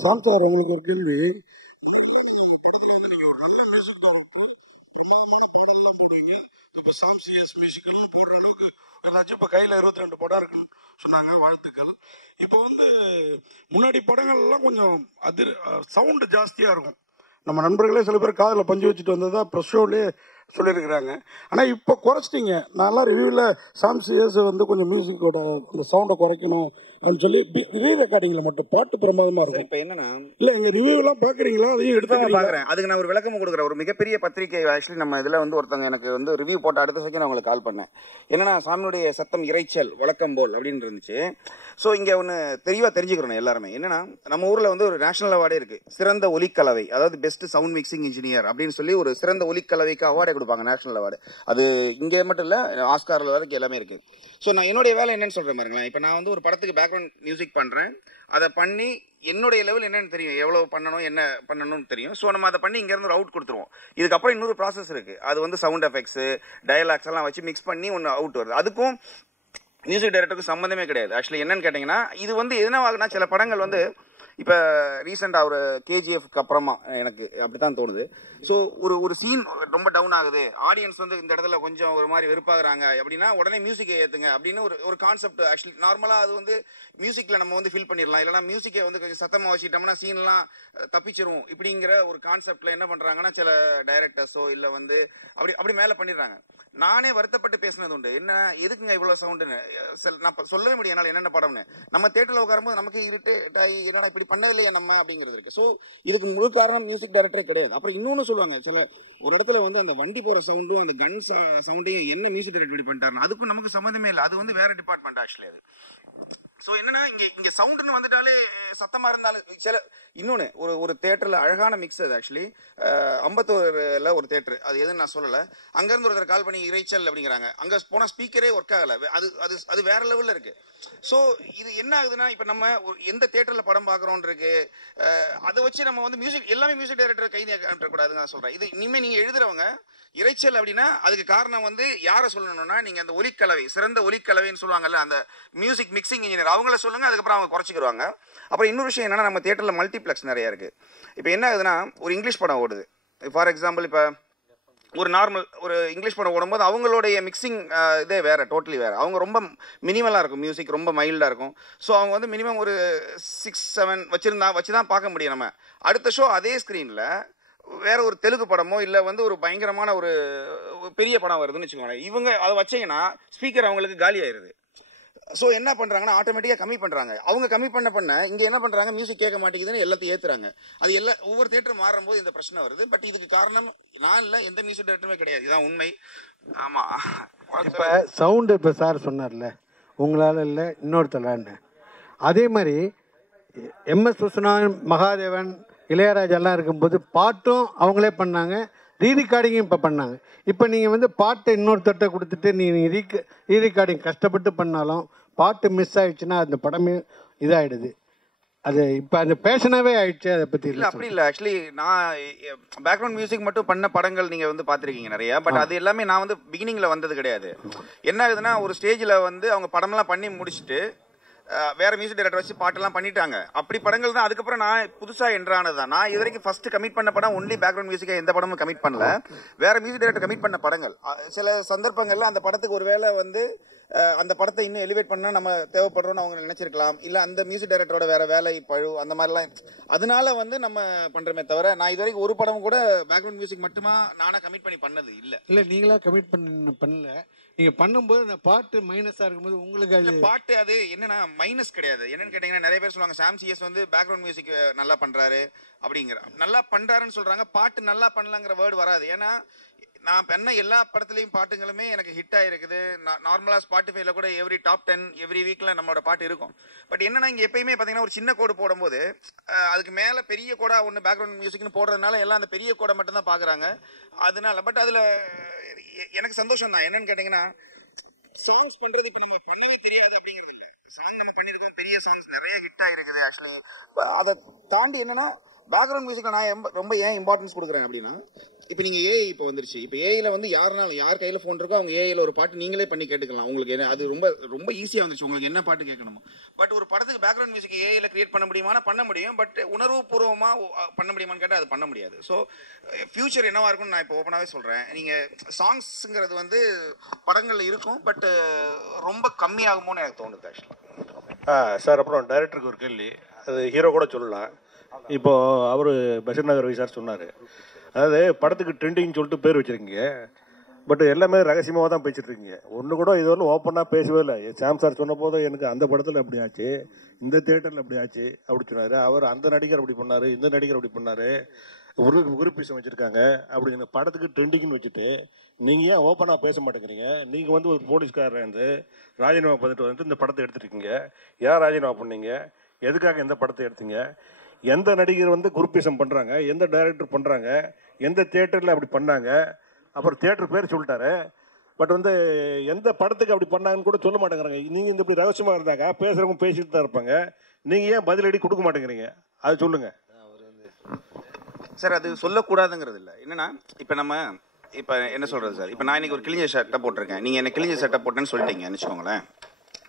Sam sir, உங்களுக்கு ஒரு கேள்வி. படத்துல வந்து நீங்க ஒரு நல்ல மியூசிக் தொகுப்பு, பிரமாதமான பாடல்லாம் போடுவீங்க. இப்போ சாம் சிஎஸ் மியூசிக்கல்னு போடுற அளவுக்கு ஏதாச்சும் இப்போ கையில் 22 படம் இருக்குன்னு சொன்னாங்க, வாழ்த்துக்கள். இப்போ வந்து முன்னாடி படங்கள்லாம் கொஞ்சம் சவுண்டு ஜாஸ்தியாக இருக்கும். நம்ம நண்பர்களே சில பேர் காதில் பஞ்சு வச்சுட்டு வந்ததா ப்ரெஸ் ஷோலேயே சொல்லியிருக்கிறாங்க. ஆனால் இப்போ குறைச்சிட்டிங்க. நான்லாம் ரிவ்யூவில் சாம் சிஎஸ் வந்து கொஞ்சம் மியூசிக்கோட அந்த சவுண்டை குறைக்கணும் அப்படின்னு சொல்லி ரீ ரெக்கார்டிங்கில் மட்டும் பாட்டு பிரமாதமாக இருக்கும். இப்போ என்னன்னா, இல்லை எங்கள் ரிவ்யூலாம் பார்க்குறீங்களா? அதையும் எடுத்து பார்க்குறேன். அதுக்கு நான் ஒரு விளக்கம் கொடுக்குறேன். ஒரு மிகப்பெரிய பத்திரிகை ஆக்சுவலி நம்ம இதில் வந்து ஒருத்தவங்க எனக்கு வந்து ரிவ்யூ போட்ட அடுத்த செகண்ட் நான் உங்களுக்கு கால் பண்ணேன். என்னன்னா, சாமியுடைய சத்தம் இறைச்சல் வழக்கம் போல் அப்படின்னு இருந்துச்சு. ஸோ இங்கே ஒன்று தெளிவாக தெரிஞ்சுக்கிறோம் எல்லாருமே. என்னன்னா, நம்ம ஊரில் வந்து ஒரு நேஷனல் அவார்டே இருக்குது, சிறந்த ஒலிக்கலவை, அதாவது பெஸ்ட் சவுண்ட் மிக்சிங் இன்ஜினியர் அப்படின்னு சொல்லி ஒரு சிறந்த ஒலிக்கலவைக்கு அவார்டே கொடுப்பாங்க, நேஷனல் அவார்டு. அது இங்கே மட்டும் இல்லை, ஆஸ்கார் வரைக்கும் எல்லாமே இருக்குது. ஸோ நான் என்னுடைய வேலை என்னன்னு சொல்கிறேன் பாருங்களேன். இப்போ நான் வந்து ஒரு படத்துக்கு பேக்ரவுண்ட் மியூசிக் பண்ணுறேன். அதை பண்ணி என்னுடைய லெவல் என்னன்னு தெரியும், எவ்வளோ பண்ணணும் என்ன பண்ணணும்னு தெரியும். ஸோ நம்ம அதை பண்ணி இங்கேருந்து ஒரு அவுட் கொடுத்துருவோம். இதுக்கப்புறம் இன்னொரு ப்ராசஸ் இருக்குது. அது வந்து சவுண்ட் எஃபெக்ட்ஸு, டயலாக்ஸ் எல்லாம் வச்சு மிக்ஸ் பண்ணி ஒன்று அவுட் வருது. அதுக்கும் மியூசிக் டைரக்டருக்கு சம்மந்தமே கிடையாது. ஆக்சுவலி என்னன்னு கேட்டிங்கன்னா, இது வந்து எதனாகுனா சில படங்கள் வந்து இப்போ ரீசெண்டாக ஒரு கேஜிஎஃப்க்கு அப்புறமா எனக்கு அப்படி தான் தோணுது. ஸோ ஒரு சீன் ரொம்ப டவுன் ஆகுது, ஆடியன்ஸ் வந்து இந்த இடத்துல கொஞ்சம் ஒரு மாதிரி வெறுப்பாகிறாங்க அப்படின்னா உடனே மியூசிக்கை ஏற்றுங்க அப்படின்னு ஒரு கான்செப்ட். ஆக்சுவலி நார்மலாக அது வந்து மியூசிக்கில் நம்ம வந்து ஃபீல் பண்ணிடலாம். இல்லைனா மியூசிக்கை வந்து கொஞ்சம் சத்தமாக வச்சுட்டோம்னா சீன்லாம் தப்பிச்சிரும் இப்படிங்கிற ஒரு கான்செப்டில் என்ன பண்ணுறாங்கன்னா சில டைரக்டர்ஸோ இல்லை வந்து அப்படி மேலே பண்ணிடுறாங்க. நானே வருத்தப்பட்டு பேசினது உண்டு. என்ன எதுக்குங்க இவ்வளோ சவுண்டுன்னு நான் சொல்லவே முடியும் என்னால் என்னென்ன படம்னு. நம்ம தேட்டரில் உட்காரும்போது நமக்கு இருட்டு என்னன்னா இப்படி பண்ணதில்லையா நம்ம அப்படிங்கிறது இருக்கு. ஸோ இதுக்கு முழு காரணம் மியூசிக் டைரக்டரே கிடையாது. அப்புறம் இன்னொன்று சொல்லுவாங்க, சில ஒரு இடத்துல வந்து அந்த வண்டி போகிற சவுண்டும் அந்த கன் சவுண்டையும் என்ன மியூசிக் டைரக்டர் பண்ணிட்டாருன்னு அதுக்கும் நமக்கு சம்மந்தமே இல்லை. அது வந்து வேற டிபார்ட்மெண்ட் ஆக்சுவலி அது. ஸோ என்னன்னா இங்கே சவுண்டுன்னு வந்துட்டாலே சத்தமாக இருந்தாலும் சில இன்னொன்று ஒரு தேட்டரில் அழகான மிக்ஸ் அது. ஆக்சுவலி அம்பத்தூரில் ஒரு தேட்டரு, அது எதுன்னு நான் சொல்லலை. அங்கேருந்து ஒருத்தர் கால் பண்ணி இறைச்சல் அப்படிங்கிறாங்க. அங்கே போனால் ஸ்பீக்கரே ஒர்க் ஆகலை. அது வேற லெவலில் இருக்குது. ஸோ இது என்ன ஆகுதுன்னா, இப்போ நம்ம எந்த தேட்டரில் படம் பார்க்குறோன்னு இருக்கு, அதை வச்சு நம்ம வந்து மியூசிக் எல்லாமே மியூசிக் டைரக்டர் கைது காட்டக்கூடாதுன்னு நான் சொல்கிறேன். இது இனிமேல் நீங்கள் எழுதுறவங்க இறைச்சல் அப்படின்னா அதுக்கு காரணம் வந்து யாரை சொல்லணும்னா, நீங்கள் அந்த ஒலிக்கலவை, சிறந்த ஒலிக்கலவைன்னு சொல்லுவாங்கல்ல, அந்த மியூசிக் மிக்சிங் இன்ஜினியர் அவங்கள சொல்லுங்கள். அதுக்கப்புறம் அவங்க குறைச்சிக்கிடுவாங்க. அப்புறம் இன்னொரு விஷயம் என்னன்னா, நம்ம தேட்டரில் மல்டிப்ளெக்ஸ் நிறையா இருக்குது. இப்போ என்ன ஆகுதுன்னா, ஒரு இங்கிலீஷ் படம் ஓடுது ஃபார் எக்ஸாம்பிள், இப்போ ஒரு நார்மல் ஒரு இங்கிலீஷ் படம் ஓடும்போது அவங்களுடைய மிக்சிங் இதே வேறு, டோட்டலி வேறு. அவங்க ரொம்ப மினிமலாக இருக்கும், மியூசிக் ரொம்ப மைல்டாக இருக்கும். ஸோ அவங்க வந்து மினிமம் ஒரு 6-7 வச்சு தான் பார்க்க முடியும். நம்ம அடுத்த ஷோ அதே ஸ்க்ரீனில் வேற ஒரு தெலுங்கு படமோ இல்லை வந்து ஒரு பயங்கரமான ஒரு பெரிய படம் வருதுன்னு வச்சுக்கோங்களேன், இவங்க அதை வச்சிங்கன்னா ஸ்பீக்கர் அவங்களுக்கு காலி ஆயிடுது. ஸோ என்ன பண்ணுறாங்கன்னா ஆட்டோமேட்டிக்காக கம்மி பண்ணுறாங்க. அவங்க கம்மி பண்ண இங்கே என்ன பண்ணுறாங்க, மியூசிக் கேட்க மாட்டேங்குதுன்னு எல்லாத்தையும் ஏற்றுறாங்க. அது ஒவ்வொரு தேட்டர் மாறும்போது இந்த பிரச்சனை வருது. பட் இதுக்கு காரணம் நான் இல்லை, எந்த மியூசிக் டேரக்டருமே கிடையாது. இதுதான் உண்மை. ஆமாம். இப்போ சவுண்டு இப்போ சார் சொன்னார்ல, உங்களால் இல்லை இன்னொருத்தலான்னு, அதே மாதிரி எம்எஸ் விஸ்வநாதன், மகாதேவன், இளையராஜெல்லாம் இருக்கும்போது பாட்டும் அவங்களே பண்ணாங்க, ரீரெக்கார்டிங்கும் இப்போ பண்ணாங்க. இப்போ நீங்கள் வந்து பாட்டை இன்னொருத்தட்ட கொடுத்துட்டு நீங்கள் ரீரெக்கார்டிங் கஷ்டப்பட்டு பண்ணாலும் பாட்டு மிஸ் ஆயிடுச்சுன்னா அந்த படமே இதாகிடுது. அது இப்போ அந்த பேஷனாகவே ஆயிடுச்சு. அதை பற்றி இல்லை, அப்படி இல்லை. ஆக்சுவலி நான் பேக்ரவுண்ட் மியூசிக் மட்டும் பண்ண படங்கள் நீங்கள் வந்து பார்த்துருக்கீங்க நிறையா. பட் அது எல்லாமே நான் வந்து பிகினிங்கில் வந்தது கிடையாது. என்ன ஆகுதுன்னா, ஒரு ஸ்டேஜில் வந்து அவங்க படமெல்லாம் பண்ணி முடிச்சுட்டு வேற மியூசிக் டைரக்டர் வச்சு பாட்டெல்லாம் பண்ணிட்டாங்க. அப்படி படங்கள் தான் அதுக்கப்புறம் நான் புதுசாக என்ட்ரானது தான். நான் இது வரைக்கும் ஃபர்ஸ்ட் கமிட் பண்ண படம் ஒன்லி பேக்ரவுண்ட் மியூசிக்கை எந்த படமும் கமிட் பண்ணல. வேற மியூசிக் டைரக்டர் கமிட் பண்ண படங்கள் சில சந்தர்ப்பங்கள்ல அந்த படத்துக்கு ஒரு வேளை வந்து அந்த படத்தை இன்னும் எலிவேட் பண்ணால் நம்ம தேவைப்படுறோன்னு அவங்க நினைச்சிருக்கலாம். இல்லை அந்த மியூசிக் டைரக்டரோட வேற வேலை பழு அந்த மாதிரிலாம், அதனால வந்து நம்ம பண்றோமே தவிர நான் இது வரைக்கும் ஒரு படம் கூட பேக்ரவுண்ட் மியூசிக் மட்டுமா நானா கமிட் பண்ணி பண்ணது இல்லை. இல்லை நீங்களா கமிட் பண்ணல, நீங்க பண்ணும்போது அந்த பாட்டு மைனஸா இருக்கும்போது உங்களுக்கு அது பாட்டு அது என்னன்னா மைனஸ் கிடையாது. என்னன்னு கேட்டீங்கன்னா நிறைய பேர் சொல்லுவாங்க சாம் சிஎஸ் வந்து பேக்ரவுண்ட் மியூசிக் நல்லா பண்றாரு அப்படிங்கிற, நல்லா பண்றாருன்னு சொல்றாங்க, பாட்டு நல்லா பண்ணலாங்கிற வேர்டு வராது. ஏன்னா நான் பண்ண எல்லா படத்துலையும் பாட்டுங்களுமே எனக்கு ஹிட் ஆயிருக்குது. நார்மலா ஸ்பாட்டிஃபைல கூட எவ்ரி டாப் 10 எவ்ரி வீக்ல நம்மளோட பாட்டு இருக்கும். பட் என்னன்னா இங்க எப்பயுமே பாத்தீங்கன்னா ஒரு சின்ன கோடு போடும்போது அதுக்கு மேல பெரிய கோடா ஒன்று பேக்ரவுண்ட் மியூசிக்னு போடுறதுனால எல்லாம் அந்த பெரிய கோடை மட்டும் தான் பாக்குறாங்க. அதனால பட் அதுல எனக்கு சந்தோஷம் தான். என்னன்னு கேட்டீங்கன்னா சாங்ஸ் பண்றது இப்ப நம்ம பண்ணவே தெரியாது அப்படிங்கிறது இல்லை. சாங் நம்ம பண்ணிருக்கோம், பெரிய சாங்ஸ் நிறைய ஹிட் ஆயிருக்குது. ஆக்சுவலி அதை தாண்டி என்னன்னா பேக்ரவுண்ட் மியூசிக்ல நான் ரொம்ப ஏன் இம்பார்ட்டன்ஸ் கொடுக்குறேன் அப்படின்னா, இப்போ நீங்கள் ஏஐ இப்போ வந்துருச்சு. இப்போ ஏஐல வந்து யாருனாலும் யார் கையில் ஃபோன் இருக்கோ அவங்க ஏஐல ஒரு பாட்டு நீங்களே பண்ணி கேட்டுக்கலாம். உங்களுக்கு என்ன அது ரொம்ப ரொம்ப ஈஸியாக வந்துருச்சு. உங்களுக்கு என்ன பாட்டு கேட்கணுமோ. பட் ஒரு படத்துக்கு பேக்ரவுண்ட் மியூசிக் ஏஐல கிரியேட் பண்ண முடியுமானா பண்ண முடியும். பட் உணர்வுபூர்வமாக பண்ண முடியுமான்னு கேட்டால் அது பண்ண முடியாது. ஸோ ஃபியூச்சர் என்னவா இருக்கும்னு நான் இப்போ ஓப்பனாகவே சொல்கிறேன். நீங்கள் சாங்ஸுங்கிறது வந்து படங்களில் இருக்கும், பட் ரொம்ப கம்மியாகுமோன்னு எனக்கு தோணுது ஆக்சுவலாக. சார் அப்புறம் டைரக்டருக்கு ஒரு கேள்வி, அது ஹீரோ கூட சொல்லலாம். இப்போது அவர் பஷீர் நகர் சார் சொன்னார், அதாவது படத்துக்கு ட்ரெண்டிங்னு சொல்லிட்டு பேர் வச்சுருக்கீங்க, பட் எல்லாமே ரகசியமாக தான் பேசிட்டுருக்கீங்க. ஒன்று கூட இது வரலும் ஓப்பனாக பேசவே இல்லை. சாம் சார் சொன்ன போது எனக்கு அந்த படத்தில் அப்படி ஆச்சு, இந்த தியேட்டரில் அப்படி ஆச்சு அப்படி சொன்னார். அவர் அந்த நடிகர் அப்படி பண்ணார், இந்த நடிகர் அப்படி பண்ணார், உறுப்பிசம் வச்சுருக்காங்க அப்படின்னு படத்துக்கு ட்ரெண்டிங்னு வச்சுட்டு நீங்கள் ஏன் ஓப்பனாக பேச மாட்டேங்கிறீங்க? நீங்கள் வந்து ஒரு போலீஸ்காரர் வந்து ராஜினாமா பண்ணிட்டு வந்து இந்த படத்தை எடுத்துருக்கீங்க. ஏன் ராஜினாமா பண்ணீங்க? எதுக்காக எந்த படத்தை எடுத்தீங்க? எந்த நடிகர் வந்து குரூப்பிசம் பண்ணுறாங்க, எந்த டைரக்டர் பண்ணுறாங்க, எந்த தியேட்டரில் அப்படி பண்ணாங்க, அப்புறம் தியேட்டர் பேர் சொல்லிட்டாரு, பட் வந்து எந்த படத்துக்கு அப்படி பண்ணாங்கன்னு கூட சொல்ல மாட்டேங்கிறாங்க. நீங்கள் இந்த இப்படி ரகசியமாக இருந்தாக்கா பேசுகிறவங்க பேசிட்டு தான் இருப்பாங்க, நீங்கள் ஏன் பதிலடி கொடுக்க மாட்டேங்கிறீங்க? அது சொல்லுங்கள் சார். அது சொல்லக்கூடாதுங்கிறது இல்லை. என்னன்னா இப்போ என்ன சொல்கிறது சார், இப்போ நான் இன்னைக்கு ஒரு கிழிஞ்ச ஷர்ட்டை போட்டிருக்கேன், நீங்கள் என்ன கிழிஞ்ச சட்டை போட்டேன்னு சொல்லிட்டீங்க வச்சுக்கோங்களேன்.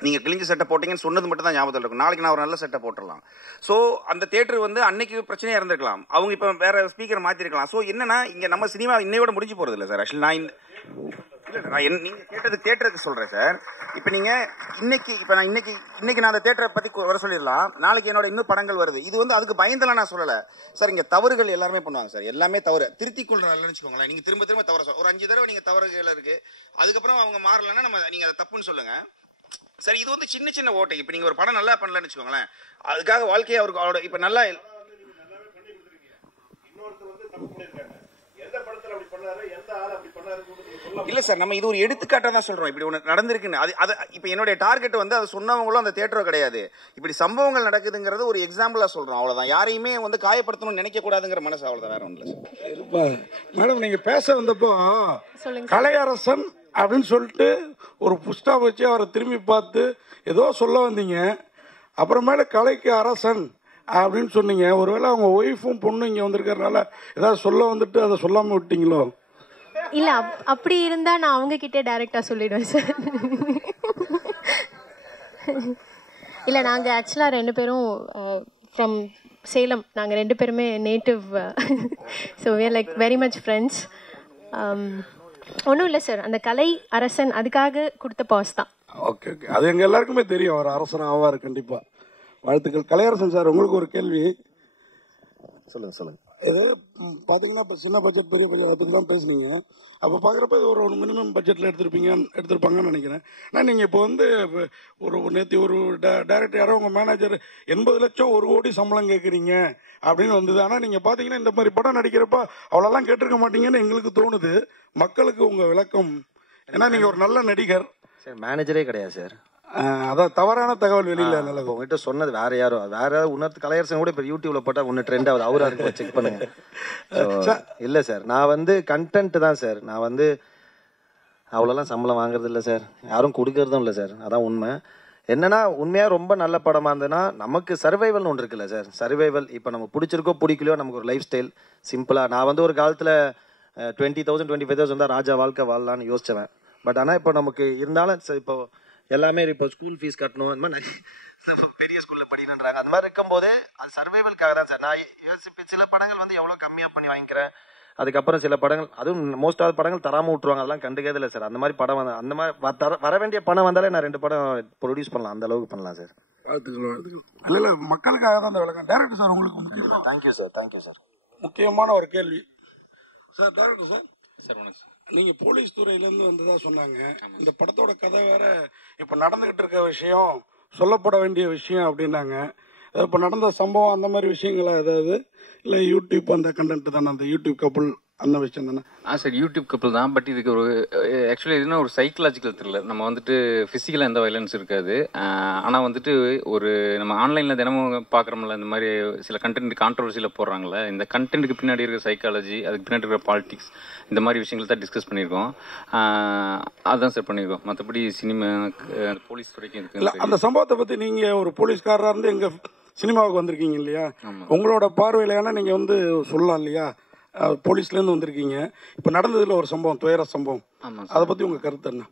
நீங்கள் கிழிஞ்ச சட்டை போட்டிங்கன்னு சொன்னது மட்டும் தான் ஞாபகத்தில் இருக்கும். நாளைக்கு நான் ஒரு நல்ல சட்டை போட்டுடலாம். ஸோ அந்த தேட்டர் வந்து அன்னைக்கு பிரச்சனையாக இருந்திருக்கலாம், அவங்க இப்போ வேற ஸ்பீக்கர் மாற்றிருக்கலாம். ஸோ என்னன்னா இங்கே நம்ம சினிமா இன்னையோட முடிஞ்சு போகிறது இல்லை சார். ஆக்சுவலி நான் நீங்கள் கேட்டது தேட்டருக்கு சொல்கிறேன் சார். இப்போ நீங்கள் இன்னைக்கு நான் அந்த தேட்டரை பற்றி வர சொல்லிடலாம், நாளைக்கு என்னோட இன்னும் படங்கள் வருது. இது வந்து அதுக்கு பயந்தெல்லாம் நான் சொல்லலை சார். இங்கே தவறுகள் எல்லாருமே பண்ணுவாங்க சார், எல்லாமே தவறு திருத்திக் கொள்றாங்கன்னு வச்சுக்கோங்களேன். நீங்கள் திரும்ப திரும்ப தவறு ஒரு 5 தடவை நீங்கள் தவறுகள் இருக்குது, அதுக்கப்புறம் அவங்க மாறலைன்னா நீங்கள் அதை தப்புன்னு சொல்லுங்கள். சரி, இது வந்து சின்ன சின்ன ஓட்டை. இப்போ நீங்கள் ஒரு படம் நல்லா பண்ணலன்னு வச்சுக்கோங்களேன், அதுக்காக வாழ்க்கையை அவரோட இப்போ நல்லா இல்லை சார். நம்ம இது ஒரு எடுத்துக்காட்டாக தான் சொல்கிறோம். இப்படி ஒன்று நடந்திருக்குன்னு அது இப்போ என்னுடைய டார்கெட் வந்து அதை சொன்னவங்களும் அந்த தேட்டரோ கிடையாது. இப்படி சம்பவங்கள் நடக்குதுங்கிறது ஒரு எக்ஸாம்பிளாக சொல்கிறோம், அவ்வளோதான். யாரையுமே வந்து காயப்படுத்தணும்னு நினைக்கக்கூடாதுங்கிற மனசு, அவ்வளோதான், வேற ஒன்றும் இல்லை சார். மேடம் நீங்கள் பேச வந்தப்போ கலையரசன் அப்படின்னு சொல்லிட்டு ஒரு புஸ்டா வச்சு அவரை திரும்பி பார்த்து ஏதோ சொல்ல வந்தீங்க, அப்புறமேல கலைக்கு அரசன் அப்படின்னு சொன்னீங்க. ஒருவேளை அவங்க ஒய்ஃபும் பொண்ணும் இங்கே வந்திருக்கிறதுனால ஏதாவது சொல்ல வந்துட்டு அதை சொல்லாமல் விட்டீங்களோ? இல்லை, அப்படி இருந்தால் நான் அவங்க கிட்டே டைரெக்டாக சொல்லிடுவேன் சார். இல்லை, நாங்கள் ஆக்சுவலாக 2 பேரும் ஃப்ரம் சேலம். நாங்கள் 2 பேருமே native. So we are like very much friends. ஒன்றும் இல்லை சார், அந்த கலை அரசன் அதுக்காக கொடுத்த பாஸ் தான். ஓகே ஓகே, அது எங்கள் எல்லாருக்குமே தெரியும், அவர் அரசன் ஆவார் கண்டிப்பாக. வாழ்த்துக்கள். கலையரசன் சார், உங்களுக்கு ஒரு கேள்வி. சொல்லுங்கள். அது பார்த்தீங்கன்னா இப்போ சின்ன பட்ஜெட் பெரிய பட்ஜெட் அதை பற்றி தான் பேசுனீங்க. அப்போ பார்க்குறப்ப ஒரு மினிமம் பட்ஜெட்டில் எடுத்திருப்பாங்கன்னு நினைக்கிறேன். ஆனால் நீங்கள் இப்போ வந்து நேற்று ஒரு டைரக்டர் யாரோ உங்கள் மேனேஜர் 80 லட்சம் 1 கோடி சம்பளம் கேட்குறீங்க அப்படின்னு வந்தது. ஆனால் நீங்கள் பார்த்தீங்கன்னா இந்த மாதிரி படம் நடிக்கிறப்ப அவ்வளோலாம் கேட்டிருக்க மாட்டீங்கன்னு எங்களுக்கு தோணுது. மக்களுக்கு உங்கள் விளக்கம், ஏன்னா நீங்கள் ஒரு நல்ல நடிகர். சார் மேனேஜரே கிடையாது சார், அதான் தவறான தகவல் வெளியில் நல்ல உங்ககிட்ட சொன்னது வேற யாரும், வேற உணர்த்து கலையரசன் கூட இப்போ யூடியூப்ல போட்டால் ஒன்று ட்ரெண்ட் ஆகுது, அவராக இருக்கு, செக் பண்ணுங்க. இல்லை சார், நான் வந்து கண்டென்ட் தான் சார். நான் வந்து அவ்வளோலாம் சம்பளம் வாங்குறது இல்லை சார், யாரும் கொடுக்கறதும் இல்லை சார். அதான் உண்மை. என்னன்னா உண்மையாக ரொம்ப நல்ல படமாக இருந்ததுன்னா நமக்கு சர்வைவல்னு ஒன்று இருக்குல்ல சார். சர்வைவல் இப்போ நம்ம பிடிச்சிருக்கோ பிடிக்கலையோ நமக்கு ஒரு லைஃப் ஸ்டைல் சிம்பிளாக. நான் வந்து ஒரு காலத்தில் 20,000 25,000 தான் ராஜா வாழ்க்கை வாழலான்னு யோசிச்சவன். பட் ஆனால் இப்போ நமக்கு இருந்தாலும் இப்போ எல்லாமே இப்போ ஸ்கூல் ஃபீஸ் கட்டணும், இந்த மாதிரி நிறைய பெரிய ஸ்கூலில் படிக்கணுன்றாங்க. அந்த மாதிரி இருக்கும்போதே அது சர்வைவலுக்காக தான் சார். நான் யோசிப்பேன், சில படங்கள் வந்து எவ்வளோ கம்மியாக பண்ணி வாங்கிக்கிறேன், அதுக்கப்புறம் சில படங்கள் அதுவும் மோஸ்ட் ஆஃப் படங்கள் தராமல் விட்ருவாங்க, அதெல்லாம் கண்டுக்கிறதே இல்லை சார். அந்த மாதிரி படம் வந்து அந்த மாதிரி வர வேண்டிய பணம் வந்தாலே நான் 2 படம் ப்ரொடியூஸ் பண்ணலாம், அந்த அளவுக்கு பண்ணலாம் சார். வாழ்த்துக்கள். இல்லை மக்களுக்காக தான் அந்த விளக்கம். டேரக்டர் சார் உங்களுக்கு முக்கியம். Thank you sir, thank you sir. முக்கியமான ஒரு கேள்வி சார். டேரக்டர் சார், நீங்க போலீஸ் துறையிலேருந்து வந்ததா சொன்னாங்க. இந்த படத்தோட கதை வேற இப்போ நடந்துகிட்டு இருக்க விஷயம், சொல்லப்பட வேண்டிய விஷயம் அப்படின்னாங்க. இப்போ நடந்த சம்பவம் அந்த மாதிரி விஷயங்களா ஏதாவது, இல்லை யூடியூப் அந்த கண்டென்ட் தானே, அந்த யூடியூப் கப்புள் அந்த விஷயம் தானே? சார் யூடியூப் கப்பல் தான். பட் இதுக்கு ஒரு ஆக்சுவலி இதுனா ஒரு சைக்கலாஜிக்கல் த்ரில்லர். நம்ம வந்துட்டு ஃபிசிக்கலாக எந்த வயலன்ஸ் இருக்காது. ஆனால் வந்துட்டு ஒரு நம்ம ஆன்லைனில் தினமும் பார்க்குறோம்ல, இந்த மாதிரி சில கண்டென்ட் கான்ட்ரவர்சியில் போடுறாங்களே, இந்த கண்டென்ட்டுக்கு பின்னாடி இருக்கிற சைக்காலஜி, அதுக்கு பின்னாடி இருக்கிற பாலிடிக்ஸ், இந்த மாதிரி விஷயங்கள் தான் டிஸ்கஸ் பண்ணியிருக்கோம். அதுதான் சார் பண்ணியிருக்கோம். மற்றபடி சினிமா போலீஸ் துறைக்கு இருக்கு. அந்த சம்பவத்தை பற்றி நீங்கள் ஒரு போலீஸ்காரராக இருந்து எங்கள் சினிமாவுக்கு வந்திருக்கீங்க இல்லையா, உங்களோட பார்வையில் ஏன்னா நீங்கள் வந்து சொல்லலாம் இல்லையா, போலீஸ்லேருந்து வந்திருக்கீங்க. இப்போ நடந்ததில் ஒரு சம்பவம், துயர சம்பவம், அதை பற்றி உங்கள் கருத்து என்ன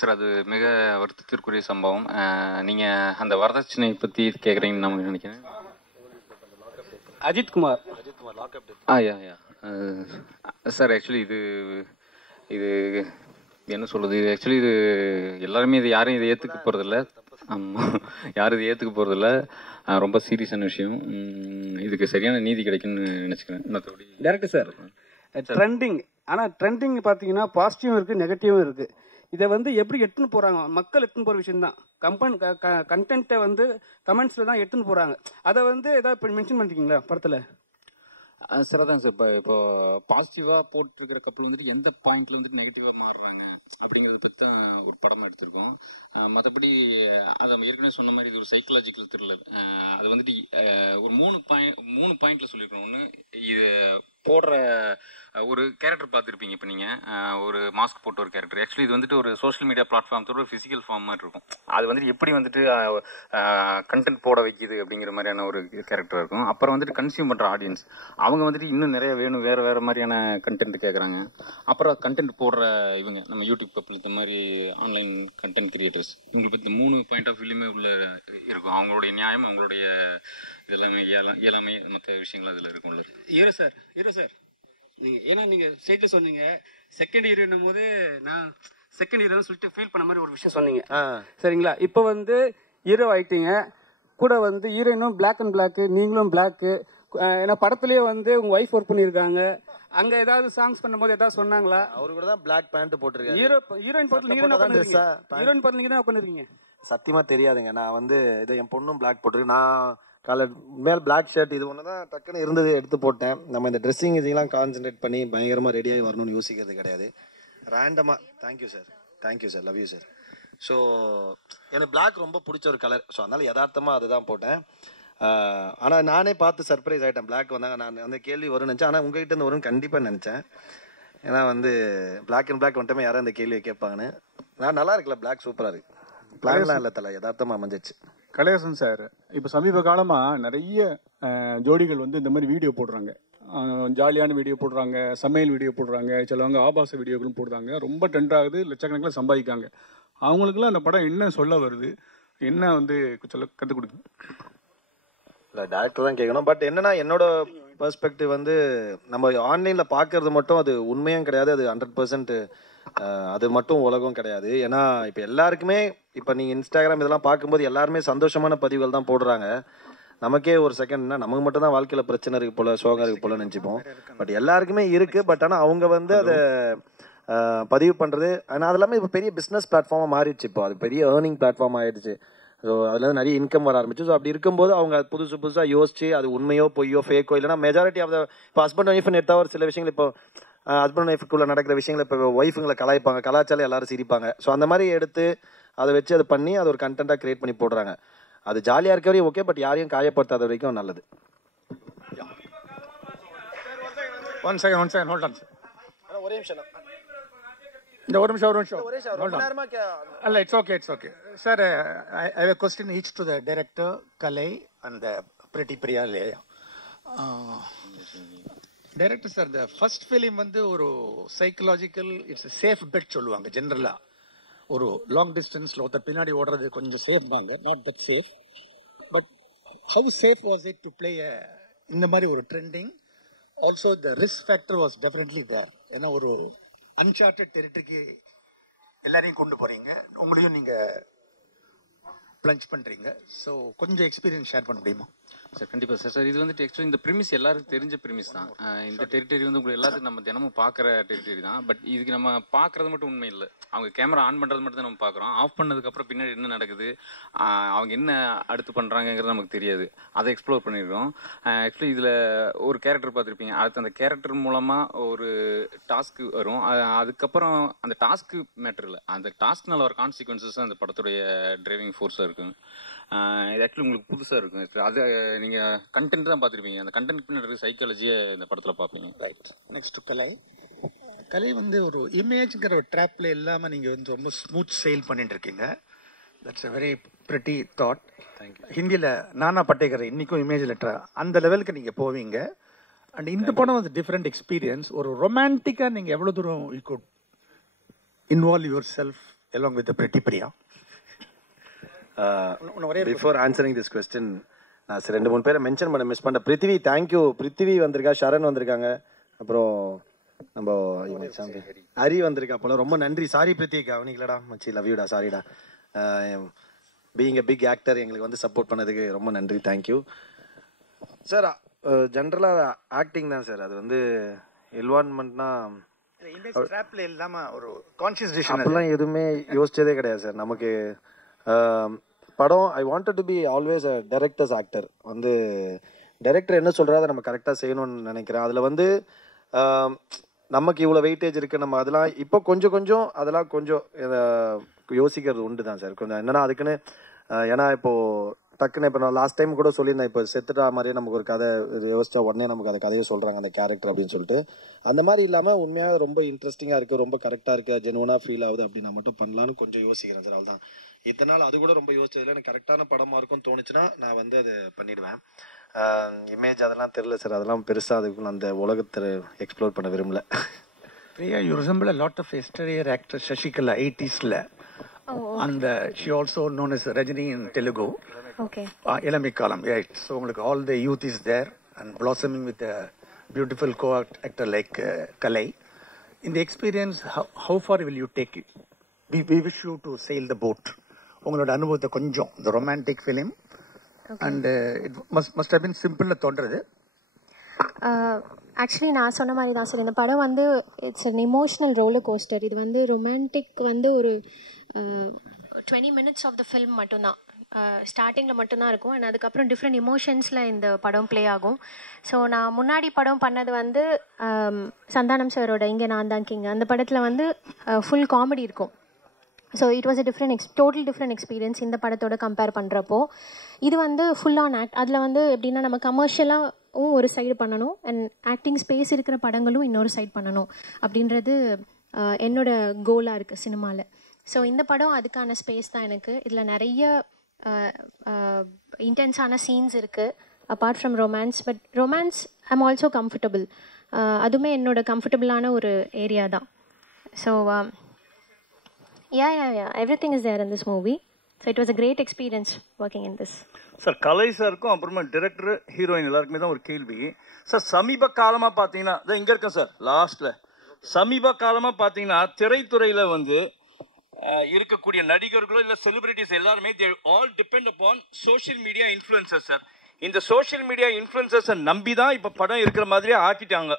சார்? அது மிக வருத்தத்திற்குரிய சம்பவம். நீங்கள் அந்த வரதட்சணை பற்றி கேட்குறீங்கன்னு நான் நினைக்கிறேன். அஜித்குமார் யா சார். ஆக்சுவலி இது என்ன சொல்கிறது, இது ஆக்சுவலி இது எல்லாருமே இது யாரும் இதை ஏற்றுக்க போகிறதில்ல. ஆமாம், யாரும் இதை ஏற்றுக்க போகிறதில்ல. ரொம்ப சீரியஸான விஷயம். இதுக்கு சரியான நீதி கிடைக்குன்னு நினச்சிக்கிறேன். மற்றபடி டேரக்டர் சார், ட்ரெண்டிங், ஆனால் ட்ரெண்டிங் பார்த்தீங்கன்னா பாசிட்டிவும் இருக்குது, நெகட்டிவும் இருக்குது. இதை வந்து எப்படி எடுத்துன்னு போகிறாங்க, மக்கள் எடுத்துன்னு போகிற விஷயம் தான். கண்டென்ட்டை வந்து கமெண்ட்ஸில் தான் எடுத்துன்னு போகிறாங்க. அதை வந்து ஏதாவது மென்ஷன் பண்ணிருக்கீங்களா படத்தில்? சார் அதாங்க சார். இப்போ பாசிட்டிவாக போட்டிருக்கிற கப்பல் வந்துட்டு எந்த பாயிண்ட்ல வந்துட்டு நெகட்டிவாக மாறுறாங்க அப்படிங்கிறத பற்றி தான் ஒரு படமாக எடுத்திருக்கோம். மற்றபடி அதை ஏற்கனவே சொன்ன மாதிரி இது ஒரு சைக்கலாஜிக்கல் த்ரில்லர். அது வந்துட்டு ஒரு 3 பாயிண்ட்ல சொல்லியிருக்கோம். ஒன்று, இது போடுற ஒரு கேரக்டர் பார்த்துருப்பீங்க. இப்போ நீங்கள் ஒரு மாஸ்க் போட்ட ஒரு கேரக்டர், ஆக்சுவலி இது வந்துட்டு ஒரு சோஷியல் மீடியா பிளாட்ஃபார்மத்தோட ஃபிசிக்கல் ஃபார்ம் மாதிரி இருக்கும். அது வந்துட்டு எப்படி வந்துட்டு கண்டென்ட் போட வைக்கிது அப்படிங்கிற மாதிரியான ஒரு கேரக்டர் இருக்கும். அப்புறம் வந்துட்டு கன்சியூம் பண்ணுற ஆடியன்ஸ் அவங்க வந்துட்டு இன்னும் நிறைய வேணும், வேறு மாதிரியான கண்டென்ட் கேட்குறாங்க. அப்புறம் கண்டென்ட் போடுற இவங்க நம்ம யூடியூப் கப்பல், இந்த மாதிரி ஆன்லைன் கண்டென்ட் கிரியேட்டர்ஸ், இவங்களை பற்றி 3 பாயிண்ட் ஆஃப் வியூலையுமே உள்ள இருக்கும். அவங்களுடைய நியாயம், அவங்களுடைய இதெல்லாமே இயலாமை, மற்ற விஷயங்கள் அதில் இருக்கும்ல. ஹீரோ சார் நீங்கள் ஏன்னா நீங்கள் ஸ்டேட்டில் சொன்னீங்க செகண்ட் ஹீரோன்னும் போது நான் செகண்ட் ஹீரோன்னு சொல்லிட்டு ஃபீல் பண்ண மாதிரி ஒரு விஷயம் சொன்னீங்க, சரிங்களா? இப்போ வந்து ஹீரோ ஆகிட்டீங்க, கூட வந்து ஹீரோயினும் பிளாக் அண்ட் பிளாக்கு, நீங்களும் பிளாக்கு. ஏன்னா படத்துலேயே வந்து உங்கள் ஒய்ஃப் ஒர்க் பண்ணியிருக்காங்க. அங்கே ஏதாவது சாங்ஸ் பண்ணும்போது ஏதாவது சொன்னாங்களா? அவரு கூட தான் பிளாக் பேண்ட் போட்டிருக்காரு. ஹீரோயின் படத்தில் நீங்கள் தான் பண்ணிருக்கீங்க. ஹீரோயின் படத்தில் நீங்கள் தான் பண்ணிருக்கீங்க. சத்தியமாக தெரியாதுங்க. நான் வந்து இதை என் பொண்ணும் பிளாக் போட்டிருக்கேன். நான் மேல் பிளாக் ஷர்ட் இது ஒன்று தான் டக்குன்னு இருந்தது, எடுத்து போட்டேன். நம்ம இந்த ட்ரெஸ்ஸிங் இதெல்லாம் கான்சென்ட்ரேட் பண்ணி பயங்கரமாக ரெடியாகி வரணும்னு யோசிக்கிறது கிடையாது. ரேண்டமாக thank you sir, love you sir. So எனக்கு பிளாக் ரொம்ப பிடிச்ச ஒரு கலர். ஸோ அதனால் யதார்த்தமாக அதை தான் போட்டேன். ஆனால் நானே பார்த்து சர்ப்ரைஸ் ஆகிட்டேன். பிளாக் வந்தாங்க, நான் அந்த கேள்வி வரும்னு நினச்சேன். ஆனால் உங்ககிட்ட இருந்து வரும்னு கண்டிப்பாக நினச்சேன். ஏன்னா வந்து பிளாக் அண்ட் பிளாக் வந்துட்டோமே யாரும் அந்த கேள்வியை கேட்பாங்கன்னு. நான் நல்லா இருக்குல்ல, பிளாக் சூப்பராக இருக்குது. பிளாக்லாம் இல்லை தலை, யதார்த்தமாக அமைஞ்சிச்சு. கலையரசன் சார், இப்போ சமீப காலமாக நிறைய ஜோடிகள் வந்து இந்த மாதிரி வீடியோ போடுறாங்க. ஜாலியான வீடியோ போடுறாங்க, சமையல் வீடியோ போடுறாங்க, சிலவங்க ஆபாச வீடியோக்களும் போடுறாங்க. ரொம்ப ட்ரெண்ட் ஆகுது, லட்சக்கணக்கில் சம்பாதிக்காங்க. அவங்களுக்குலாம் அந்த படம் என்ன சொல்ல வருது, என்ன வந்து சொல்ல கற்றுக் கொடுக்குது? இல்லை, டேரக்டர் தான் கேட்கணும். பட் என்னன்னா, என்னோட பெர்ஸ்பெக்டிவ் வந்து நம்ம ஆன்லைனில் பார்க்கறது மட்டும் அது உண்மையும் கிடையாது, அது 100% அது மட்டும் உலகம் கிடையாது. ஏன்னா இப்போ எல்லாருக்குமே, இப்போ நீங்கள் இன்ஸ்டாகிராம் இதெல்லாம் பார்க்கும்போது எல்லாருமே சந்தோஷமான பதிவுகள் தான் போடுறாங்க. நமக்கே ஒரு செகண்ட்னா நமக்கு மட்டும் தான் வாழ்க்கையில் பிரச்சனை இருக்குது போல, சோகம் இருக்குது போல நினச்சிப்போம். பட் எல்லாருக்குமே இருக்குது. பட் ஆனால் அவங்க வந்து அதை பதிவு பண்ணுறது, ஆனால் அது எல்லாமே இப்போ பெரிய பிஸ்னஸ் பிளாட்ஃபார்மாக மாறிடுச்சு. இப்போ அது பெரிய ஏர்னிங் பிளாட்ஃபார்ம் ஆகிடுச்சு. ஸோ அதில் நிறைய இன்கம் வர ஆரம்பிச்சு. ஸோ அப்படி இருக்கும்போது அவங்க புதுசாக யோசிச்சு அது உண்மையோ பொய்யோ ஃபேக்கோ, இல்லைனா மெஜாரிட்டி ஆஃப் த இப்போ ஹஸ்பண்ட் ஒய்ஃப்னு எடுத்தா ஒரு சில விஷயங்கள், இப்போ ஹஸ்பண்ட் ஒய்ஃபுக்குள்ளே நடக்கிற விஷயங்கள் இப்போ ஒய்ஃபுங்களை கலாய்ப்பாங்க, கலாச்சாரம் எல்லாரும் சிரிப்பாங்க. ஸோ அந்த மாதிரி எடுத்து அதை வச்சு அதை பண்ணி அதை ஒரு கண்டென்ட்டாக கிரியேட் பண்ணி போடுறாங்க. அது ஜாலியாக இருக்க வரையும் ஓகே, பட் யாரையும் காயப்படுத்தாத வரைக்கும் நல்லது. One second hold on sir. ஒரே நிமிஷம் ஒரு நிமிஷம் அல்ல, it's okay sir. I have a question each to the director, Kalai and the Pretty Priyaleya. Director sir, இந்த ஃபர்ஸ்ட் ஃபிலிம் வந்து ஒரு சைக்கலாஜிக்கல், இட்ஸ் சேஃப் பெட் சொல்லுவாங்க ஜென்ரலாக. ஒரு லாங் டிஸ்டன்ஸில் ஒருத்தர் பின்னாடி ஓடுறது கொஞ்சம் சேஃப் தாங்க, not that safe. But how safe was it to play இந்த மாதிரி ஒரு Trending? Also the risk factor was definitely there. ஏன்னா ஒரு அன்சார்ட்டட் டெரிட்டரிக்கு எல்லாரையும் கொண்டு போகிறீங்க, உங்களையும் நீங்கள் பிளஞ்ச் பண்ணுறீங்க. ஸோ கொஞ்சம் எக்ஸ்பீரியன்ஸ் ஷேர் பண்ண முடியுமா? சார் கண்டிப்பாக சார். சார் இது வந்துட்டு ஆக்சுவலி இந்த ப்ரிமிஸ் எல்லாருக்கும் தெரிஞ்ச ப்ரிமிஸ் தான். இந்த டெரிட்டரி வந்து உங்களுக்கு எல்லாத்துக்கும் நம்ம தினமும் பார்க்குற டெரிட்டரி தான். பட் இதுக்கு நம்ம பார்க்குறது மட்டும் உண்மை இல்லை. அவங்க கேமரா ஆன் பண்ணுறது மட்டும் தான் நம்ம பார்க்குறோம். ஆஃப் பண்ணதுக்கப்புறம் பின்னாடி என்ன நடக்குது, அவங்க என்ன அடுத்து பண்ணுறாங்கிறது நமக்கு தெரியாது. அதை எக்ஸ்ப்ளோர் பண்ணிடுறோம். ஆக்சுவலி இதில் ஒரு கேரக்டர் பார்த்துருப்பீங்க. அடுத்து அந்த கேரக்டர் மூலமாக ஒரு டாஸ்க்கு வரும். அதுக்கப்புறம் அந்த டாஸ்க்கு மேட்டர் இல்லை, அந்த டாஸ்க்னால ஒரு கான்சிக்வன்சஸ் அந்த படத்துடைய டிரைவிங் ஃபோர்ஸாக இருக்கும். இது ஆக்சுவலி உங்களுக்கு புதுசாக இருக்கும். அது நீங்கள் கண்டென்ட் தான் பார்த்துருப்பீங்க. அந்த கண்டென்ட் பின்னாடி சைக்காலஜியை இந்த படத்தில் பார்ப்பீங்க. ரைட். நெக்ஸ்ட் கலை. கலை வந்து ஒரு இமேஜ்ங்கிற ஒரு ட்ராப்பில் இல்லாமல் நீங்கள் வந்து ரொம்ப ஸ்மூத் சேல் பண்ணிட்டு இருக்கீங்க. That's a very pretty thought. Thank you. ஹிந்தியில் நானா பட்டேகர் இன்றைக்கும் இமேஜ் லெட்டர் அந்த லெவலுக்கு நீங்கள் போவீங்க. அண்ட் இந்த படம் வந்து டிஃப்ரெண்ட் எக்ஸ்பீரியன்ஸ். ஒரு ரொமான்டிக்காக நீங்கள் எவ்வளோ தூரம் you good involve your self along with the pretty Priya? Before answering this question நான் 2-3 பேரை மென்ஷன் பண்ண மிஸ் பண்ண. பிருத்திவி, தேங்க்யூ. பிருத்திவி வந்திருக்கா, ஷரண் வந்திருக்காங்க, அப்புறம் நம்ம ஹரி வந்திருக்கா போல. ரொம்ப நன்றி. சாரி பிருத்திவி, கவனிக்கலடா மச்சி, லவ் யூடா, சாரிடா. பீயிங் எ பிக் ஆக்டர் எங்களுக்கு வந்து சப்போர்ட் பண்ணதுக்கு ரொம்ப நன்றி, தேங்க்யூ சார். ஜென்ரலாக ஆக்டிங் தான் சார். அது வந்து என்வான்மெண்ட்னா அப்படிலாம் எதுவுமே யோசிச்சதே கிடையாது சார். நமக்கு படம் I wanted to be always a directors actor. வந்து டைரக்டர் என்ன சொல்கிறாரு நம்ம கரெக்டாக செய்யணும்னு நினைக்கிறேன். அதில் வந்து நமக்கு இவ்வளோ வெயிட்டேஜ் இருக்குது, நம்ம அதெல்லாம் இப்போ கொஞ்சம் அதெல்லாம் கொஞ்சம் யோசிக்கிறது உண்டு தான் சார். கொஞ்சம் என்னென்னா அதுக்குன்னு ஏன்னா இப்போது டக்குன்னு இப்போ நான் லாஸ்ட் டைம் கூட சொல்லியிருந்தேன், இப்போ செத்துட்டா மாதிரியே நமக்கு ஒரு கதை யோசிச்சா உடனே நமக்கு அந்த கதையை சொல்கிறாங்க அந்த கேரக்டர் அப்படின்னு சொல்லிட்டு. அந்த மாதிரி இல்லாமல் உண்மையாக ரொம்ப இன்ட்ரெஸ்டிங்காக இருக்குது, ரொம்ப கரெக்டாக இருக்குது, ஜெனுவனாக ஃபீல் ஆகுது அப்படின்னா மட்டும் பண்ணலான்னு கொஞ்சம் யோசிக்கிறேன் சார். அவ்வளோதான். இத்தனை நாள் அது கூட ரொம்ப யோசிச்சதில்லை. எனக்கு கரெக்டான படமாக இருக்கும்னு தோணுச்சுன்னா நான் வந்து அது பண்ணிடுவேன். இமேஜ் அதெல்லாம் தெரில சார், அதெல்லாம் பெருசாக அதுக்கு அந்த உலகத்தை எக்ஸ்ப்ளோர் பண்ண விரும்பல. Priya, you resemble a lot of yesteryear actress Shashikala 80s-ல. And she also known as Rajini in Telugu. Okay. Ilamikalam, right. So உங்களுக்கு all the youth is there and blossoming with a beautiful co-actor like Kalai. In the experience, how far will you take it? We wish you to sail the boat. உங்களோட அனுபவத்தை கொஞ்சம், the romantic film. And it must have been simple தோன்றது. ஆக்சுவலி நான் சொன்ன மாதிரி தான் சார், இந்த படம் வந்து it's an emotional roller coaster. இது வந்து ரொமான்டிக் வந்து ஒரு 20 minutes ஆஃப் த ஃபில்ம் மட்டும்தான், ஸ்டார்டிங்கில் மட்டும்தான் இருக்கும். அண்ட் அதுக்கப்புறம் டிஃப்ரெண்ட் இமோஷன்ஸில் இந்த படம் ப்ளே ஆகும். ஸோ நான் முன்னாடி படம் பண்ணது வந்து சந்தானம் சாரோட இங்கே நான் தான் கிங், அந்த படத்தில் வந்து ஃபுல் காமெடி இருக்கும். So it was a total different experience இந்த படத்தோட கம்பேர் பண்ணுறப்போ. இது வந்து ஃபுல் ஆன் ஆக்ட். அதில் வந்து எப்படின்னா நம்ம கமர்ஷியலாகவும் ஒரு சைடு பண்ணணும் அண்ட் ஆக்டிங் ஸ்பேஸ் இருக்கிற படங்களும் இன்னொரு சைடு பண்ணணும் அப்படின்றது என்னோட கோலாக இருக்குது சினிமாவில். ஸோ இந்த படம் அதுக்கான ஸ்பேஸ் தான் எனக்கு. இதில் நிறைய இன்டென்ஸான சீன்ஸ் இருக்குது apart from romance. But romance I'm also comfortable. அதுவுமே என்னோட கம்ஃபர்டபுளான ஒரு ஏரியா தான். So yeah, everything is there in this movie. So it was a great experience working in this. Sir Kalai சாருக்கும் அப்புறமா டிரெக்டர் ஹீரோயின் எல்லாருக்குமே தான் ஒரு கேள்வி சார். சமீப காலமாக பார்த்தீங்கன்னா இங்கே இருக்கேன் சார் லாஸ்ட்டில். சமீப காலமாக பார்த்தீங்கன்னா திரைத்துறையில் வந்து இருக்கக்கூடிய நடிகர்களோ இல்லை செலிபிரிட்டிஸ் எல்லாருமே they all depend upon social media influencers sir. இந்த சோஷியல் மீடியா இன்ஃப்ளூயன்சர்ஸை நம்பி தான் இப்போ படம் இருக்கிற மாதிரியே ஆக்கிட்டாங்க.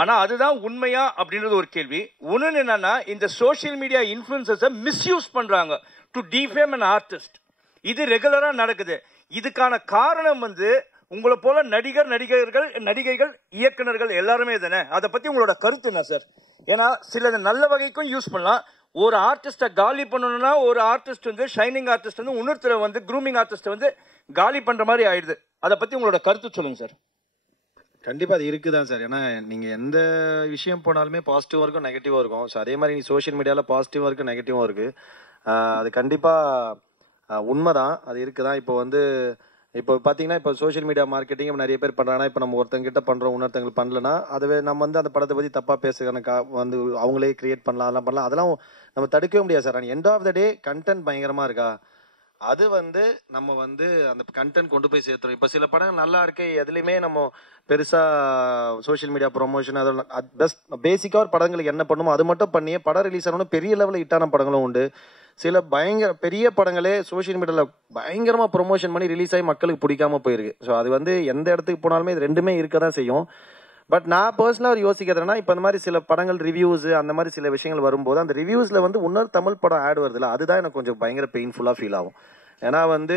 ஆனால் அதுதான் உண்மையா அப்படின்றது ஒரு கேள்வி. ஒன்று என்னன்னா, இந்த சோஷியல் மீடியா இன்ஃப்ளூயன்சர்ஸை மிஸ்யூஸ் பண்ணுறாங்க டு டிஃபேம் அன் ஆர்டிஸ்ட். இது ரெகுலராக நடக்குது. இதுக்கான காரணம் வந்து உங்களை போல நடிகைகள் இயக்குனர்கள் எல்லாருமே தானே. அதை பற்றி உங்களோட கருத்து என்ன சார்? ஏன்னா சிலது நல்ல வகைக்கும் யூஸ் பண்ணலாம். ஒரு ஆர்டிஸ்ட்டை காலி பண்ணணும்னா ஒரு ஆர்டிஸ்ட் வந்து ஷைனிங் ஆர்டிஸ்ட் வந்து இன்னொருத்தரை வந்து க்ரூமிங் ஆர்டிஸ்ட்டை வந்து காலி பண்ணுற மாதிரி ஆயிடுது. அதை பற்றி உங்களோட கருத்து சொல்லுங்கள் சார். கண்டிப்பாக அது இருக்குது தான் சார். ஏன்னா நீங்கள் எந்த விஷயம் போனாலுமே பாசிட்டிவாக இருக்கும், நெகட்டிவாக இருக்கும். ஸோ அதே மாதிரி சோஷியல் மீடியாவில் பாசிட்டிவாக இருக்குது, நெகட்டிவாக இருக்குது. அது கண்டிப்பாக உண்மை தான், அது இருக்குது தான். இப்போ வந்து இப்போ பார்த்தீங்கன்னா இப்போ சோஷியல் மீடியா மார்க்கெட்டிங் இப்போ நிறைய பேர் பண்ணுறாங்கன்னா இப்போ நம்ம ஒருத்தங்கிட்ட பண்ணுறோம் இன்னொருத்தங்களுக்கு பண்ணலன்னா அதுவே நம்ம வந்து அந்த படத்தை பற்றி தப்பாக பேசுகிறதுக்கான வந்து அவங்களே கிரியேட் பண்ணலாம் அதெல்லாம் பண்ணலாம் அதெல்லாம் நம்ம தடுக்கவே முடியாது சார். ஆனால் end of the day content பயங்கரமாக இருக்கா அது வந்து நம்ம வந்து அந்த கண்டென்ட் கொண்டு போய் சேர்த்துரும். இப்போ சில படங்கள் நல்லா இருக்கு எதுலேயுமே நம்ம பெருசாக சோஷியல் மீடியா ப்ரொமோஷன் அதெல்லாம் பெஸ்ட் பேசிக்காக ஒரு படங்களுக்கு என்ன பண்ணுமோ அது மட்டும் பண்ணியே படம் ரிலீஸ் ஆனோன்னு பெரிய லெவலில் ஹிட்டான படங்களும் உண்டு. சில பயங்கர பெரிய படங்களே சோஷியல் மீடியாவில் பயங்கரமாக ப்ரொமோஷன் பண்ணி ரிலீஸ் ஆகி மக்களுக்கு பிடிக்காம போயிருக்கு. ஸோ அது வந்து எந்த இடத்துக்கு போனாலுமே இது ரெண்டுமே இருக்க தான் செய்யும். பட் நான் பர்சனலாக ஒரு யோசிக்கிறதுனா இப்போ இந்த மாதிரி சில படங்கள் ரிவ்யூஸ் அந்த மாதிரி சில விஷயங்கள் வரும்போது அந்த ரிவ்யூஸில் வந்து இன்னொரு தமிழ் படம் ஆட் வருதுல்ல அதுதான் எனக்கு கொஞ்சம் பயங்கர பெயின்ஃபுல்லாக ஃபீல் ஆகும். ஏன்னா வந்து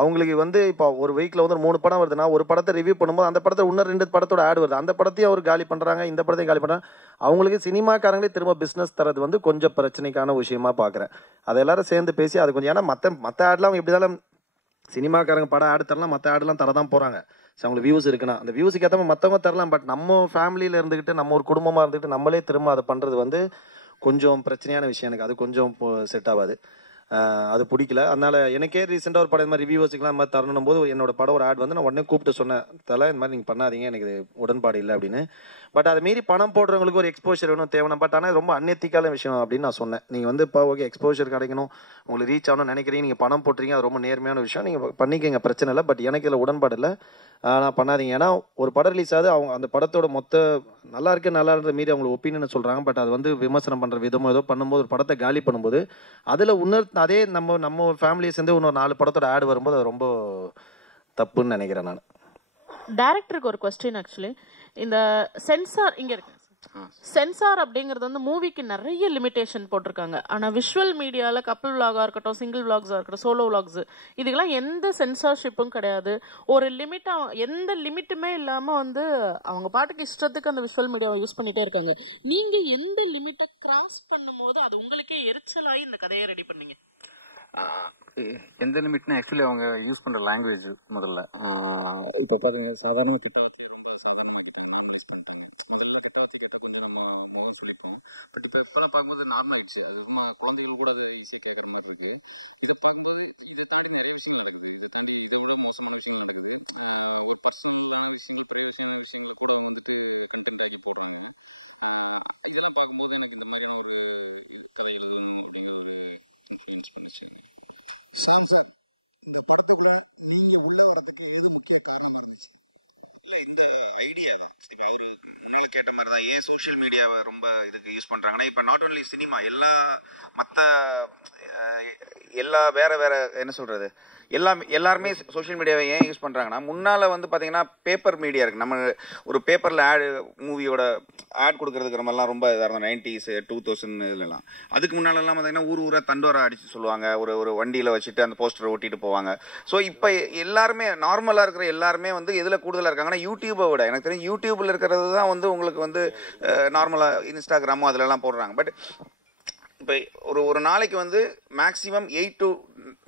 அவங்களுக்கு வந்து இப்போ ஒரு வீக்கில் வந்து 3 படம் வருதுன்னா ஒரு படத்தை ரிவ்யூ பண்ணும்போது அந்த படத்தை இன்னும் 2 படத்தோட ஆட் வருது அந்த படத்தையும் அவர் காலி பண்ணுறாங்க இந்த படத்தையும் காலி பண்ணுறாங்க. அவங்களுக்கு சினிமாக்காரங்களே திரும்ப பிஸ்னஸ் தரது வந்து கொஞ்சம் பிரச்சனைக்கான விஷயமா பார்க்குறேன். அதை எல்லாரும் சேர்ந்து பேசி அது கொஞ்சம் ஏன்னா மற்ற ஆட்லாம் அவங்க எப்படி இருந்தாலும் சினிமாக்காரங்க படம் ஆடு தரலாம் மற்ற ஆடுலாம் தரதான் போகிறாங்க. ஸோ அவங்களுக்கு வியூஸ் இருக்குன்னா அந்த வியூஸுக்கு ஏற்ற மாதிரி மற்றவங்க தரலாம். பட் நம்ம ஃபேமிலியில் இருந்துக்கிட்டு நம்ம ஒரு குடும்பமாக இருந்துக்கிட்டு நம்மளே திரும்ப அதை பண்ணுறது வந்து கொஞ்சம் பிரச்சனையான விஷயம். எனக்கு அது கொஞ்சம் செட் ஆகாது. அது பிடிக்கல. அதனால் எனக்கே ரீசெண்டாக ஒரு படம் இந்த மாதிரி ரிவ்யூவர்ஸுக்குலாம் இந்த மாதிரி தரணும் போது என்னோட படம் ஒரு ஆட் வந்து நான் உடனே கூப்பிட்டு சொன்னேன் தலை இந்த மாதிரி நீங்கள் பண்ணாதீங்க எனக்கு உடன்பாடு இல்லை அப்படின்னு. பட் அதை மீறி பணம் போடுறவங்களுக்கு ஒரு எக்ஸ்போஷர் வேணும் தேவையான பட் ஆனால் ரொம்ப அன்எத்திக்கான விஷயம் அப்படின்னு நான் சொன்னேன். நீங்கள் வந்து இப்போ ஓகே எக்ஸ்போஷர் கிடைக்கணும் உங்களுக்கு ரீச் ஆகணும்னு நினைக்கிறீங்க நீங்கள் பணம் போட்டுறீங்க அது ரொம்ப நேர்மையான விஷயம் நீங்கள் பண்ணிக்கங்க பிரச்சனை இல்லை. பட் எனக்கு இதில் உடன்பாடு இல்லை நான் பண்ணாதீங்க. ஏன்னா ஒரு படம் ரிலீஸ் ஆகுது அவங்க அந்த படத்தோட மொத்த நல்லா இருக்கு நல்லா இருந்த மீறி அவங்களுக்கு ஒப்பீனியன் சொல்கிறாங்க. பட் அது வந்து விமர்சனம் பண்ணுற விதமோ ஏதோ பண்ணும்போது ஒரு படத்தை காலி பண்ணும்போது அதில் இன்னொரு அதே நம்ம ஃபேமிலியை சேர்ந்து இன்னொரு 4 படத்தோட ஆட் வரும்போது அது ரொம்ப தப்புன்னு நினைக்கிறேன் நான். டைரக்டருக்கு ஒரு கொஸ்டின் ஆக்சுவலி இந்த சென்சார் இங்கே இருக்கு சென்சார் அப்படிங்கிறது வந்து மூவிக்கு நிறைய லிமிடேஷன் போட்டிருக்காங்க. ஆனால் விஷுவல் மீடியாவில் கப்பிள் விளாகாக இருக்கட்டும் சிங்கிள் விளாக்ஸாக இருக்கட்டும் சோலோ விளாக்ஸ் இதுக்கெல்லாம் எந்த சென்சார்ஷிப்பும் கிடையாது. ஒரு லிமிட்டாக எந்த லிமிட்டுமே இல்லாமல் வந்து அவங்க பாட்டுக்கு இஷ்டத்துக்கு அந்த விஷுவல் மீடியாவை யூஸ் பண்ணிகிட்டே இருக்காங்க. நீங்கள் எந்த லிமிட்டை கிராஸ் பண்ணும்போது அது உங்களுக்கே எரிச்சலாகி இந்த கதையை ரெடி பண்ணீங்க? எந்த லிமிட்னா ஆக்சுவலி அவங்க யூஸ் பண்ணுற லாங்குவேஜ் முதல்ல இப்போ பார்த்தீங்கன்னா சாதாரணமாக கிட்டவாத்தி ரொம்ப சாதாரணமாக கிட்டாங்க நார்மலைஸ் பண்ணிட்டாங்க. முதல்ல கெட்டவாத்தி கேட்டால் கொஞ்சம் நம்ம மோகம் சொல்லிப்போம். பட் இப்போ இப்போலாம் பார்க்கும்போது நார்மல் ஆயிடுச்சு. அது சும்மா குழந்தைகள் கூட அது ஈஸியாக கேட்குற மாதிரி இருக்கு. இந்த படத்துக்குள்ள நீங்க உள்ள வரதுக்கு இது முக்கிய காரணமா இருந்துச்சு. இந்த ஐடியா முன்னாடி கேட்ட மாதிரி தான் ஏன் சோஷியல் மீடியாவை ரொம்ப இதுக்கு யூஸ் பண்றாங்கன்னா இப்போ நாட் ஒன்லி சினிமா எல்லா வேற என்ன சொல்றது எல்லாருமே சோஷியல் மீடியாவை ஏன் யூஸ் பண்ணுறாங்கன்னா முன்னால் வந்து பார்த்தீங்கன்னா பேப்பர் மீடியா இருக்குது. நம்ம ஒரு பேப்பரில் மூவியோட ஆட் கொடுக்கறதுக்கு நம்மலாம் ரொம்ப இதாக இருந்தோம் 90s 2000 இதுலாம். அதுக்கு முன்னாலெல்லாம் பார்த்தீங்கன்னா ஊராக தண்டோரா அடித்து சொல்லுவாங்க. ஒரு வண்டியில் வச்சுட்டு அந்த போஸ்டரை ஓட்டிட்டு போவாங்க. ஸோ இப்போ எல்லாருமே நார்மலாக இருக்கிற எல்லாருமே வந்து எதில் கூடுதலாக இருக்காங்கன்னா யூடியூப்பை விட எனக்கு தெரியும் யூடியூப்பில் இருக்கிறது தான் வந்து உங்களுக்கு வந்து நார்மலாக இன்ஸ்டாகிராமோ அதிலெல்லாம் போடுறாங்க. பட் இப்போ ஒரு நாளைக்கு வந்து மேக்ஸிமம் 8 to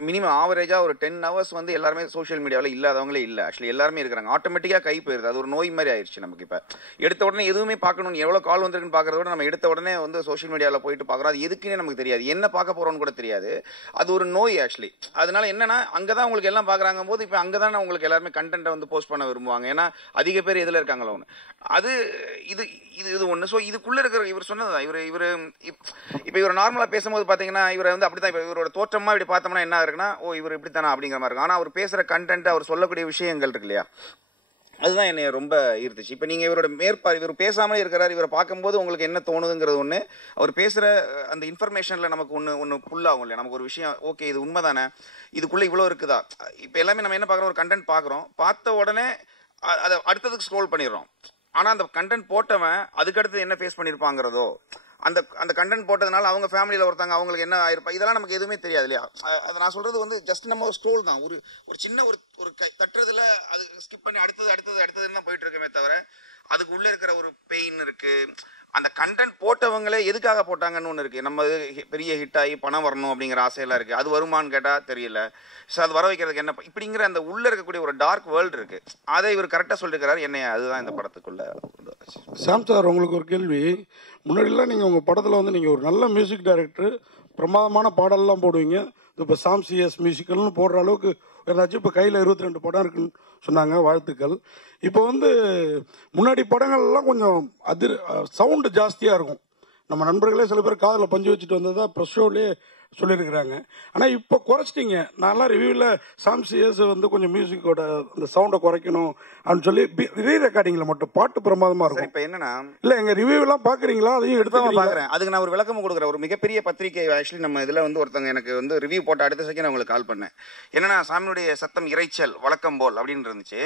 மினிமம் ஆவரேஜாக ஒரு 10 hours வந்து எல்லாருமே சோஷியல் மீடியாவில் இல்லாதவங்களே இல்லை. ஆக்சுவலி எல்லாருமே இருக்கிறாங்க. ஆட்டோமேட்டிக்காக கை போயிருது. அது ஒரு நோய் மாதிரி ஆயிடுச்சு நமக்கு. இப்போ எடுத்த உடனே எதுவுமே பார்க்கணும்னு எவ்வளோ கால் வந்திருக்குன்னு பார்க்கறத விட நம்ம எடுத்த உடனே வந்து சோஷியல் மீடியாவில் போயிட்டு பார்க்குறோம். அது எதுக்குன்னே நமக்கு தெரியாது. என்ன பார்க்க போகிறோன்னு கூட தெரியாது. அது ஒரு நோய் ஆக்சுவலி. அதனால என்னன்னா அங்கே தான் உங்களுக்கு எல்லாம் பார்க்குறாங்க போது இப்போ அங்கே தான் உங்களுக்கு எல்லாருமே கண்டென்ட்டை வந்து போஸ்ட் பண்ண விரும்புவாங்க. ஏன்னா அதிக பேர் எதில் இருக்காங்களோ ஒன்று அது இது ஒன்று. ஸோ இதுக்குள்ளே இருக்கிற இவர் சொன்னது தான் இப்போ இவர் நார்மலாக பேசும்போது பார்த்தீங்கன்னா இவரை வந்து அப்படி தான் இப்போ இவரோட தோற்றமாக இப்படி பார்த்தோம்னா என்ன இருக்குன்னா இவர் இப்படி தானே அப்படிங்கிற மாதிரி இருக்கும். ஆனால் அவர் பேசுகிற கண்டென்ட் அவர் சொல்லக்கூடிய விஷயங்கள் இருக்கு இல்லையா அதுதான் என்னை ரொம்ப ஈர்த்துச்சு. இப்போ நீங்கள் இவரோட இவர் பேசாமலே இருக்கிறார். இவரை பார்க்கும்போது உங்களுக்கு என்ன தோணுதுங்கிறது ஒன்று. அவர் பேசுகிற அந்த இன்ஃபர்மேஷனில் நமக்கு ஒன்று புல்லாகும் இல்லையா நமக்கு ஒரு விஷயம் ஓகே இது உண்மை தானே இதுக்குள்ளே இவ்வளோ இருக்குதா. இப்போ எல்லாமே நம்ம என்ன பார்க்குறோம் ஒரு கண்டென்ட் பார்க்குறோம். பார்த்த உடனே அதை அடுத்ததுக்கு ஸ்க்ரோல் பண்ணிடுறோம். ஆனால் அந்த கண்டென்ட் போட்டவன் அதுக்கடுத்து என்ன ஃபேஸ் பண்ணியிருப்பாங்கிறதோ அந்த கண்டென்ட் போட்டதுனால அவங்க ஃபேமிலியில் ஒருத்தாங்க அவங்களுக்கு என்ன ஆயிருப்பா இதெல்லாம் நமக்கு எதுவுமே தெரியாது இல்லையா. அதை நான் சொல்கிறது வந்து ஜஸ்ட் நம்ம ஒரு ஸ்க்ரோல் தான். ஒரு சின்ன ஒரு கை தட்டுறதுல அது ஸ்கிப் பண்ணி அடுத்ததுன்னு தான் போயிட்டு இருக்கமே தவிர அதுக்கு உள்ளே இருக்கிற ஒரு பெயின் இருக்குது. அந்த கண்டென்ட் போட்டவங்களே எதுக்காக போட்டாங்கன்னு ஒன்று இருக்குது. நம்ம பெரிய ஹிட் ஆகி பணம் வரணும் அப்படிங்கிற ஆசையெல்லாம் இருக்குது. அது வருமானு கேட்டால் தெரியல. ஸோ அது வர வைக்கிறதுக்கு என்ன இப்படிங்கிற அந்த உள்ளே இருக்கக்கூடிய ஒரு டார்க் வேர்ல்டு இருக்குது. அதை இவர் கரெக்டாக சொல்லியிருக்கிறார். என்னைய அதுதான் இந்த படத்துக்குள்ள. சாம் சார் உங்களுக்கு ஒரு கேள்வி. முன்னாடிலாம் நீங்கள் உங்கள் படத்தில் வந்து நீங்கள் ஒரு நல்ல மியூசிக் டைரக்டர் பிரமாதமான பாடல்லாம் போடுவீங்க. இப்போ சாம் சிஎஸ் மியூசிக்கல்னு போடுற அளவுக்கு ஏதாச்சும் இப்போ கையில் 22 படம் இருக்குன்னு சொன்னாங்க, வாழ்த்துக்கள். இப்போ வந்து முன்னாடி படங்கள்லாம் கொஞ்சம் சவுண்டு ஜாஸ்தியாக இருக்கும். நம்ம நண்பர்களே சில பேர் காதில் பஞ்சு வச்சுட்டு வந்ததா ப்ரெஸ் ஷோலேயே சொல்லியிருக்கிறாங்க. ஆனால் இப்போ குறைச்சிட்டிங்க. நான்லாம் ரிவ்யூவில் சாம் சிஎஸ் வந்து கொஞ்சம் மியூசிக்கோட அந்த சவுண்டை குறைக்கணும் அப்படின்னு சொல்லி ரீ ரெக்கார்டிங்கில் மட்டும் பாட்டு பிரமாதமாக இருக்கும். இப்போ என்னன்னா இல்லை எங்கள் ரிவ்யூலாம் பார்க்குறீங்களா? அதையும் எடுத்து பார்க்குறேன். அதுக்கு நான் ஒரு விளக்கம் கொடுக்குறேன். ஒரு மிகப்பெரிய பத்திரிகை ஆக்சுவலி நம்ம இதில் வந்து ஒருத்தங்க எனக்கு வந்து ரிவ்யூ போட்ட அடுத்த செகண்ட் அவங்களுக்கு கால் பண்ணேன். என்னன்னா சாமியுடைய சத்தம் இறைச்சல் வழக்கம் போல் அப்படின்னு இருந்துச்சு.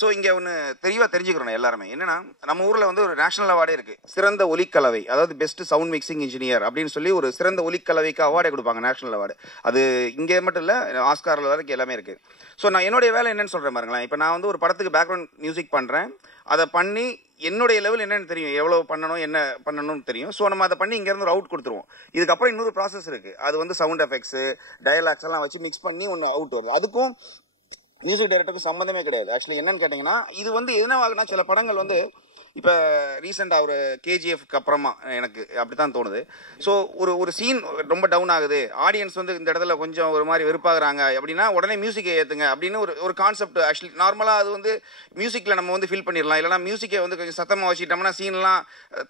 ஸோ இங்கே ஒன்று தெளிவாக தெரிஞ்சுக்கிறோம் எல்லாருமே. என்னன்னா நம்ம ஊரில் வந்து ஒரு நேஷனல் அவார்டே இருக்குது, சிறந்த ஒலிக்கலவை, அதாவது பெஸ்ட் சவுண்ட் மிக்சிங் இன்ஜினியர் அப்படின்னு சொல்லி ஒரு சிறந்த ஒலிக்கலவைக்கு அவார்டே கொடுப்பாங்க, நேஷனல் அவார்டு. அது இங்கே மட்டும் இல்லை, ஆஸ்காரில் வரைக்கும் எல்லாமே இருக்குது. ஸோ நான் என்னுடைய வேலை என்னன்னு சொல்கிறேன் பாருங்களேன். இப்போ நான் வந்து ஒரு படத்துக்கு பேக்ரவுண்ட் மியூசிக் பண்ணுறேன். அதை பண்ணி என்னுடைய லெவல் என்னென்னு தெரியும், எவ்வளோ பண்ணணும் என்ன பண்ணணும்னு தெரியும். ஸோ நம்ம அதை பண்ணி இங்கேருந்து ஒரு அவுட் கொடுத்துருவோம். இதுக்கப்புறம் இன்னொரு ப்ராசஸ் இருக்குது. அது வந்து சவுண்ட் எஃபெக்ட்ஸு டயலாக்ஸ் எல்லாம் வச்சு மிக்ஸ் பண்ணி ஒன்று அவுட் வருது. அதுக்கும் மியூசிக் டைரக்டருக்கு சம்மந்தமே கிடையாது. ஆக்சுவலி என்னன்னு கேட்டிங்கன்னா இது வந்து என்னவாகுனா சில படங்கள் வந்து இப்போ ரீசெண்டாக ஒரு கேஜிஎஃப்க்கு அப்புறமா எனக்கு அப்படி தான் தோணுது. ஸோ ஒரு சீன் ரொம்ப டவுன் ஆகுது, ஆடியன்ஸ் வந்து இந்த இடத்துல கொஞ்சம் ஒரு மாதிரி வெறுப்பாகிறாங்க அப்படின்னா உடனே மியூசிக்கை ஏற்றுங்க அப்படின்னு ஒரு கான்செப்ட். ஆக்சுவலி நார்மலாக அது வந்து மியூசிக்கில் நம்ம வந்து ஃபீல் பண்ணிடலாம், இல்லைனா மியூசிக்கை வந்து கொஞ்சம் சத்தமாக வச்சுட்டோம்னா சீன்லாம்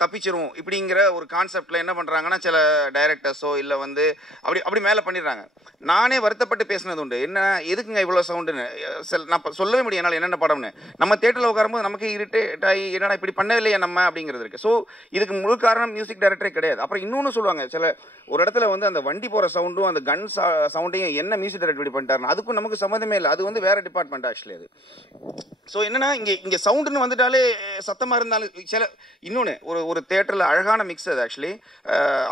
தப்பிச்சிரும் இப்படிங்கிற ஒரு கான்செப்டில் என்ன பண்ணுறாங்கன்னா சில டைரக்டர்ஸோ இல்லை வந்து அப்படி மேலே பண்ணிடுறாங்க. நானே வருத்தப்பட்டு பேசினது உண்டு. என்ன எதுக்குங்க இவ்வளோ சவுண்டுன்னு நான் சொல்லவே முடியும் என்னால் என்னென்ன படம்னு. நம்ம தேட்டரில் உட்காரும்போது நமக்கு இரிட்டேட் ஆகி என்னடா இப்படி பண்ணவில்லையே நம்ம அப்படிங்கிறது இருக்கு. ஸோ இதுக்கு முழு காரணம் மியூசிக் டைரக்டரே கிடையாது. அப்புறம் இன்னொன்று சொல்லுவாங்க, சில ஒரு இடத்துல வந்து அந்த வண்டி போகிற சவுண்டும் அந்த கன் சவுண்டையும் என்ன மியூசிக் டைரக்டர் இப்படி பண்ணிட்டாருன்னு அதுக்கும் நமக்கு சம்மந்தமே இல்லை. அது வந்து வேற டிபார்ட்மெண்ட் ஆக்சுவலி அது. ஸோ என்னன்னா இங்கே சவுண்டுன்னு வந்துட்டாலே சத்தமாக இருந்தாலும் சில இன்னொன்று ஒரு தேட்டரில் அழகான மிக்ஸ் அது. ஆக்சுவலி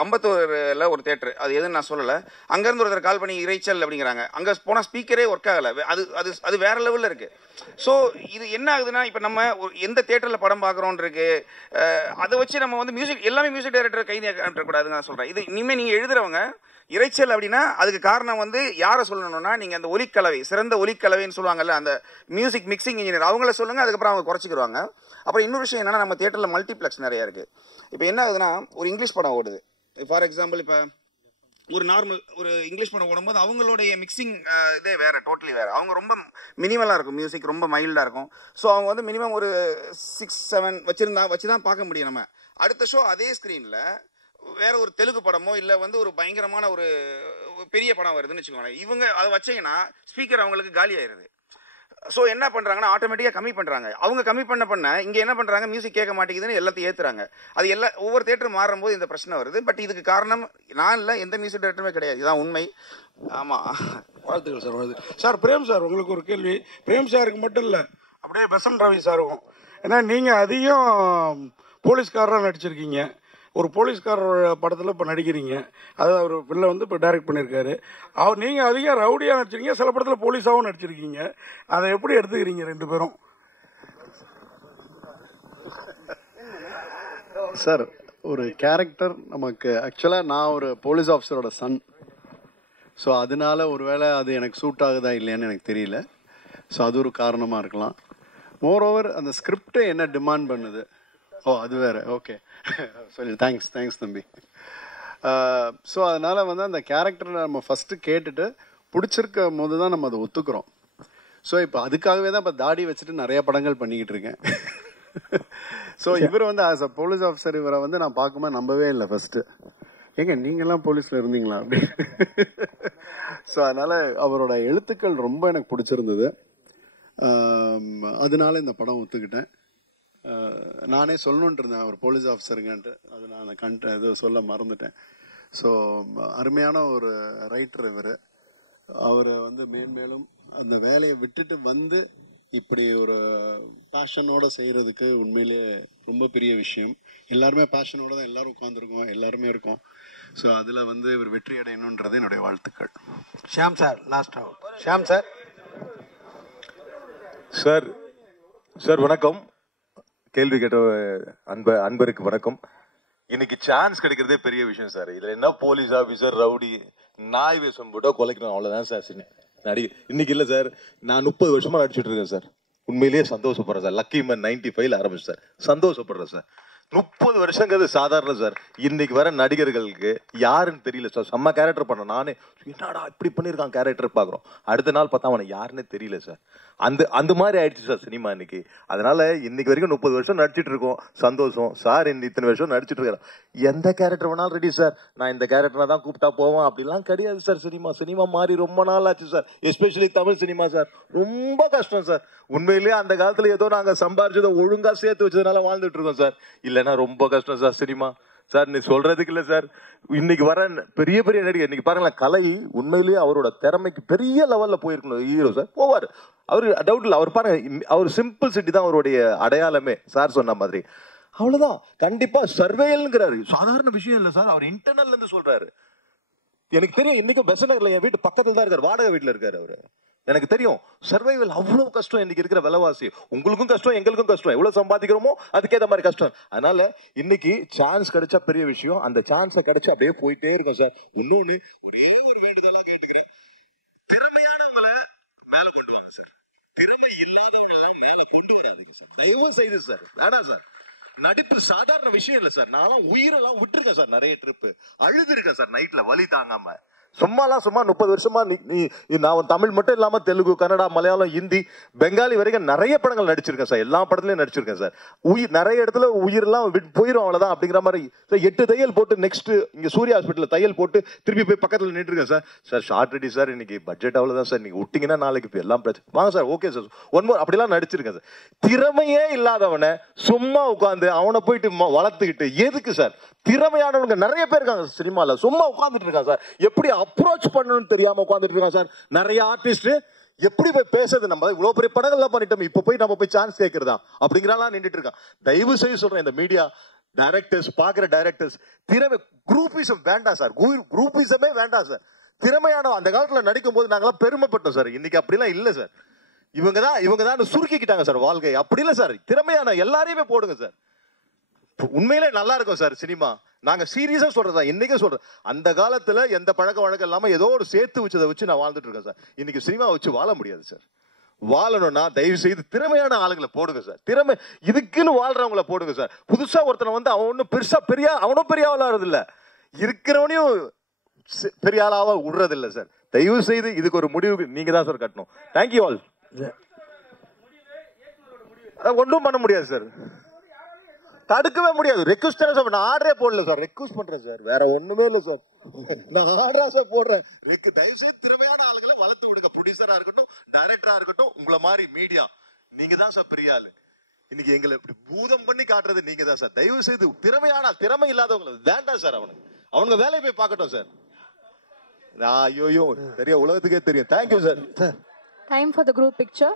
அம்பத்தூரில் ஒரு தேட்டர், அது எதுன்னு நான் சொல்லலை, அங்கேருந்து ஒருத்தர் கால் பண்ணி இறைச்சல் அப்படிங்கிறாங்க. அங்கே போனால் ஸ்பீக்கரே ஒர்க் ஆகலை. அது வேற லெவலில் இருக்குது. ஸோ இது என்ன ஆகுதுன்னா இப்போ நம்ம எந்த தேட்டரில் படம் பார்க்குறோன்னு இருக்கு, அதை வச்சு நம்ம வந்து மியூசிக் எல்லாமே மியூசிக் டைரக்டர் கை நீட்டக்கூடாதுன்னு நான் சொல்கிறேன். இது இனிமேல் நீங்கள் எழுதுறவங்க இறைச்சல் அப்படின்னா அதுக்கு காரணம் வந்து யாரை சொல்லணும்னா நீங்கள் அந்த ஒலிக்கலவை, சிறந்த ஒலிக்கலவைன்னு சொல்லுவாங்கல்ல, அந்த மியூசிக் மிக்சிங் இன்ஜினியர் அவங்கள சொல்லுங்கள். அதுக்கப்புறம் அவங்க குறைச்சிக்கிடுவாங்க. அப்புறம் இன்னொரு விஷயம் என்னன்னா நம்ம தேட்டரில் மல்டிப்ளெக்ஸ் நிறையா இருக்குது. இப்போ என்ன ஆகுதுன்னா ஒரு இங்கிலீஷ் படம் ஓடுது, ஃபார் எக்ஸாம்பிள் இப்போ ஒரு நார்மல் ஒரு இங்கிலீஷ் படம் ஓடும்போது அவங்களுடைய மிக்சிங் இதே வேறு, டோட்டலி வேறு. அவங்க ரொம்ப மினிமலாக இருக்கும், மியூசிக் ரொம்ப மைல்டாக இருக்கும். ஸோ அவங்க வந்து மினிமம் ஒரு 6-7 வச்சு தான் பார்க்க முடியும். நம்ம அடுத்த ஷோ அதே ஸ்க்ரீனில் வேற ஒரு தெலுங்கு படமோ இல்லை வந்து ஒரு பயங்கரமான ஒரு பெரிய படம் வருதுன்னு வச்சுக்கோங்களேன், இவங்க அதை வச்சிங்கன்னா ஸ்பீக்கர் அவங்களுக்கு காலி ஆயிடுது. ஸோ என்ன பண்ணுறாங்கன்னா ஆட்டோமேட்டிக்காக கம்மி பண்ணுறாங்க. அவங்க கம்மி பண்ண இங்கே என்ன பண்ணுறாங்க, மியூசிக் கேட்க மாட்டேங்குதுன்னு எல்லாத்தையும் ஏற்றுறாங்க. அது ஒவ்வொரு தேட்டரும் மாறும்போது இந்த பிரச்சனை வருது. பட் இதுக்கு காரணம் நான் இல்லை, எந்த மியூசிக் டைரக்டருமே கிடையாது. இதுதான் உண்மை. ஆமாம், வாழ்த்துக்கள் சார், வாழ்த்து சார். பிரேம் சார், உங்களுக்கு ஒரு கேள்வி. பிரேம் சாருக்கு மட்டும் இல்லை, அப்படியே பெசன்ட் ரவி சாருக்கும். ஏன்னா நீங்கள் அதிகம் போலீஸ்காரராக நடிச்சிருக்கீங்க. ஒரு போலீஸ்காரரோட படத்தில் இப்போ நடிக்கிறீங்க, அது அவர் பிள்ளை வந்து இப்போ டைரக்ட் பண்ணியிருக்காரு. நீங்கள் அதிகம் ரவுடியாக நடிச்சிருக்கீங்க, சில படத்தில் போலீஸாகவும் நடிச்சிருக்கீங்க. அதை எப்படி எடுத்துக்கிறீங்க ரெண்டு பேரும்? சார், ஒரு கேரக்டர் நமக்கு ஆக்சுவலாக நான் ஒரு போலீஸ் ஆஃபீஸரோட சன். ஸோ அதனால ஒருவேளை அது எனக்கு சூட் ஆகுதா இல்லையான்னு எனக்கு தெரியல. ஸோ அது ஒரு காரணமாக இருக்கலாம். மோரோவர் அந்த ஸ்கிரிப்டை என்ன டிமாண்ட் பண்ணுது, அது வேறு. ஓகே, சொல்லி தேங்க்ஸ் தம்பி. ஸோ அதனால் வந்து அந்த கேரக்டரை நம்ம ஃபஸ்ட்டு கேட்டுட்டு பிடிச்சிருக்கும் போது தான் நம்ம அதை ஒத்துக்கிறோம். ஸோ இப்போ அதுக்காகவே தான் இப்போ தாடி வச்சுட்டு நிறைய படங்கள் பண்ணிக்கிட்டு இருக்கேன். ஸோ இவர் வந்து ஆஸ் அ போலீஸ் ஆஃபீஸர் இவரை வந்து நான் பார்க்கும்போது நம்பவே இல்லை ஃபஸ்ட்டு. ஏங்க நீங்கள்லாம் போலீஸில் இருந்தீங்களா அப்படி. ஸோ அதனால் அவரோட எழுத்துக்கள் ரொம்ப எனக்கு பிடிச்சிருந்தது. அதனால இந்த படம் ஒத்துக்கிட்டேன். நானே சொல்லணுன்ட்டு இருந்தேன் ஒரு போலீஸ் ஆஃபீஸருங்கன்ட்டு, அது நான் இது சொல்ல மறந்துட்டேன். ஸோ அருமையான ஒரு ரைட்டர் இவர். அவரை வந்து மேன்மேலும் அந்த வேலையை விட்டுட்டு வந்து இப்படி ஒரு பேஷனோட செய்கிறதுக்கு உண்மையிலேயே ரொம்ப பெரிய விஷயம். எல்லாருமே பேஷனோட தான் எல்லாரும் உட்காந்துருக்கோம், எல்லாருமே இருக்கோம். ஸோ அதில் வந்து இவர் வெற்றி அடையணுன்றது என்னுடைய வாழ்த்துக்கள். Shyam sir last out. Shyam sir. Sir வணக்கம். கேள்வி கேட்ட அன்பருக்கு வணக்கம். இன்னைக்கு சான்ஸ் கிடைக்கிறதே பெரிய விஷயம் சார். இதுல என்ன போலீஸ் ஆபீசர் ரவுடி நாய் வேஷம் போட்டோ கொலைக்கணும், அவ்வளவுதான் சார். இன்னைக்கு இல்ல சார், நான் 30 வருஷமா நடிச்சுட்டு இருக்கேன் சார். உண்மையிலேயே சந்தோஷப்படுறேன் சார். லக்கி மேன் 95 ஆரம்பிச்சு சார். சந்தோஷப்படுறேன் சார். 30 வருஷங்கிறது சாதாரண சார். இன்னைக்கு வர நடிகர்களுக்கு யாருன்னு தெரியல சார். செம்ம கேரக்டர் பண்ண நானே என்னடா இப்படி பண்ணியிருக்கான் கேரக்டர் பார்க்குறோம், அடுத்த நாள் பார்த்தா அவனை யாருன்னே தெரியல சார். அந்த மாதிரி ஆயிடுச்சு சார் சினிமா இன்னைக்கு. அதனால இன்னைக்கு வரைக்கும் 30 வருஷம் நடிச்சிட்டு இருக்கோம், சந்தோஷம் சார். இத்தனை வருஷம் நடிச்சிட்டு இருக்கிறேன், எந்த கேரக்டர் வேணாலும் ரெடி சார். நான் இந்த கேரக்டரை தான் கூப்பிட்டா போவேன் அப்படிலாம் கிடையாது சார். சினிமா மாறி ரொம்ப நாள் ஆச்சு sir. Especially Tamil cinema sir ரொம்ப கஷ்டம் சார். உண்மையிலேயே அந்த காலத்துல ஏதோ நாங்க சம்பாரிச்சதை ஒழுங்கா சேர்த்து வச்சதுனால வாழ்ந்துட்டு இருக்கோம் சார். இல்லைன்னா ரொம்ப கஷ்டம் சார் சினிமா சார். நீ சொல்றதுக்கு இல்ல சார். இன்னைக்கு வர பெரிய பெரிய நடிகர் இன்னைக்கு பாருங்களேன், கலை உண்மையிலேயே அவரோட திறமைக்கு பெரிய லெவல்ல போயிருக்கணும் ஹீரோ சார். போவார் அவரு, டவுட் இல்லை. அவர் பாருங்க, அவர் சிம்பிள் சிட்டி தான் அவருடைய அடையாளமே சார் சொன்ன மாதிரி. அவ்வளவுதான். கண்டிப்பா சர்வேயல்ங்கிறாரு, சாதாரண விஷயம் இல்லை சார். அவர் இன்டர்னல்ல இருந்து சொல்றாரு. எனக்கு தெரியும், இன்னைக்கும் பெசன்ட் நகர்ல என் வீட்டு பக்கத்துல தான் இருக்காரு, வாடகை வீட்டுல இருக்காரு அவரு. எனக்கு தெரியும் சர்வைவல் அவ்வளவு கஷ்டம் இன்னைக்கு இருக்கிற விலைவாசி. உங்களுக்கும் கஷ்டம், எங்களுக்கும் கஷ்டம். எவ்வளவு சம்பாதிக்கிறோமோ அதுக்கேற்ற மாதிரி கஷ்டம். அதனால இன்னைக்கு சான்ஸ் கிடைச்சா பெரிய விஷயம். அந்த சான்ஸை கிடைச்சு அப்படியே போயிட்டே இருக்கும் சார். இன்னொன்னு ஒரே ஒரு வேண்டுதலா கேட்டுக்கிறேன், திறமையானவங்களை மேல கொண்டு வாங்க சார். திறமை இல்லாதவனெல்லாம் மேல கொண்டு வராதீங்க சார், தயவு செய்து சார். வேணாம் சார். நடிப்பு சாதாரண விஷயம் இல்லை சார். நான்லாம் உயிரெல்லாம் விட்டுருக்கேன் சார், நிறைய ட்ரிப்பு அழுது இருக்கேன் சார் நைட்ல வலி தாங்காம. சும்மா 30 வருஷமா நான் தமிழ் மட்டும் இல்லாம தெலுங்கு, கன்னடா, மலையாளம், ஹிந்தி, பெங்காலி வரைக்கும் நிறைய படங்கள் நடிச்சிருக்கேன் சார். எல்லா படத்துலயும் நடிச்சிருக்கேன் சார். நிறைய இடத்துல உயிரெல்லாம் போயிடும், அவ்வளவுதான் அப்படிங்கிற மாதிரி 8 தையல் போட்டு நெக்ஸ்ட் இங்க சூர்யா ஹாஸ்பிட்டல் தையல் போட்டு திருப்பி போய் பக்கத்துல நின்று இருக்கேன் sir. Sir shot ready sir, இன்னைக்கு பட்ஜெட் அவ்வளவுதான் சார், நீங்க விட்டீங்கன்னா நாளைக்கு எல்லாம் பிரச்சனை. வாங்க sir, okay sir, one more அப்படிலாம் நடிச்சிருக்கேன் சார். திறமையே இல்லாதவனை சும்மா உட்காந்து அவனை போயிட்டு வளர்த்துக்கிட்டு எதுக்கு சார்? திறமையானவங்க நிறைய பேர் இருக்காங்க சினிமால, சும்மா உட்காந்துட்டு இருக்காங்க சார். எப்படி அப்ரோச் பண்ணணும்னு தெரியாம உட்காந்துட்டு இருக்காங்க சார் நிறைய ஆர்டிஸ்ட். எப்படி போய் பேசுறது? நம்ம இவ்வளவு பெரிய படங்கள்லாம் பண்ணிட்டோம், இப்ப போய் நம்ம போய் சான்ஸ் கேட்கறதா அப்படிங்கிறலாம் நின்றுட்டு இருக்கான். தயவு செய்து சொல்றேன், இந்த மீடியா டைரக்டர்ஸ், பாக்குற டைரக்டர்ஸ், திறமை குரூப்பிசம் வேண்டாம் சார். குரூப்பிசமே வேண்டாம் சார். திறமையான அந்த காலத்துல நடிக்கும் போது நாங்களாம் பெருமைப்பட்டோம் சார். இன்னைக்கு அப்படிலாம் இல்ல சார். இவங்க தான் சுருக்கிக்கிட்டாங்க சார் வாழ்க்கை. அப்படி இல்ல சார், திறமையான எல்லாரையுமே போடுங்க சார். உண்மையிலே நல்லா இருக்கும் சார் சினிமா. நாங்க சீரியஸா சொல்றதா, இன்னைக்கே சொல்றேன். அந்த காலத்துல எந்த பழக்க வழக்கம் இல்லாம ஏதோ ஒரு சேர்த்து வச்சதை வச்சு நான் வாழ்ந்துட்டு இருக்கேன் சார். இன்னைக்கு சினிமா வச்சு வாழ முடியாது சார். வாழணும்னா தயவு செய்து திறமையான ஆளுங்களை போடுங்க சார். திறமை இதுக்குன்னு வாழ்றவங்களை போடுங்க சார். புதுசா ஒருத்தனை வந்து அவன் ஒன்னும் அவனும் பெரிய ஆளா இல்ல, இருக்கிறவனையும் பெரிய ஆளாவா விடுறது இல்ல சார். தயவு செய்து இதுக்கு ஒரு முடிவு நீங்க தான் சார் கட்டணும். Thank you all. ஒன்றும் பண்ண முடியாது சார், தடுக்கவே முடியாது. ரெக்வஸ்ட் நான் ஆர்டரே போடல சார், ரெக்வஸ்ட் பண்றேன் சார், வேற ஒண்ணுமே இல்ல சார். நான் ஆர்டரா சார் போடுறேன். தயவு செய்து திறமையான ஆளுங்களை வளர்த்து விடுங்க. ப்ரொடியூசரா இருக்கட்டும், டைரக்டரா இருக்கட்டும், உங்களை மாதிரி மீடியா நீங்க தான் சார் பெரிய ஆளு. இன்னைக்கு எங்களை இப்படி பூதம் பண்ணி காட்டுறது நீங்க தான் சார். தயவு செய்து திறமை இல்லாதவங்களை வேண்டாம் சார். அவனுங்க வேலையை போய் பார்க்கட்டும் சார். ஐயோ தெரிய உலகத்துக்கே தெரியும். Thank you sir. Time for the group picture.